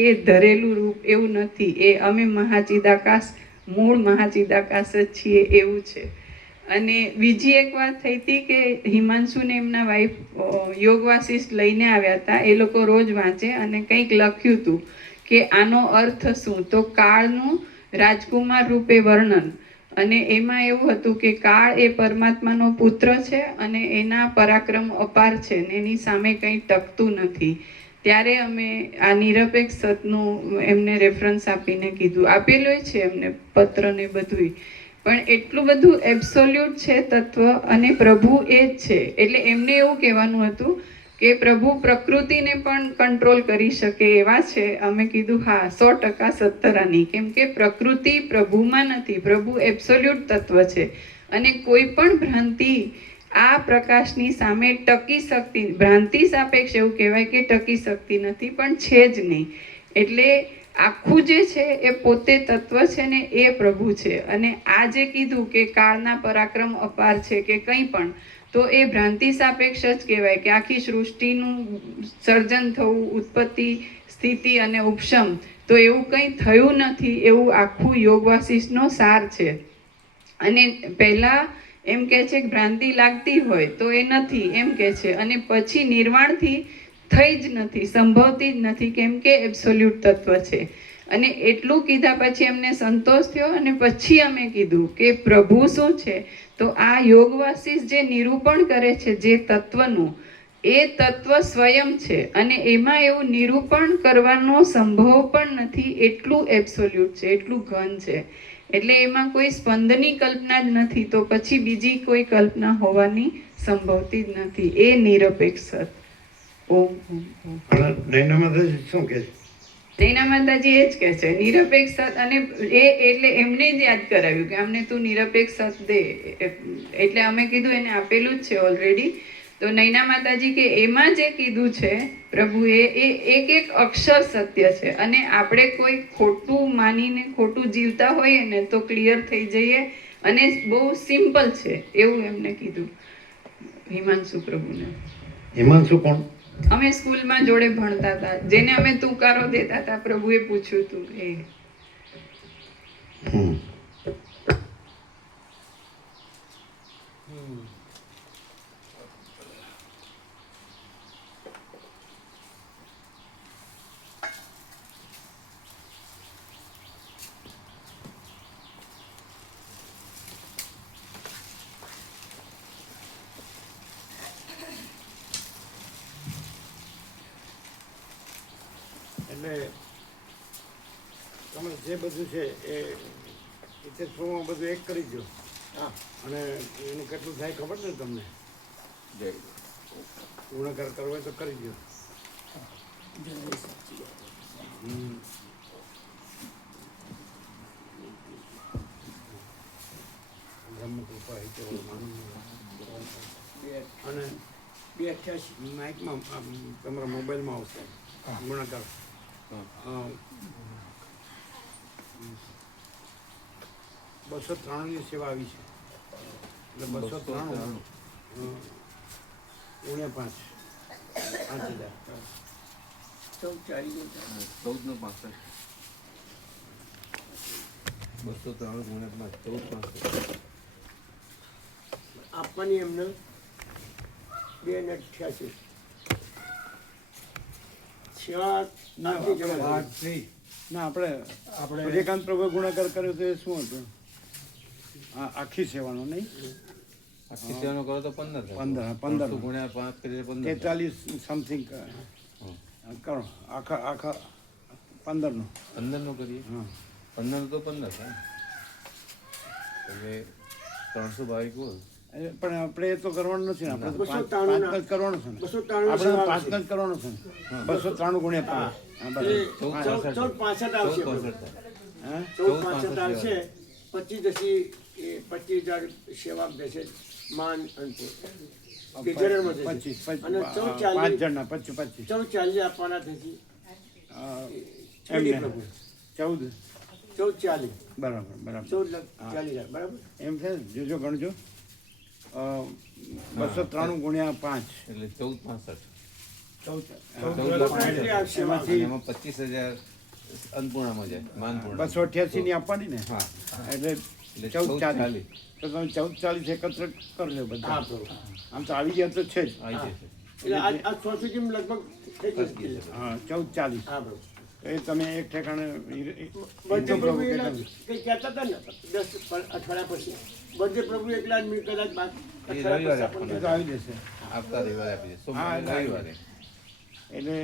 એ ધરેલું રૂપ એવું નથી. એ અમે મહાચિદાકાશ, મૂળ મહાચિદાકાશ જ છીએ એવું છે. અને બીજી એક વાત થઈ હતી કે હિમાંશુને એમના વાઈફ યોગ વાસિષ્ઠ લઈને આવ્યા હતા. એ લોકો રોજ વાંચે અને કંઈક લખ્યું હતું કે આનો અર્થ શું, તો કાળનું રાજકુમાર રૂપે વર્ણન. અને એમાં એવું હતું કે કાળ એ પરમાત્માનો પુત્ર છે અને એના પરાક્રમ અપાર છે ને એની સામે કંઈ ટકતું નથી. ત્યારે અમે આ નિરપેક્ષ સતનું એમને રેફરન્સ આપીને કીધું, આપેલું છે એમને પત્ર ને બધુંય. પણ એટલું બધું એબ્સોલ્યુટ છે તત્વ અને પ્રભુ એ જ છે. એટલે એમને એવું કહેવાનું હતું કે પ્રભુ પ્રકૃતિને પણ કંટ્રોલ કરી શકે એવા છે. અમે કીધું હા 100% સત્તરાની, કેમ કે પ્રકૃતિ પ્રભુમાં નથી, પ્રભુ એબ્સોલ્યુટ તત્વ છે અને કોઈ પણ ભ્રાંતિ આ પ્રકાશની સામે ટકી શકતી, ભ્રાંતિ સાપેક્ષ એવું કહેવાય કે ટકી શકતી નથી, પણ છે જ નહીં. એટલે આખું જે છે એ પોતે તત્વ છે ને એ પ્રભુ છે. અને આ જે કીધું કે કાળના પરાક્રમ અપાર છે કે કંઈ પણ, તો એ ભ્રાંતિ સાપેક્ષ જ કહેવાય કે આખી સૃષ્ટિનું સર્જન થવું, ઉત્પત્તિ, સ્થિતિ અને ઉપશમ, તો એવું કંઈ થયું નથી, એવું આખું યોગ વાસિષ્ઠનો સાર છે. અને પહેલાં એમ કહે છે કે ભ્રાંતિ લાગતી હોય તો એ નથી એમ કહે છે, અને પછી નિર્વાણથી થઈ જ નથી, સંભવતી જ નથી, કેમ કે એબ્સોલ્યુટ તત્વ છે. અને એટલું કીધા પછી એમને સંતોષ થયો અને પછી અમે કીધું કે પ્રભુ શું છે, તો આ યોગવાસિસ જે નિરૂપણ કરે છે જે તત્વનું, એ તત્વ સ્વયં છે અને એમાં એવું નિરૂપણ કરવાનો સંભવ પણ નથી, એટલું એબ્સોલ્યુટ છે, એટલું ઘન છે. એટલે એમાં કોઈ સ્પંદની કલ્પના જ નથી, તો પછી બીજી કોઈ કલ્પના હોવાની સંભવતી જ નથી. એ નિરપેક્ષ સત. ઓમ ઓમ ઓમ. નૈના માતાજી શું કહે છે? નૈના માતાજી એ જ કહે છે નિરપેક્ષ સત, અને એ એટલે એમને જ યાદ કરાવ્યું કે અમને તું નિરપેક્ષ સત દે. એટલે અમે કીધું એને આપેલું જ છે ઓલરેડી. તો નૈના માતાજી કે એમાં જે કીધું છે પ્રભુએ, એ એક એક અક્ષર સત્ય છે, અને આપણે કોઈ ખોટું માનીને ખોટું જીવતા હોઈએ ને તો ક્લિયર થઈ જઈએ, અને બહુ સિમ્પલ છે એવું એમને કીધું હિમાંશુ પ્રભુને. હિમાંશુ કોણ? અમે સ્કૂલમાં જોડે ભણતા હતા, જેને અમે તુકારો દેતા હતા, પ્રભુએ પૂછ્યું હતું એ. એટલે તમે જે બધું છે એ ઇતિહાસ પ્રમાણે બધું એક કરી દો. હા, અને એનું કેટલું થાય ખબર ને તમને? ગુણાકાર કરવો હોય તો કરી દો. બ્રહ્મ કૃપા હેતુ અને 288 માઇકમાં તમારા મોબાઈલમાં આવશે ગુણાકાર. 293ની સેવા આવી છે, એટલે 293 × 5 5000. 14 14 નો 65 293 × 5 14 આપવાની એમને 288 સેવા ના આપણે સૂર્યકાંત પ્રભુ ગુણાકાર કર્યો તો એ શું હતું? આખી સેવાનો નહીં, આખી સેવાનો કરો તો 15 થાય. 15 ગુણ્યા 5 કરીએ 15 43 સમથિંગ કરો. આખા 15 નો 15 નો કરીએ. હા, 15 નો તો 15 થાય, એટલે 322 બોલ. પણ આપણે એ તો કરવાનું નથી ને, આપણે તો 293 પાંચ જ કરવાનું છે ને, 293 આપણે 5 જ કરવાનું છે ને. 293 × 5 1465 આવશે. 1465 આવશે. 25,000 સેવા દેશે માન અંતે અને 5 જણના 25 1440 આપવાના થશે. એમને 14 1440 બરાબર 14,40,000 બરાબર. એમ છે. જોજો ગણજો. 293 × 5 એટલે 1465. 14 આવશે. એમાંથી એમાં 25,000 અન્નપૂર્ણામાં જાય, માનપૂર્ણા. 288 ની આપવાની ને, હા, એટલે એટલે 1440. 1440 તો તમે 1440 એકત્ર કરજો હા બધા. બરોબર. આમ તો આવી ગયા તો છે જ. આવી જશે. એટલે આ 100 સુધી લગભગ થઈ જશે. હા, 1440. હા બરોબર. એ તમે એક ઠેકાણે બર્થડે પ્રભુ એના કંઈ કહેતા હતા ને 10 અઠવાડિયા પછી બર્થડે પ્રભુ એકલા જ મેં કદાચ એ રવિવારે એ તો આવી જશે. આપતા રવિવારે આપી દે. હા, સોમવારે રવિવારે. એટલે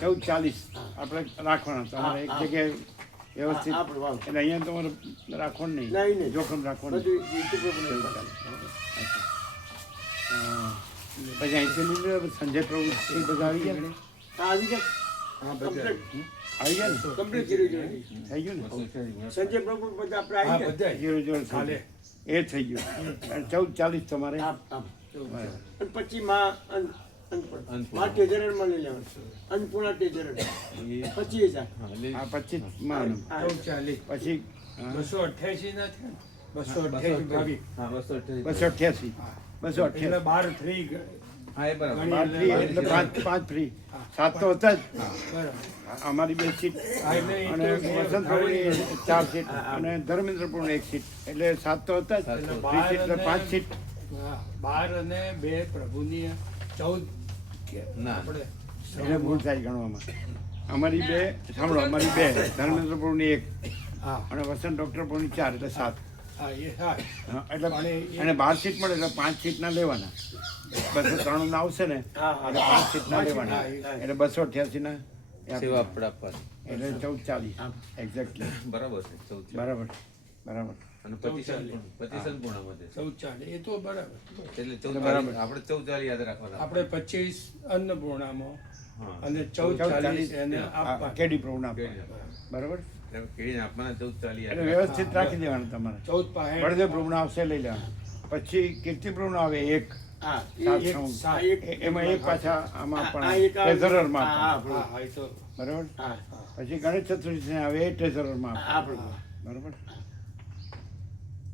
1440 આપણે રાખવાના. તમારે એક જગ્યાએ વ્યવસ્થિત. આપણે વાવ. એટલે અહીંયા તમારે રાખવાનું નહીં, નહીં. જોખમ રાખવાનું. બધું યુટ્યુબ પર 1440. પછી અહીંથી લીધું સંજય પ્રભુ એ બધા આવી ગયા આવી ગયા હા બધા આવી ગયા ને કમ્પ્લીટ કરી થઈ ગયું ને સંજય પ્રભુ બધા આપણે આવી ગયા જીરો જીરો ખાલે એ થઈ ગયું અને 14:40 તમારે આપ અને પછી માં માં ટેજરમાં લઈ લેવાનું અન્નપૂર્ણા ટેજર 25,000 આ 25 માં પછી 288 ના થયા ને? 288 હા 288 288 એટલે 12 ફ્રી હા એ બરાબર બાર ફ્રી એટલે પાંચ ફ્રી 7 તો હતા જ બરાબર. અમારી 2 સીટ એટલે એ અને તો વસંત પ્રભુની 4 સીટ અને ધર્મેન્દ્ર પ્રભુની 1 સીટ એટલે 7 તો હતા જ એટલે 3 સીટ એટલે 5 સીટ 12 અને 2 પ્રભુની 14 કે ના. આપણે એને ભૂલ થાય ગણવામાં અમારી 2 સાંભળો અમારી 2 ધર્મેન્દ્ર પ્રભુની 1 હા અને વસંત ડૉક્ટર પ્રભુની 4 એટલે 7 હા એ હા એટલે અને 12 સીટ મળે એટલે 5 સીટના લેવાના 293 ના આવશે ને એટલે 5 સીટના લેવાના એટલે 288 ના સેવા આપણે આપવાની એટલે 1440 એક્ઝેક્ટલી બરાબર છે 14 બરાબર બરાબર અને 25 અન્નપૂર્ણામાં છે 14 એ તો બરાબર એટલે 14 આપણે 14 યાદ રાખવાના આપણે 25 અન્નપૂર્ણામાં હા અને 14 એને આપવા કેડી પ્રભુના બરાબર એટલે કેળીને આપવાના 14 યાદ એટલે વ્યવસ્થિત રાખી દેવાનું તમારે 14 પાસે બળદેવ પ્રભુના આવશે લઈ લેવાનું પછી કીર્તિ પ્રભુના આવે એક હા સાત એમાં એક પાછા આમાં આ પણ એક આવે. ટ્રેઝરરમાં હા, આપવાનું. હા એ તો બરાબર હા પછી ગણેશ ચતુર્થી આવે એ ટ્રેઝરરમાં આપવાનું. આપણે બરાબર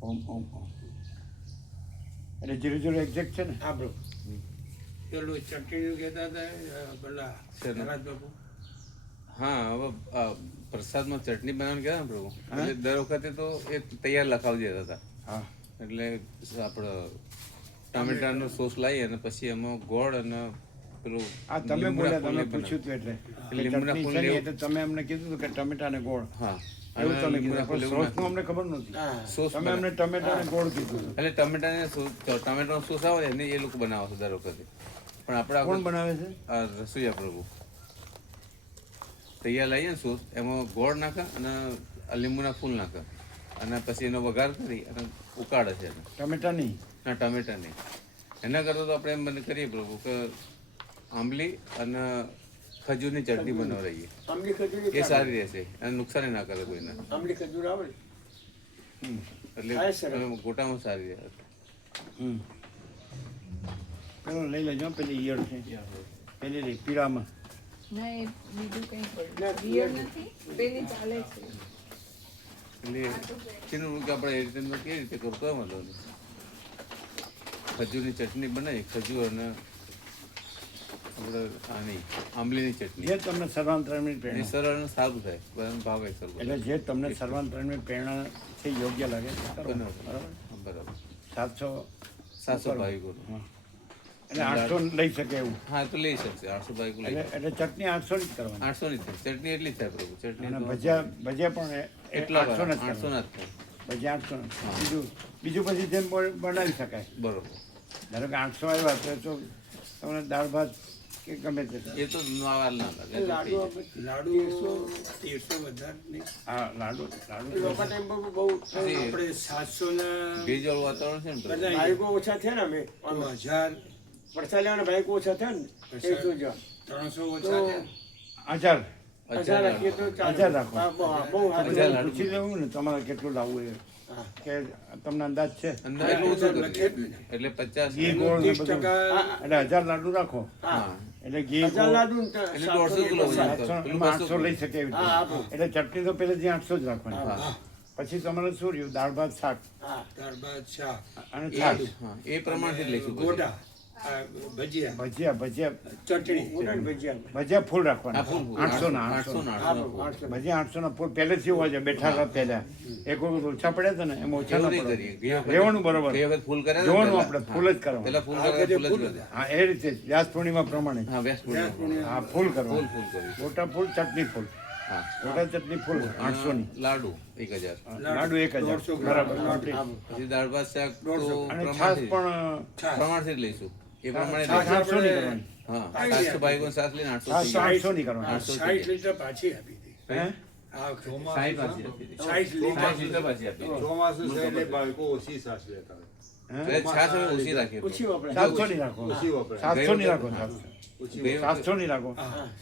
ઓમ ઓમ ઓમ એટલે 00 એક્ઝેક્ટ છે ને આપણું પેલું ચટણીનું કહેતા હતા પેલા શેનું? રાજ બાપુ હા હવે પ્રસાદમાં ચટણી બનાવવાનું કહેતા ને પ્રભુ એટલે દર વખતે તો એ તૈયાર લખાવી દેતા હતા હા એટલે આપણે ટામેટાનો સોસ લાવી અને પછી એમાં ગોળ અને પેલું આ તમે લીમડાના બોલ્યા ફૂલને તમે પૂછ્યું હતું એટલે લીમડા ચટણી ફૂલ છે ને લેવું. એટલે તમે અમને કીધું હતું કે ટમેટા અને ગોળ હા એવું અને તમે લીમડા કીધું ફૂલ પણ લેવું સોસનું અમને ખબર નહોતી હા સોસ તમે અમને ટમેટા અને ગોળ કીધું હતું. એટલે ટમેટાનો સોસ આવે ને એ લોકો બનાવે છે દર વખતે પણ આપણે કોણ બનાવે છે આ રસોઈયા પ્રભુ તૈયાર લાવીએ ને સોસ એમાં ગોળ નાખે અને આ લીંબુના ફૂલ નાખે અને પછી એનો વઘાર કરી અને ઉકાળે છે એને ટમેટા નહીં ના ટમેટા નહીં એના કરતાં તો આપણે એમ બંધ કરીએ પ્રભુ કે આંબલી અને ખજૂરની ચટણી બનાવડાવીએ આંબલી ખજૂરી એ સારી રહેશે અને નુકસાન ના કરે કોઈને આંબલી ખજૂર આવે ને. એટલે હા, સરસ. ગોટામાં સારી રહે હમ પેલો લઈ લેજો પેલી ઈયળ છે પેલી લઈ પીળામાં ના એ બીજું કંઈ ના, રિયલ નથી પેલી ચાલે છે એટલે તેનું કે આપણે એ રીતે કેવી રીતે કરતો હોય વાંધો નહીં ખજૂરની ચટણી બનાવી ખજૂર અને આપણે આની આંબલીની ચટણી જે તમને સર્વાંતરણની એ પ્રેરણા સરળ અને સારું થાય બધાને ભાવે સરળ એટલે જે તમને સર્વાંતરણની પ્રેરણા છે યોગ્ય લાગે તે કરો. બરાબર બરાબર 700 700 ભાવિકો હા. એટલે 800 લઈ શકે એવું હા તો લઈ શકશે 800 ભાવિકો લઈ એટલે ચટણી 800 જ કરવાની 800 ની થાય ચટણી એટલી જ થાય પ્રભુ ચટણી અને તો ભજીયા પણ એટલા 800 જ 800 કરવાના. ના જ થાય ભજીયા 800 બીજું પછી જેમ બનાવી શકાય બરોબર ધારો કે 800 આવ્યા તો તમને દાળ ભાત કે ગમે તે એ તો વાર ના લાગે એ તો થઈ લાડુ જાય. લાડુ 1300 વધારે નહીં હા લાડુ લોકો ટાઈમ પર બહુ આપણે 700 ના ભેજવાળું વાતાવરણ છે ને પ્રભુ. બધા બાઈકો ઓછા થયા ને અમે 1000 પડસા લેવાના બાઈકો ઓછા થયા ને એ જોજો 300 ઓછા છે આચાર 1000 રાખીએ તો ચાલે. 1000 રાખો. હા, બહુ સારું. હજાર લાડુ. પૂછી લેવું ને તમારે કેટલું લાવવું એ હા. કે તમને અંદાજ છે અંદર એટલું ઓછું કરી દે. એટલે 50 ઘી ગોળ ને 30% બધું એટલે 1000 લાડુ રાખો હા એટલે ઘી 1000 ગોળ લાડુ ને એટલે 150 કિલો વજન. 800 એમાં 800 લઈ શકે એવી હા, રીતે. આપો. એટલે ચટણી તો પહેલેથી 800 જ રાખવાની હા પછી તમારે શું રહ્યું દાળ ભાત શાક હા ત્યાર બાદ શાક અને એ છાશ હા એ પ્રમાણથી જ લઈશું પછી. ગોટા આ ભજીયા ભજીયા ચટણી ઉડાન ભજીયા ભજીયા ફૂલ હા, રાખવાના ફૂલ, ફૂલ. 800 ના 800 800 ના, આપો 800 ના. 800. ભજીયા 800 ના ફૂલ પહેલેથી હોય છે બેઠા હતા પહેલા એક વખત ઓછા પડ્યા હતા ને એમ ઓછા એવું ના નહીં પડે કરીએ. ગઈ વખતે- લેવાનું બરોબર ગઈ વખત ફૂલ કર્યા ને જોવાનું પહેલા. આપણે હા. ફૂલ જ કરવાનું પહેલા ફૂલ આ કર્યા, વખતે ફૂલ જ ફૂલ કર્યા. હા એ રીતે વ્યાસ પૂર્ણિમા પ્રમાણે હા વ્યાસ પૂર્ણિમા. હા ફૂલ ફૂલ કરવાનું ફૂલ કર્યું ગોટા ફૂલ ચટણી ફૂલ હા ગોટા ચટણી ફૂલ 800 ની લાડુ 1000 લાડુ 1000 બરાબર complete. પછી દાળ ભાત શાક તો અને છાશ પ્રમાણથી પણ પ્રમાણથી જ લઈશું એ પ્રમાણે છાશ લઈશું. 800 ની કરવાની હા 700 ભાઈઓને સાથ લઈને 800 છાશ થઈ તો 800 ની કરવાની 800 60 લીટર પાછી આપી હતી હે આ ચોમાસું 60 પાછી આપી હતી. 60 લીટર. 60 લીટર પાછી આપી હતી. ચોમાસું છે એટલે બાળકો ઓછી સાસ લેતા હોય. તો એ છાશ હવે ઓછી રાખી ઓછી વપરાય. 700 ની રાખો, ઓછી વપરાય. 700 ની રાખો, ઓછી ગઈ વખતે- 700 ની રાખો.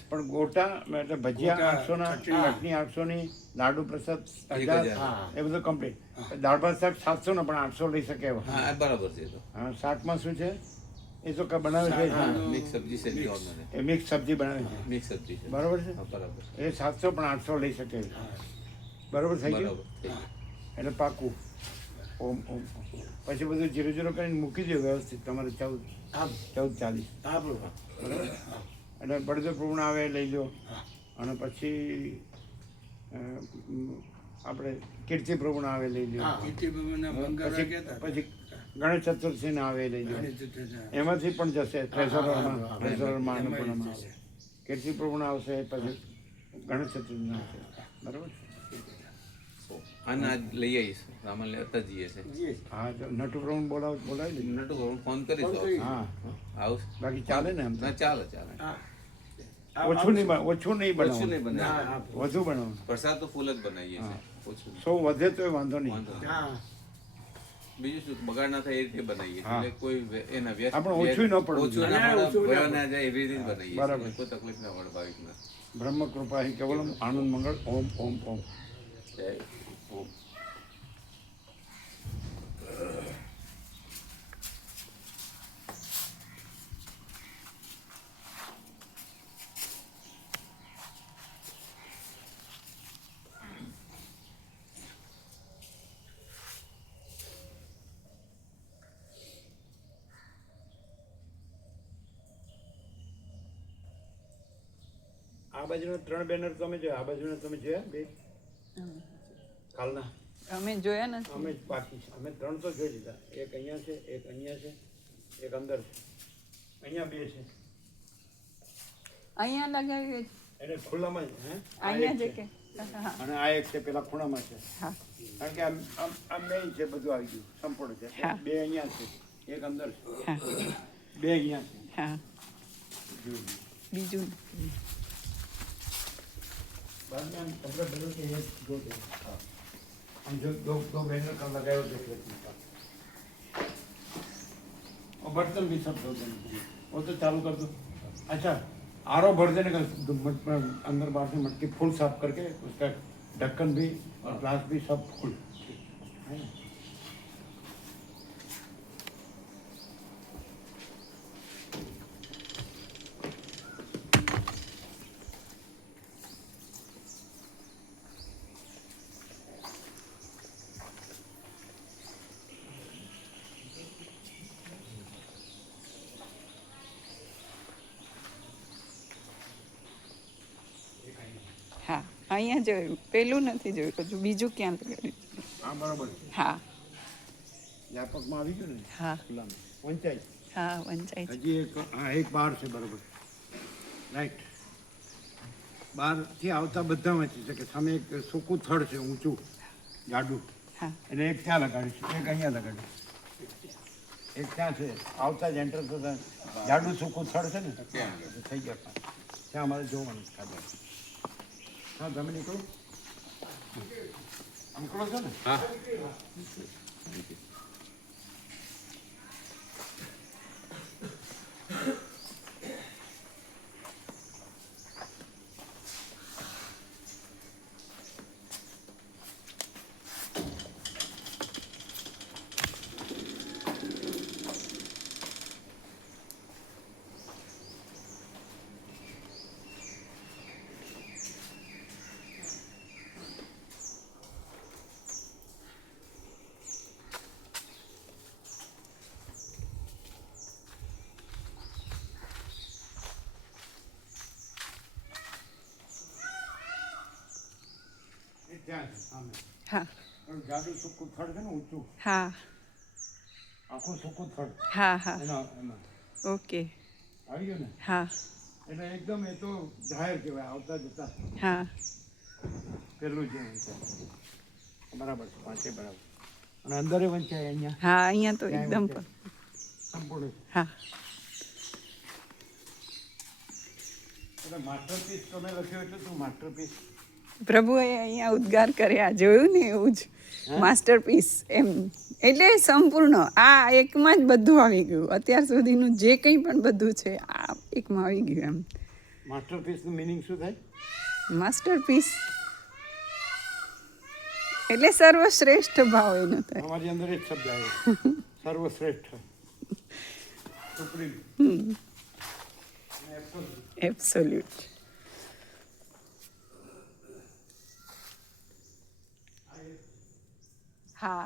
પણ ગોટા એટલે ભજીયા 800 ના, ચટણી 800 ની, લાડુ પ્રસાદ 1000, 1000. એ બધું કમ્પ્લીટ. દાળ ભાત શાક 700 ના, પણ 800 લઈ શકે એવા. હા બરાબર છે એ તો. હા, શાકમાં શું છે એ તો બનાવે છે મિક્સ સબ્જી છે નોર્મલ એ મિક્સ સબ્જી બનાવે છે, મિક્સ સબ્જી છે. બરોબર છે. હા, બરાબર એ 700 પણ 800 લઈ શકે એવી. બરોબર થઈ ગયું. બરાબર થઈ ગયું. એટલે પાકું. ઓમ ઓમ ઓમ. પછી બધું 0 કરીને મૂકી દો વ્યવસ્થિત. તમારે 14:40. હા પ્રભુ. એટલે બળદેવ પૂર્ણ આવે એ લઈ લો. અને પછી આપણે કીર્તિ પ્રભુણ આવે લઈ લો. કીર્તિબાબુના બંગાળ પછી કહેતા. પછી ગણેશ ચતુર્થી આવે એ લઈ લો. એમાંથી પણ જશે ટ્રેઝરમાં અન્નપૂર્ણામાં આવે. કીર્તિ પ્રભુણ આવશે પછી ગણેશ ચતુર્થી આવશે. બરાબર. અને આજ લઈ આવીશ સામાન લેતા જઈએ છે. હા, તો નટુ પ્રભુણ બોલાવી લે. નટુ હું ફોન કરીશ તો. હા, આવું બાકી ચાલે ને એમ તો. ના ચાલે ચાલે. ઓછું નહીં બનાવવાનું. ઓછું નહીં બનાવીએ. વધુ બનાવવાનું. પ્રસાદ તો ફૂલ જ બનાવીએ છીએ. ઓછું નહીં. 100 વધે તો વાંધો નહીં. વાંધો નહીં. હા. બીજું શું બગાડ ના થાય એ રીતે બનાવીએ હા. એટલે કોઈ એના વ્યસ્ત આપણે ઓછું ન પડવું ઓછું જોઈએ. ના ના, ઓછું પડે, ના ભયો ના જાય એવી રીતે બનાવીએ છીએ. બરાબર. કોઈ તકલીફ ના પડે ભાવિકને. બ્રહ્મ કૃપા હિ કેવલમ આનંદ મંગળ ઓમ ઓમ ઓમ. જય ઓમ. આ બાજુના 3 બેનર તમે જોયા, આ બાજુના તમે જોયા બે કાલના? અમે જોયા નથી. અમે જ બાકી છે. અમે 3 તો જોઈ લીધા. એક અહીંયા છે, એક અહીંયા છે, એક અંદર છે. અહીંયા 2 છે. અહીંયા લગાવી એને ખુલ્લામાં જ હે? આ અહીંયા એક જે છે. કે હા અને આ એક છે પેલા ખૂણામાં છે. હા કારણ કે આમ મેઇન છે, બધું આવી ગયું સંપૂર્ણ છે. હા. 2 અહીંયા છે, એક અંદર છે, હા 2 અહીંયા છે. હા બીજું बाद में हम कपड़े बदल के ये दो दे हम जो दो बैनर का लगाए हुए देख लेते हैं। और बर्तन भी सब धो देने चाहिए, वो तो चालू कर दो। अच्छा, आरओ भर देने का, अंदर बाहर से मटकी फुल साफ करके उसका ढक्कन भी और ग्लास भी सब फुल है ना? હા અહીંયા જોયું, પેલું નથી જોયું હજુ. બીજું ક્યાં લગાડ્યું? हाँ बराबर હા व्यापकમાં આવી ગયું ને હા ખુલ્લામાં પંચાયત હા વંચાય છે. હજી એક બહાર છે. બરાબર, રાઈટ. બહારથી આવતા બધા વાંચી શકે. સામે એક સૂકું થડ છે ઊંચું જાડું, હા એને એક ત્યાં લગાડીશું, એક અહીંયા લગાડીશું, એક ત્યાં છે. આવતા જ એન્ટર થતા જાડું સૂકું થડ છે ને, થઈ ગયા. ત્યાં અમારે જોવાનું છે. હા, તમે નીકળો નીકળો છો ને? હા એ ત્યાં છે સામે. હા પણ જાડું સૂકું થડ છે ને ઊંચું, હા આખું સૂકું થડ હા હા એમાં ઓકે આવી ગયું ને. હા એટલે એકદમ એ તો જાહેર કહેવાય, આવતા જતા હા પેલું જ બરાબર છે. પાંચે બરાબર. અને અંદરે વંચાય અહીંયા હા અહીંયા તો ત્યાં એકદમ વંચાય. સંપૂર્ણ છે. હા એટલે માસ્ટરપીસ તમે લખ્યો એટલે તું માસ્ટરપીસ પ્રભુએ અહીંયા ઉદ્ગાર કર્યા, જોયું ને એવું જ માસ્ટરપીસ એમ. એટલે સંપૂર્ણ આ એકમાં જ બધું આવી ગયું. અત્યાર સુધીનું જે કંઈ પણ બધું છે આ એકમાં આવી ગયું એમ. માસ્ટરપીસનું મિનિંગ શું થાય? માસ્ટરપીસ એટલે સર્વશ્રેષ્ઠ ભાવ એનો થાય. અમારી અંદર એક શબ્દ આવ્યો, સર્વશ્રેષ્ઠ, સુપ્રીમ, એબ્સોલ્યુટ. હા